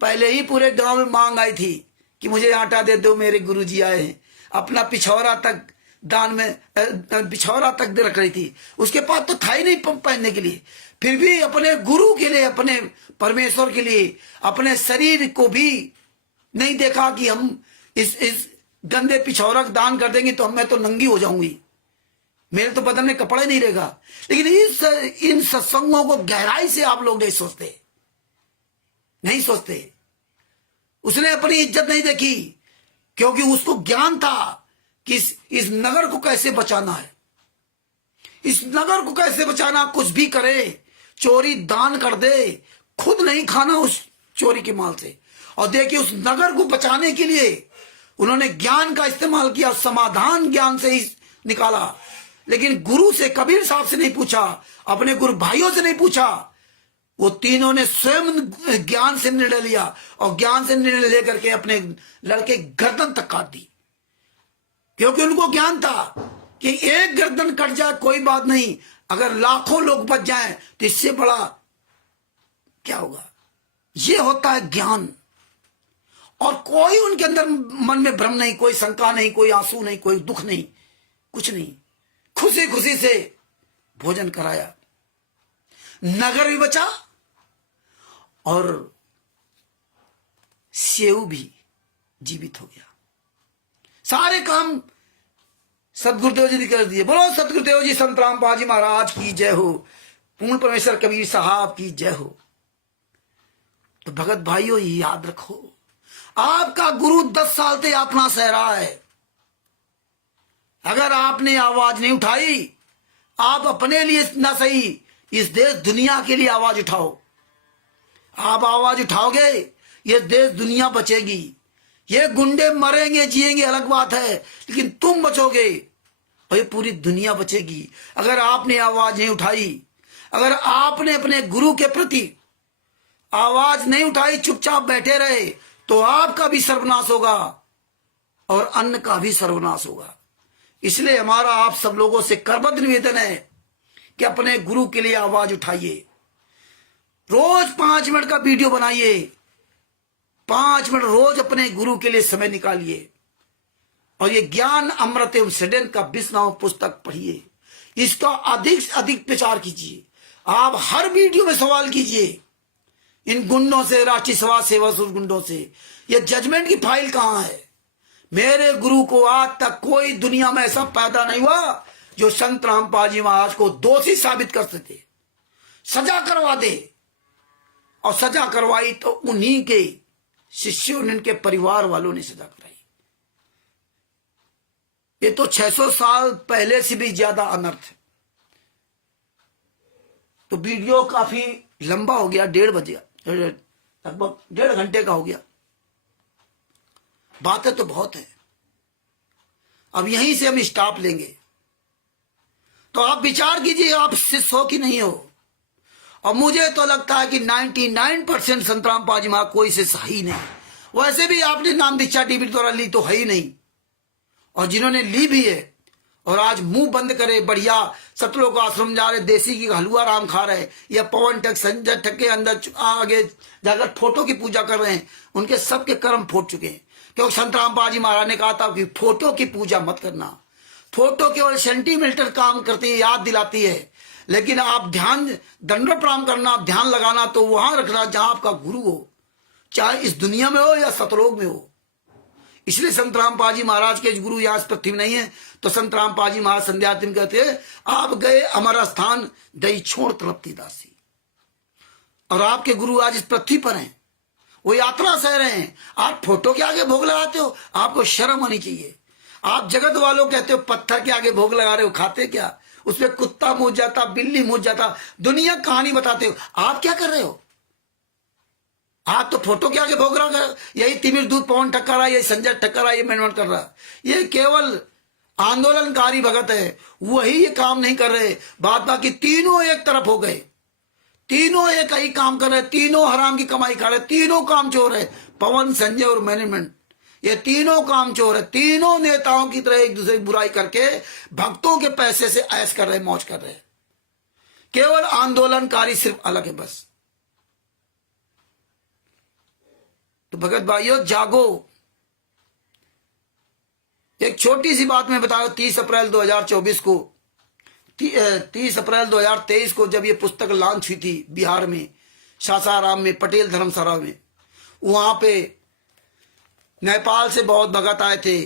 पहले ही पूरे गांव में मांग आई थी कि मुझे आटा दे दो, मेरे गुरुजी आए हैं। अपना पिछौरा तक दान में, पिछौरा तक रख रही थी। उसके पास तो था ही नहीं पहनने के लिए, फिर भी अपने गुरु के लिए, अपने परमेश्वर के लिए, अपने शरीर को भी नहीं देखा कि हम इस गंदे पिछौरा दान कर देंगे तो मैं तो नंगी हो जाऊंगी, मेरे तो बदन में कपड़े नहीं रहेगा। लेकिन इन सत्संगों को गहराई से आप लोग नहीं सोचते। उसने अपनी इज्जत नहीं देखी, क्योंकि उसको ज्ञान था कि इस नगर को कैसे बचाना है, इस नगर को कैसे बचाना। कुछ भी करे, चोरी दान कर दे, खुद नहीं खाना उस चोरी के माल से। और देखिए, उस नगर को बचाने के लिए उन्होंने ज्ञान का इस्तेमाल किया, समाधान ज्ञान से ही निकाला। लेकिन गुरु से, कबीर साहब से नहीं पूछा, अपने गुरु भाइयों से नहीं पूछा। वो तीनों ने स्वयं ज्ञान से निर्णय लिया, और ज्ञान से निर्णय लेकर के अपने लड़के गर्दन तक काट दी। क्योंकि उनको ज्ञान था कि एक गर्दन कट जाए कोई बात नहीं, अगर लाखों लोग बच जाएं तो इससे बड़ा क्या होगा। ये होता है ज्ञान। और कोई उनके अंदर मन में भ्रम नहीं, कोई शंका नहीं, कोई आंसू नहीं, कोई दुख नहीं, कुछ नहीं। खुशी खुशी से भोजन कराया, नगर भी बचा और सेऊ भी जीवित हो गया। सारे काम सतगुरुदेव जी ने कर दिए। बोलो सतगुरुदेव जी संत रामपाल जी महाराज की जय हो, पूर्ण परमेश्वर कबीर साहब की जय हो। तो भगत भाइयों, याद रखो, आपका गुरु 10 साल से यातना सह रहा है। अगर आपने आवाज नहीं उठाई, आप अपने लिए ना सही, इस देश दुनिया के लिए आवाज उठाओ। आप आवाज उठाओगे, ये देश दुनिया बचेगी। ये गुंडे मरेंगे जिएंगे अलग बात है, लेकिन तुम बचोगे और ये पूरी दुनिया बचेगी। अगर आपने आवाज नहीं उठाई, अगर आपने अपने गुरु के प्रति आवाज नहीं उठाई, चुपचाप बैठे रहे, तो आपका भी सर्वनाश होगा और अन्न का भी सर्वनाश होगा। इसलिए हमारा आप सब लोगों से करबद्ध निवेदन है कि अपने गुरु के लिए आवाज उठाइए। रोज 5 मिनट का वीडियो बनाइए, 5 मिनट रोज अपने गुरु के लिए समय निकालिए। और ये ज्ञान अमृत एवं षड्यंत्र का 20 नामक पुस्तक पढ़िए, इसका अधिक से अधिक प्रचार कीजिए। आप हर वीडियो में सवाल कीजिए इन गुंडों से, राष्ट्रीय समाज सेवा गुंडों से, ये जजमेंट की फाइल कहां है? मेरे गुरु को आज तक कोई दुनिया में ऐसा पैदा नहीं हुआ जो संत रामपाल जी महाराज को दोषी साबित कर सके, सजा करवा दे। और सजा करवाई तो उन्हीं के शिष्यों ने, उनके परिवार वालों ने सजा कराई। ये तो 600 साल पहले से भी ज्यादा अनर्थ है। तो वीडियो काफी लंबा हो गया, 1:30 बजे, लगभग 1.5 घंटे का हो गया। बातें तो बहुत है, अब यहीं से हम स्टॉप लेंगे। तो आप विचार कीजिए, आप शिष्य हो कि नहीं हो। और मुझे तो लगता है कि 99% संत रामपाल जी महाराज कोई शिष्य ही नहीं। वैसे भी आपने नाम दीक्षा टीवी द्वारा ली तो है ही नहीं, और जिन्होंने ली भी है और आज मुंह बंद करे बढ़िया सतलोक आश्रम जा रहे, देसी की हलवा राम खा रहे, या पवन टक संजय ठग के अंदर आगे जाकर फोटो की पूजा कर रहे हैं, उनके सबके कर्म फूट चुके हैं। क्योंकि संत रामपाल जी महाराज ने कहा था कि फोटो की पूजा मत करना। फोटो केवल सेंटीमीटर काम करती है, याद दिलाती है, लेकिन आप ध्यान, दंड प्रणाम करना, ध्यान लगाना तो वहां रखना जहां आपका गुरु हो, चाहे इस दुनिया में हो या सतलोक में हो। इसलिए संत रामपाल जी महाराज के गुरु यहाँ इस पृथ्वी में नहीं है। तो संत रामपाल जी महाराज संध्यातिम कहते हैं, आप गए हमारा स्थान दई छोड़ तड़पती दासी। और आपके गुरु आज इस पृथ्वी पर हैं, वो यात्रा सह रहे हैं। आप फोटो के आगे भोग लगाते हो, आपको शर्म होनी चाहिए। आप जगत वालों कहते हो पत्थर के आगे भोग लगा रहे हो, खाते क्या? उसमें कुत्ता मुझ जाता, बिल्ली मुझ जाता, दुनिया कहानी बताते हो। आप क्या कर रहे हो? आप तो फोटो के आगे भोग रहा है। यही तिमिर दूध पवन ठक्कर रहा, यही संजय ठक्कर रहा, ये मेहनत कर रहा। ये केवल आंदोलनकारी भगत है, वही ये काम नहीं कर रहे। बात बाकी तीनों एक तरफ हो गए, तीनों एक ही काम कर रहे, तीनों हराम की कमाई खा रहे, तीनों काम चोर है। पवन, संजय और मैनेजमेंट, ये तीनों काम चोर है। तीनों नेताओं की तरह एक दूसरे की बुराई करके भक्तों के पैसे से ऐश कर रहे, मौज कर रहे। केवल आंदोलनकारी सिर्फ अलग है बस। तो भगत भाइयों जागो। एक छोटी सी बात मैं बताऊं, 30 अप्रैल 2024 को, 30 अप्रैल 2023 को जब ये पुस्तक लॉन्च हुई थी बिहार में, सासाराम में, पटेल धर्मशाला में, वहां पे नेपाल से बहुत भगत आए थे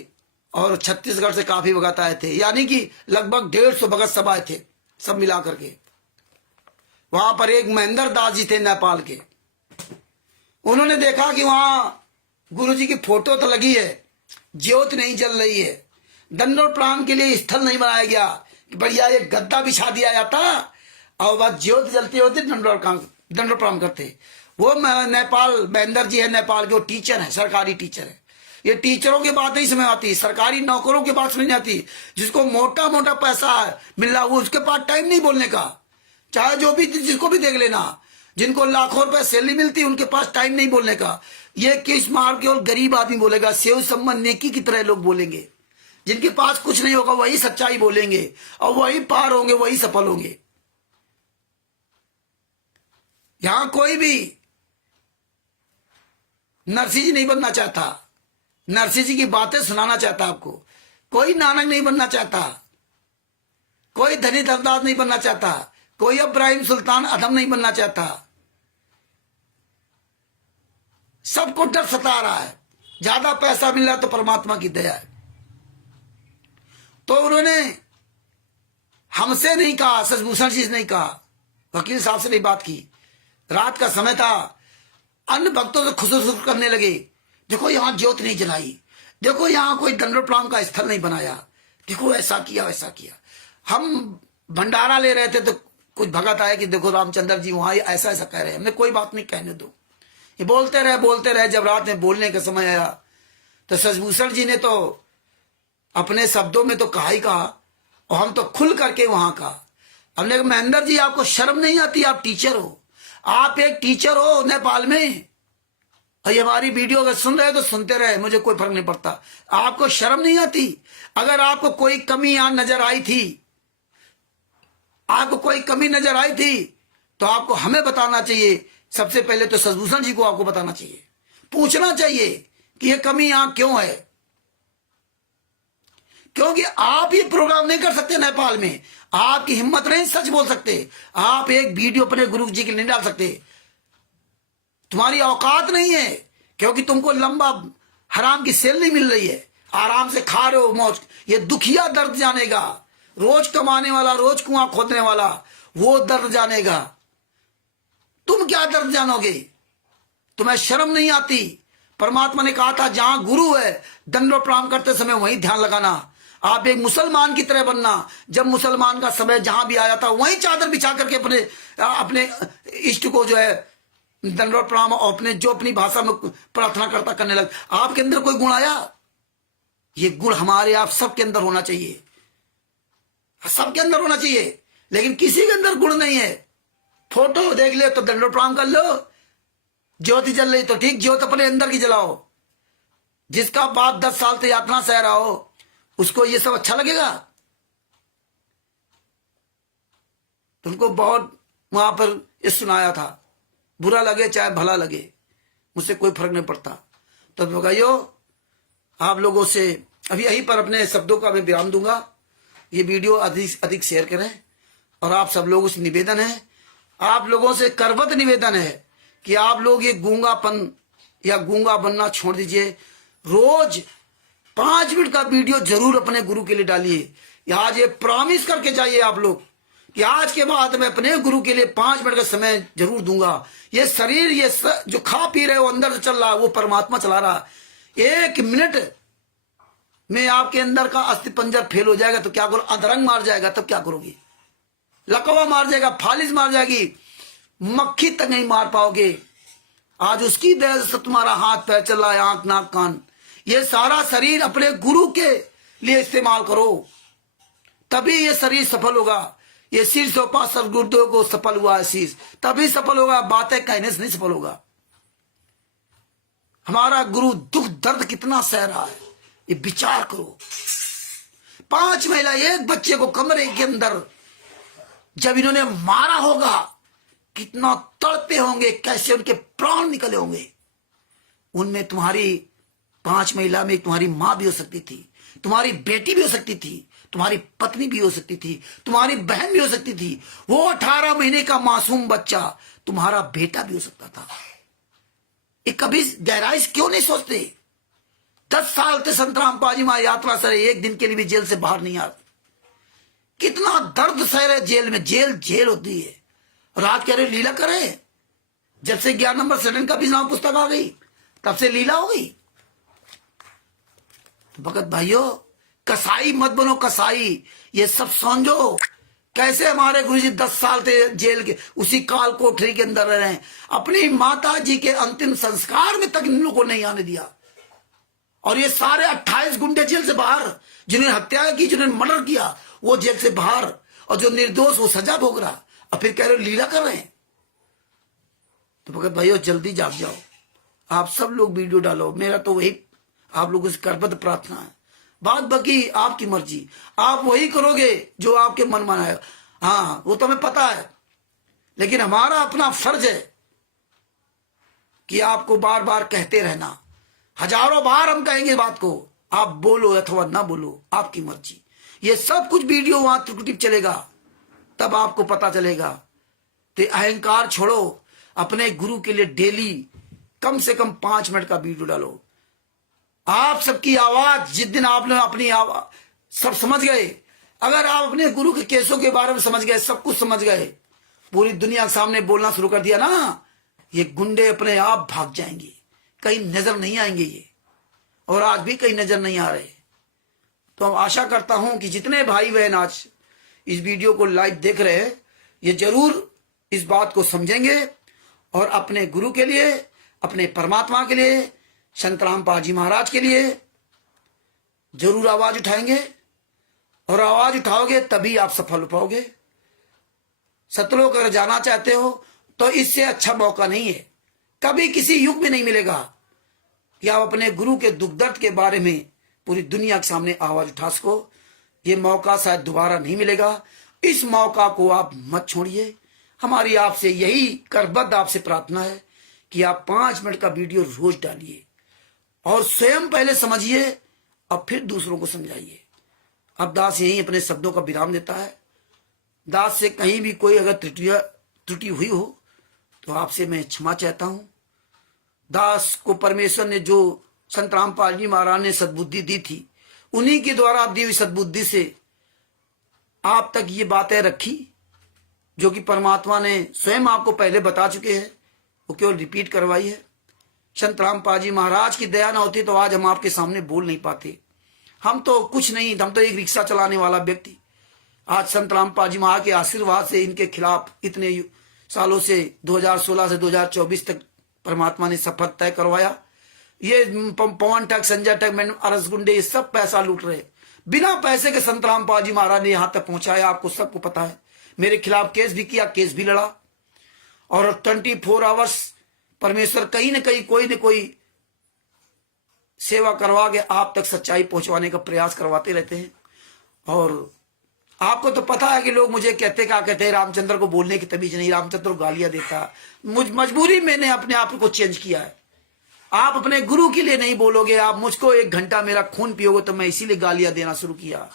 और छत्तीसगढ़ से काफी भगत आए थे, यानी कि लगभग 150 भगत सब आए थे, सब मिला करके। वहां पर एक महेंद्र दास जी थे नेपाल के। उन्होंने देखा कि वहां गुरुजी की फोटो तो लगी है, ज्योत नहीं जल रही है, दंडोत प्रणाम के लिए स्थल नहीं बनाया गया कि बढ़िया एक गद्दा बिछा दिया जाता और बस ज्योत जलती होती, दंडोत प्रणाम करते। वो नेपाल, महेंद्र जी है नेपाल के, वो टीचर है, सरकारी टीचर है। ये टीचरों की बात नहीं समझ आती, सरकारी नौकरों की बात समझ नहीं आती। जिसको मोटा मोटा पैसा मिल रहा, वो उसके पास टाइम नहीं बोलने का। चाहे जो भी, जिसको भी देख लेना, जिनको लाखों रुपए सैलरी मिलती है, उनके पास टाइम नहीं बोलने का। ये किस मार के और गरीब आदमी बोलेगा, सेव संबंध नेकी की तरह लोग बोलेंगे। जिनके पास कुछ नहीं होगा वही सच्चाई बोलेंगे और वही पार होंगे, वही सफल होंगे। यहां कोई भी नरसिंह जी नहीं बनना चाहता, नरसिंह जी की बातें सुनाना चाहता आपको। कोई नानक नहीं बनना चाहता, कोई धनी धनदास नहीं बनना चाहता, कोई इब्राहिम सुल्तान अदम नहीं बनना चाहता। सबको डर सता रहा है, ज्यादा पैसा मिल रहा तो परमात्मा की दया है। तो उन्होंने हमसे नहीं कहा, शशिभूषण जी से नहीं कहा, वकील साहब से नहीं बात की। रात का समय था, अन्य भक्तों से खुशखुश करने लगे, देखो यहां ज्योत नहीं जलाई, देखो यहां कोई दंडोत प्रणाम का स्थल नहीं बनाया, देखो ऐसा किया वैसा किया। हम भंडारा ले रहे थे तो कुछ भगत आए कि देखो रामचंद्र जी वहां ऐसा ऐसा कह रहे हैं। हमने कोई बात नहीं, कहने दो। ये बोलते रहे। जब रात में बोलने का समय आया तो शशिभूषण जी ने तो अपने शब्दों में तो कहा ही कहा, और हम तो खुल करके वहां कहा। हमने कहा महेंद्र जी आपको शर्म नहीं आती? आप टीचर हो, आप एक टीचर हो नेपाल में, और ये हमारी वीडियो अगर सुन रहे तो सुनते रहे, मुझे कोई फर्क नहीं पड़ता। आपको शर्म नहीं आती? अगर आपको कोई कमी यहां नजर आई थी, आपको कोई कमी नजर आई थी तो आपको हमें बताना चाहिए। सबसे पहले तो शशिभूषण जी को आपको बताना चाहिए, पूछना चाहिए कि ये कमी यहां क्यों है। क्योंकि आप ये प्रोग्राम नहीं कर सकते नेपाल में, आपकी हिम्मत नहीं सच बोल सकते, आप एक वीडियो अपने गुरु जी के नहीं डाल सकते, तुम्हारी औकात नहीं है, क्योंकि तुमको लंबा हराम की सेल नहीं मिल रही है, आराम से खा रहे हो मौज। ये दुखिया दर्द जानेगा, रोज कमाने वाला, रोज कुआं खोदने वाला, वो दर्द जानेगा। तुम क्या दर्द जानोगे? तुम्हें शर्म नहीं आती? परमात्मा ने कहा था जहां गुरु है दंडोत प्रणाम करते समय वहीं ध्यान लगाना। आप एक मुसलमान की तरह बनना। जब मुसलमान का समय जहां भी आया था वहीं चादर बिछा करके अपने अपने इष्ट को जो है दंडोत प्रणाम और अपने जो अपनी भाषा में प्रार्थना करता करने लगे। आपके अंदर कोई गुण आया? ये गुण हमारे आप सबके अंदर होना चाहिए, सबके अंदर होना चाहिए, लेकिन किसी के अंदर गुण नहीं है। फोटो देख ले तो दंडोत प्रणाम कर लो, ज्योति जल रही तो ठीक, ज्योत अपने अंदर की जलाओ। जिसका बाप 10 साल से यातना सह रहा हो उसको ये सब अच्छा लगेगा? तुमको बहुत वहां पर ये सुनाया था, बुरा लगे चाहे भला लगे मुझसे कोई फर्क नहीं पड़ता। तो भाइयों, आप लोगों से अभी यहीं पर अपने शब्दों का मैं विराम दूंगा। ये वीडियो अधिक अधिक शेयर करें और आप सब लोगों से निवेदन है, आप लोगों से करवत निवेदन है कि आप लोग ये गूंगापन या गूंगा बनना छोड़ दीजिए। रोज 5 मिनट का वीडियो जरूर अपने गुरु के लिए डालिए। आज ये प्रॉमिस करके जाइए आप लोग कि आज के बाद मैं अपने गुरु के लिए 5 मिनट का समय जरूर दूंगा। ये शरीर ये जो खा पी रहे हो अंदर से चल रहा है वो परमात्मा चला रहा है। 1 मिनट में आपके अंदर का अस्थि पंजर फेल हो जाएगा तो क्या करो? अधरंग मार जाएगा तब क्या करोगे? लकवा मार जाएगा, फालिज मार जाएगी, मक्खी तक नहीं मार पाओगे। आज उसकी दया से तुम्हारा हाथ पैर चल रहा है, आंख नाक कान, ये सारा शरीर अपने गुरु के लिए इस्तेमाल करो, तभी ये शरीर सफल होगा। ये शीर्ष उपास गुरुदेव को सफल हुआ है, शीर्ष तभी सफल होगा, बातें कहने से नहीं सफल होगा। हमारा गुरु दुख दर्द कितना सह रहा है ये विचार करो। 5 महिला एक बच्चे को कमरे के अंदर जब इन्होंने मारा होगा कितना तड़पे होंगे, कैसे उनके प्राण निकले होंगे। उनमें तुम्हारी 5 महिला में तुम्हारी मां भी हो सकती थी, तुम्हारी बेटी भी हो सकती थी, तुम्हारी पत्नी भी हो सकती थी, तुम्हारी बहन भी हो सकती थी। वो 18 महीने का मासूम बच्चा तुम्हारा बेटा भी हो सकता था। ये कभी गहराई से क्यों नहीं सोचते? 10 साल से संतराम पाजी मां यात्रा से एक दिन के लिए भी जेल से बाहर नहीं आते। कितना दर्द सह रहे जेल में, जेल होती है। और आज कह रहे लीला करे। जब से 11 नंबर सडन का भी नाम पुस्तक आ गई तब से लीला हो गई। तो भगत भाइयों, कसाई मत बनो, कसाई। ये सब समझो कैसे हमारे गुरुजी 10 साल से जेल के उसी काल कोठरी के अंदर रह रहे हैं। अपनी माता जी के अंतिम संस्कार में तक इन लोगों को नहीं आने दिया। और ये सारे 28 गुंडे जेल से बाहर, जिन्होंने हत्या की, जिन्होंने मर्डर किया, वो जेल से बाहर, और जो निर्दोष वो सजा भोग रहा, और फिर कह रहे लीला कर रहे हैं। तो भगत भाइयों जल्दी जाग जाओ, आप सब लोग वीडियो डालो। मेरा तो वही आप लोगों से करबद्ध प्रार्थना है। बात बाकी आपकी मर्जी, आप वही करोगे जो आपके मन में आएगा। हाँ वो तो हमें पता है, लेकिन हमारा अपना फर्ज है कि आपको बार बार कहते रहना। हजारों बार हम कहेंगे बात को, आप बोलो अथवा ना बोलो, आपकी मर्जी। ये सब कुछ वीडियो वहां त्रुटि चलेगा, तब आपको पता चलेगा। तो अहंकार छोड़ो, अपने गुरु के लिए डेली कम से कम 5 मिनट का वीडियो डालो। आप सबकी आवाज, जिस दिन आपने अपनी आवाज सब समझ गए, अगर आप अपने गुरु के केसों के बारे में समझ गए, सब कुछ समझ गए, पूरी दुनिया के सामने बोलना शुरू कर दिया ना, ये गुंडे अपने आप भाग जाएंगे, कहीं नजर नहीं आएंगे ये। और आज भी कहीं नजर नहीं आ रहे। तो आशा करता हूं कि जितने भाई बहन आज इस वीडियो को लाइव देख रहे हैं, ये जरूर इस बात को समझेंगे और अपने गुरु के लिए, अपने परमात्मा के लिए, संतराम पाजी महाराज के लिए जरूर आवाज उठाएंगे। और आवाज उठाओगे तभी आप सफल हो पाओगे। सतलोक अगर जाना चाहते हो तो इससे अच्छा मौका नहीं है, कभी किसी युग में नहीं मिलेगा कि आप अपने गुरु के दुख दर्द के बारे में पूरी दुनिया के सामने आवाज उठा सको। ये मौका शायद दोबारा नहीं मिलेगा। इस मौका को आप मत छोड़िए। हमारी आपसे यही करबद्ध आपसे प्रार्थना है कि आप 5 मिनट का वीडियो रोज डालिए और स्वयं पहले समझिए और फिर दूसरों को समझाइए। अब दास यहीं अपने शब्दों का विराम देता है। दास से कहीं भी कोई अगर त्रुटि हुई हो तो आपसे मैं क्षमा चाहता हूं। दास को परमेश्वर ने जो संत रामपाल जी महाराज ने सद्बुद्धि दी थी, उन्हीं के द्वारा आप दी हुई सद्बुद्धि से आप तक ये बातें रखी जो कि परमात्मा ने स्वयं आपको पहले बता चुके हैं, वो केवल रिपीट करवाई है। संत रामपाल जी महाराज की दया ना होती तो आज हम आपके सामने बोल नहीं पाते। हम तो कुछ नहीं, हम तो एक रिक्शा चलाने वाला व्यक्ति। आज संत रामपाल जी महाराज के आशीर्वाद से इनके खिलाफ इतने सालों से 2016 से 2024 तक परमात्मा ने शपथ तय करवाया। ये पवन ठग, संजय ठग, मैंने अरस गुंडे, ये सब पैसा लूट रहे, बिना पैसे के संत रामपाल जी महाराज ने यहां तक पहुंचाया। आपको सबको पता है। मेरे खिलाफ केस भी किया, केस भी लड़ा, और 24 आवर्स परमेश्वर कहीं न कहीं कोई न कोई सेवा करवा के आप तक सच्चाई पहुंचवाने का प्रयास करवाते रहते हैं। और आपको तो पता है कि लोग मुझे कहते हैं रामचंद्र को बोलने की तमीज नहीं, रामचंद्र को गालियां देता। मजबूरी मैंने अपने आप को चेंज किया है। आप अपने गुरु के लिए नहीं बोलोगे, आप मुझको 1 घंटा मेरा खून पियोगे तो मैं इसीलिए गालियां देना शुरू किया।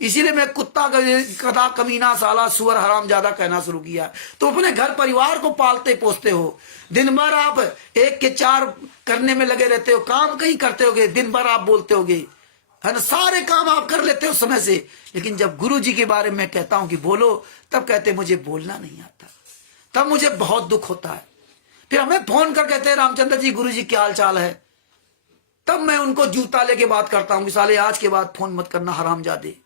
इसीलिए मैं कुत्ता, गधा, कमीना, साला, सुअर, हराम ज्यादा कहना शुरू किया। तो अपने घर परिवार को पालते पोसते हो, दिन भर आप 1 के 4 करने में लगे रहते हो, काम कहीं करते होगे, दिन भर आप बोलते होगे, है ना, सारे काम आप कर लेते हो समय से। लेकिन जब गुरु जी के बारे में कहता हूं कि बोलो, तब कहते मुझे बोलना नहीं आता, तब मुझे बहुत दुख होता है। फिर हमें फोन कर कहते हैं रामचंद्र जी, गुरु जी क्या हाल चाल है, तब मैं उनको जूता लेके बात करता हूं कि साले आज के बाद फोन मत करना, हरामजादे।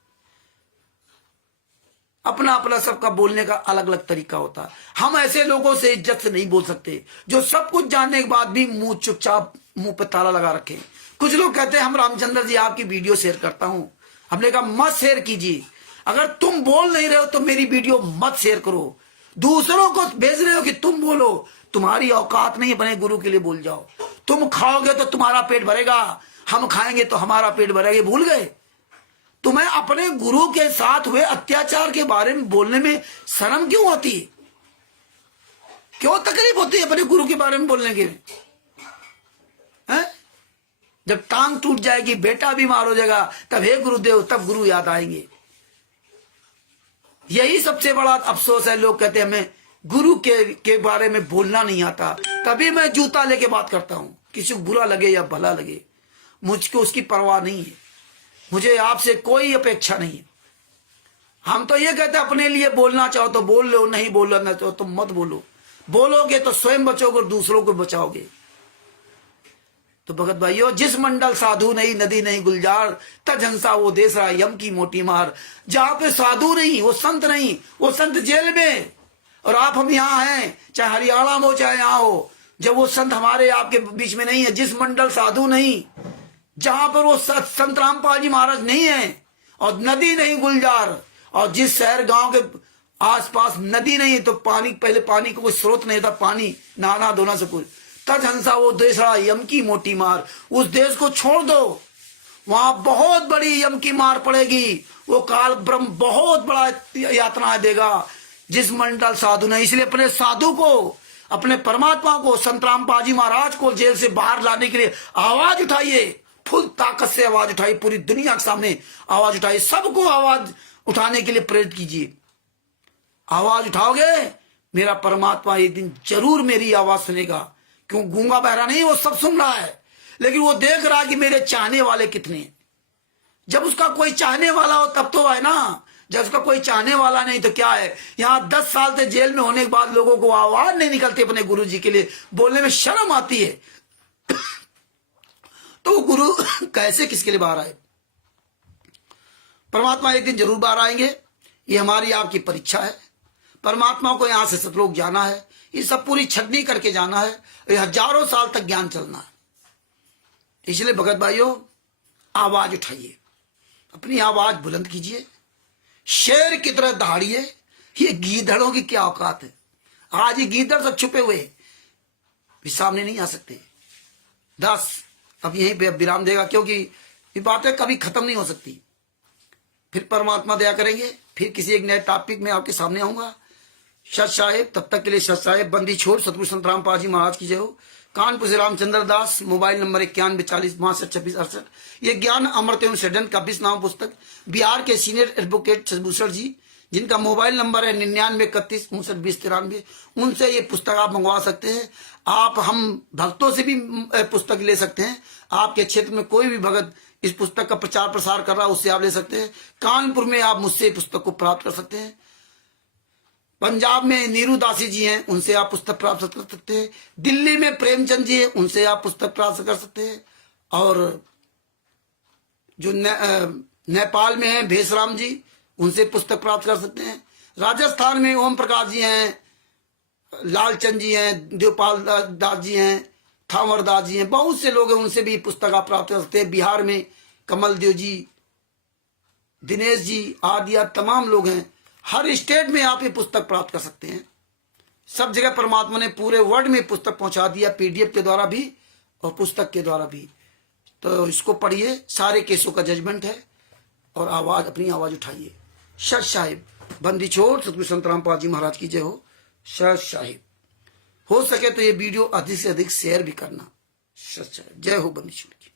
अपना अपना सबका बोलने का अलग अलग तरीका होता है। हम ऐसे लोगों से इज्जत से नहीं बोल सकते जो सब कुछ जानने के बाद भी मुंह चुपचाप, मुंह पे ताला लगा रखे। कुछ लोग कहते हैं हम रामचंद्र जी आपकी वीडियो शेयर करता हूं। हमने कहा मत शेयर कीजिए। अगर तुम बोल नहीं रहे हो तो मेरी वीडियो मत शेयर करो। दूसरों को भेज रहे हो कि तुम बोलो, तुम्हारी औकात नहीं, अपने गुरु के लिए बोल जाओ। तुम खाओगे तो तुम्हारा पेट भरेगा, हम खाएंगे तो हमारा पेट भरेगा, भूल गए? तुम्हें अपने गुरु के साथ हुए अत्याचार के बारे में बोलने में शर्म क्यों होती है? क्यों तकलीफ होती है अपने गुरु के बारे में बोलने के? हैं? जब टांग टूट जाएगी, बेटा बीमार हो जाएगा, तब हे गुरुदेव, तब गुरु याद आएंगे। यही सबसे बड़ा अफसोस है। लोग कहते हैं हमें गुरु के बारे में बोलना नहीं आता, तभी मैं जूता लेके बात करता हूं। किसी को बुरा लगे या भला लगे, मुझको उसकी परवाह नहीं है। मुझे आपसे कोई अपेक्षा नहीं है। हम तो ये कहते हैं अपने लिए बोलना चाहो तो बोल लो, नहीं बोलना चाहो तो मत बोलो। बोलोगे तो स्वयं बचोगे और दूसरों को बचाओगे। तो भगत भाइयों, जिस मंडल साधु नहीं, नदी नहीं गुलजार, तजहंसा वो देश रहा यम की मोटी मार। जहां पे साधु नहीं, वो संत नहीं, वो संत जेल में, और आप हम यहाँ हैं, चाहे हरियाणा में हो चाहे यहाँ हो, जब वो संत हमारे आपके बीच में नहीं है, जिस मंडल साधु नहीं, जहां पर वो संत रामपाल जी महाराज नहीं है, और नदी नहीं गुलजार, और जिस शहर गांव के आसपास नदी नहीं है, तो पानी, पहले पानी का कोई स्रोत नहीं था, पानी नहाना धोना से कुछ, तजहंसा वो देश रहा यम की मोटी मार। उस देश को छोड़ दो, वहां बहुत बड़ी यम की मार पड़ेगी। वो काल ब्रह्म बहुत बड़ा यातना देगा जिस मंडल साधु ने। इसलिए अपने साधु को, अपने परमात्मा को, संत रामपाल जी महाराज को जेल से बाहर लाने के लिए आवाज उठाइए, फुल ताकत से आवाज उठाइए, पूरी दुनिया के सामने आवाज उठाइए, सबको आवाज उठाने के लिए प्रेरित कीजिए। आवाज उठाओगे, मेरा परमात्मा एक दिन जरूर मेरी आवाज सुनेगा। क्यों? गूंगा बहरा नहीं, वो सब सुन रहा है, लेकिन वो देख रहा है कि मेरे चाहने वाले कितने हैं। जब उसका कोई चाहने वाला हो तब तो है ना, जब उसका कोई चाहने वाला नहीं तो क्या है। यहां 10 साल से जेल में होने के बाद लोगों को आवाज नहीं निकलती अपने गुरु जी के लिए, बोलने में शर्म आती है। तो गुरु कैसे किसके लिए बाहर आए? परमात्मा एक दिन जरूर बाहर आएंगे। ये हमारी आपकी परीक्षा है। परमात्मा को यहां से सब लोग जाना है, ये सब पूरी छटनी करके जाना है, ये हजारों साल तक ज्ञान चलना है। इसलिए भगत भाइयों, आवाज उठाइए, अपनी आवाज बुलंद कीजिए, शेर की तरह दहाड़िए। ये गीदड़ों की क्या औकात है? आज ये गीदड़ सब छुपे हुए भी सामने नहीं आ सकते। 10 अब यहीं पे विराम देगा, क्योंकि ये बातें कभी खत्म नहीं हो सकती। फिर परमात्मा दया करेंगे, फिर किसी एक नए टॉपिक में आपके सामने आऊंगा। सत साहेब, तब तक के लिए सत साहेब, बंदी छोड़, सतगुरु संत रामपाल जी महाराज की जय हो। कानपुर से रामचंद्र दास, मोबाइल नंबर 9140625668। ये ज्ञान अमृत एवं सृजन का 20 नाम पुस्तक बिहार के सीनियर एडवोकेट शशभूषण जी, जिनका मोबाइल नंबर है 9931592093, उनसे ये पुस्तक आप मंगवा सकते हैं। आप हम भक्तों से भी पुस्तक ले सकते हैं। आपके क्षेत्र में कोई भी भगत इस पुस्तक का प्रचार प्रसार कर रहा है, उससे आप ले सकते हैं। कानपुर में आप मुझसे पुस्तक को प्राप्त कर सकते हैं। पंजाब में नीरू दासी जी हैं, उनसे आप पुस्तक प्राप्त कर सकते हैं। दिल्ली में प्रेमचंद जी हैं, उनसे आप पुस्तक प्राप्त कर सकते हैं। और जो नेपाल में हैं भेसराम जी, उनसे पुस्तक प्राप्त कर सकते हैं। राजस्थान में ओम प्रकाश जी हैं, लालचंद जी हैं, देवपाल दास जी हैं, थावर दास जी हैं, बहुत से लोग हैं, उनसे भी पुस्तक आप प्राप्त कर सकते हैं। बिहार में कमल देव जी, दिनेश जी आदि तमाम लोग हैं। हर स्टेट में आप ये पुस्तक प्राप्त कर सकते हैं। सब जगह परमात्मा ने पूरे वर्ल्ड में पुस्तक पहुंचा दिया, पीडीएफ के द्वारा भी और पुस्तक के द्वारा भी। तो इसको पढ़िए, सारे केसों का जजमेंट है। और आवाज, अपनी आवाज उठाइए। सच साहिब, बंदी छोड़ सतगुरु संत रामपाल जी महाराज की जय हो। सच साहिब, हो सके तो ये वीडियो अधिक से अधिक शेयर भी करना। सच साहिब, जय हो बंदी छोड़ की।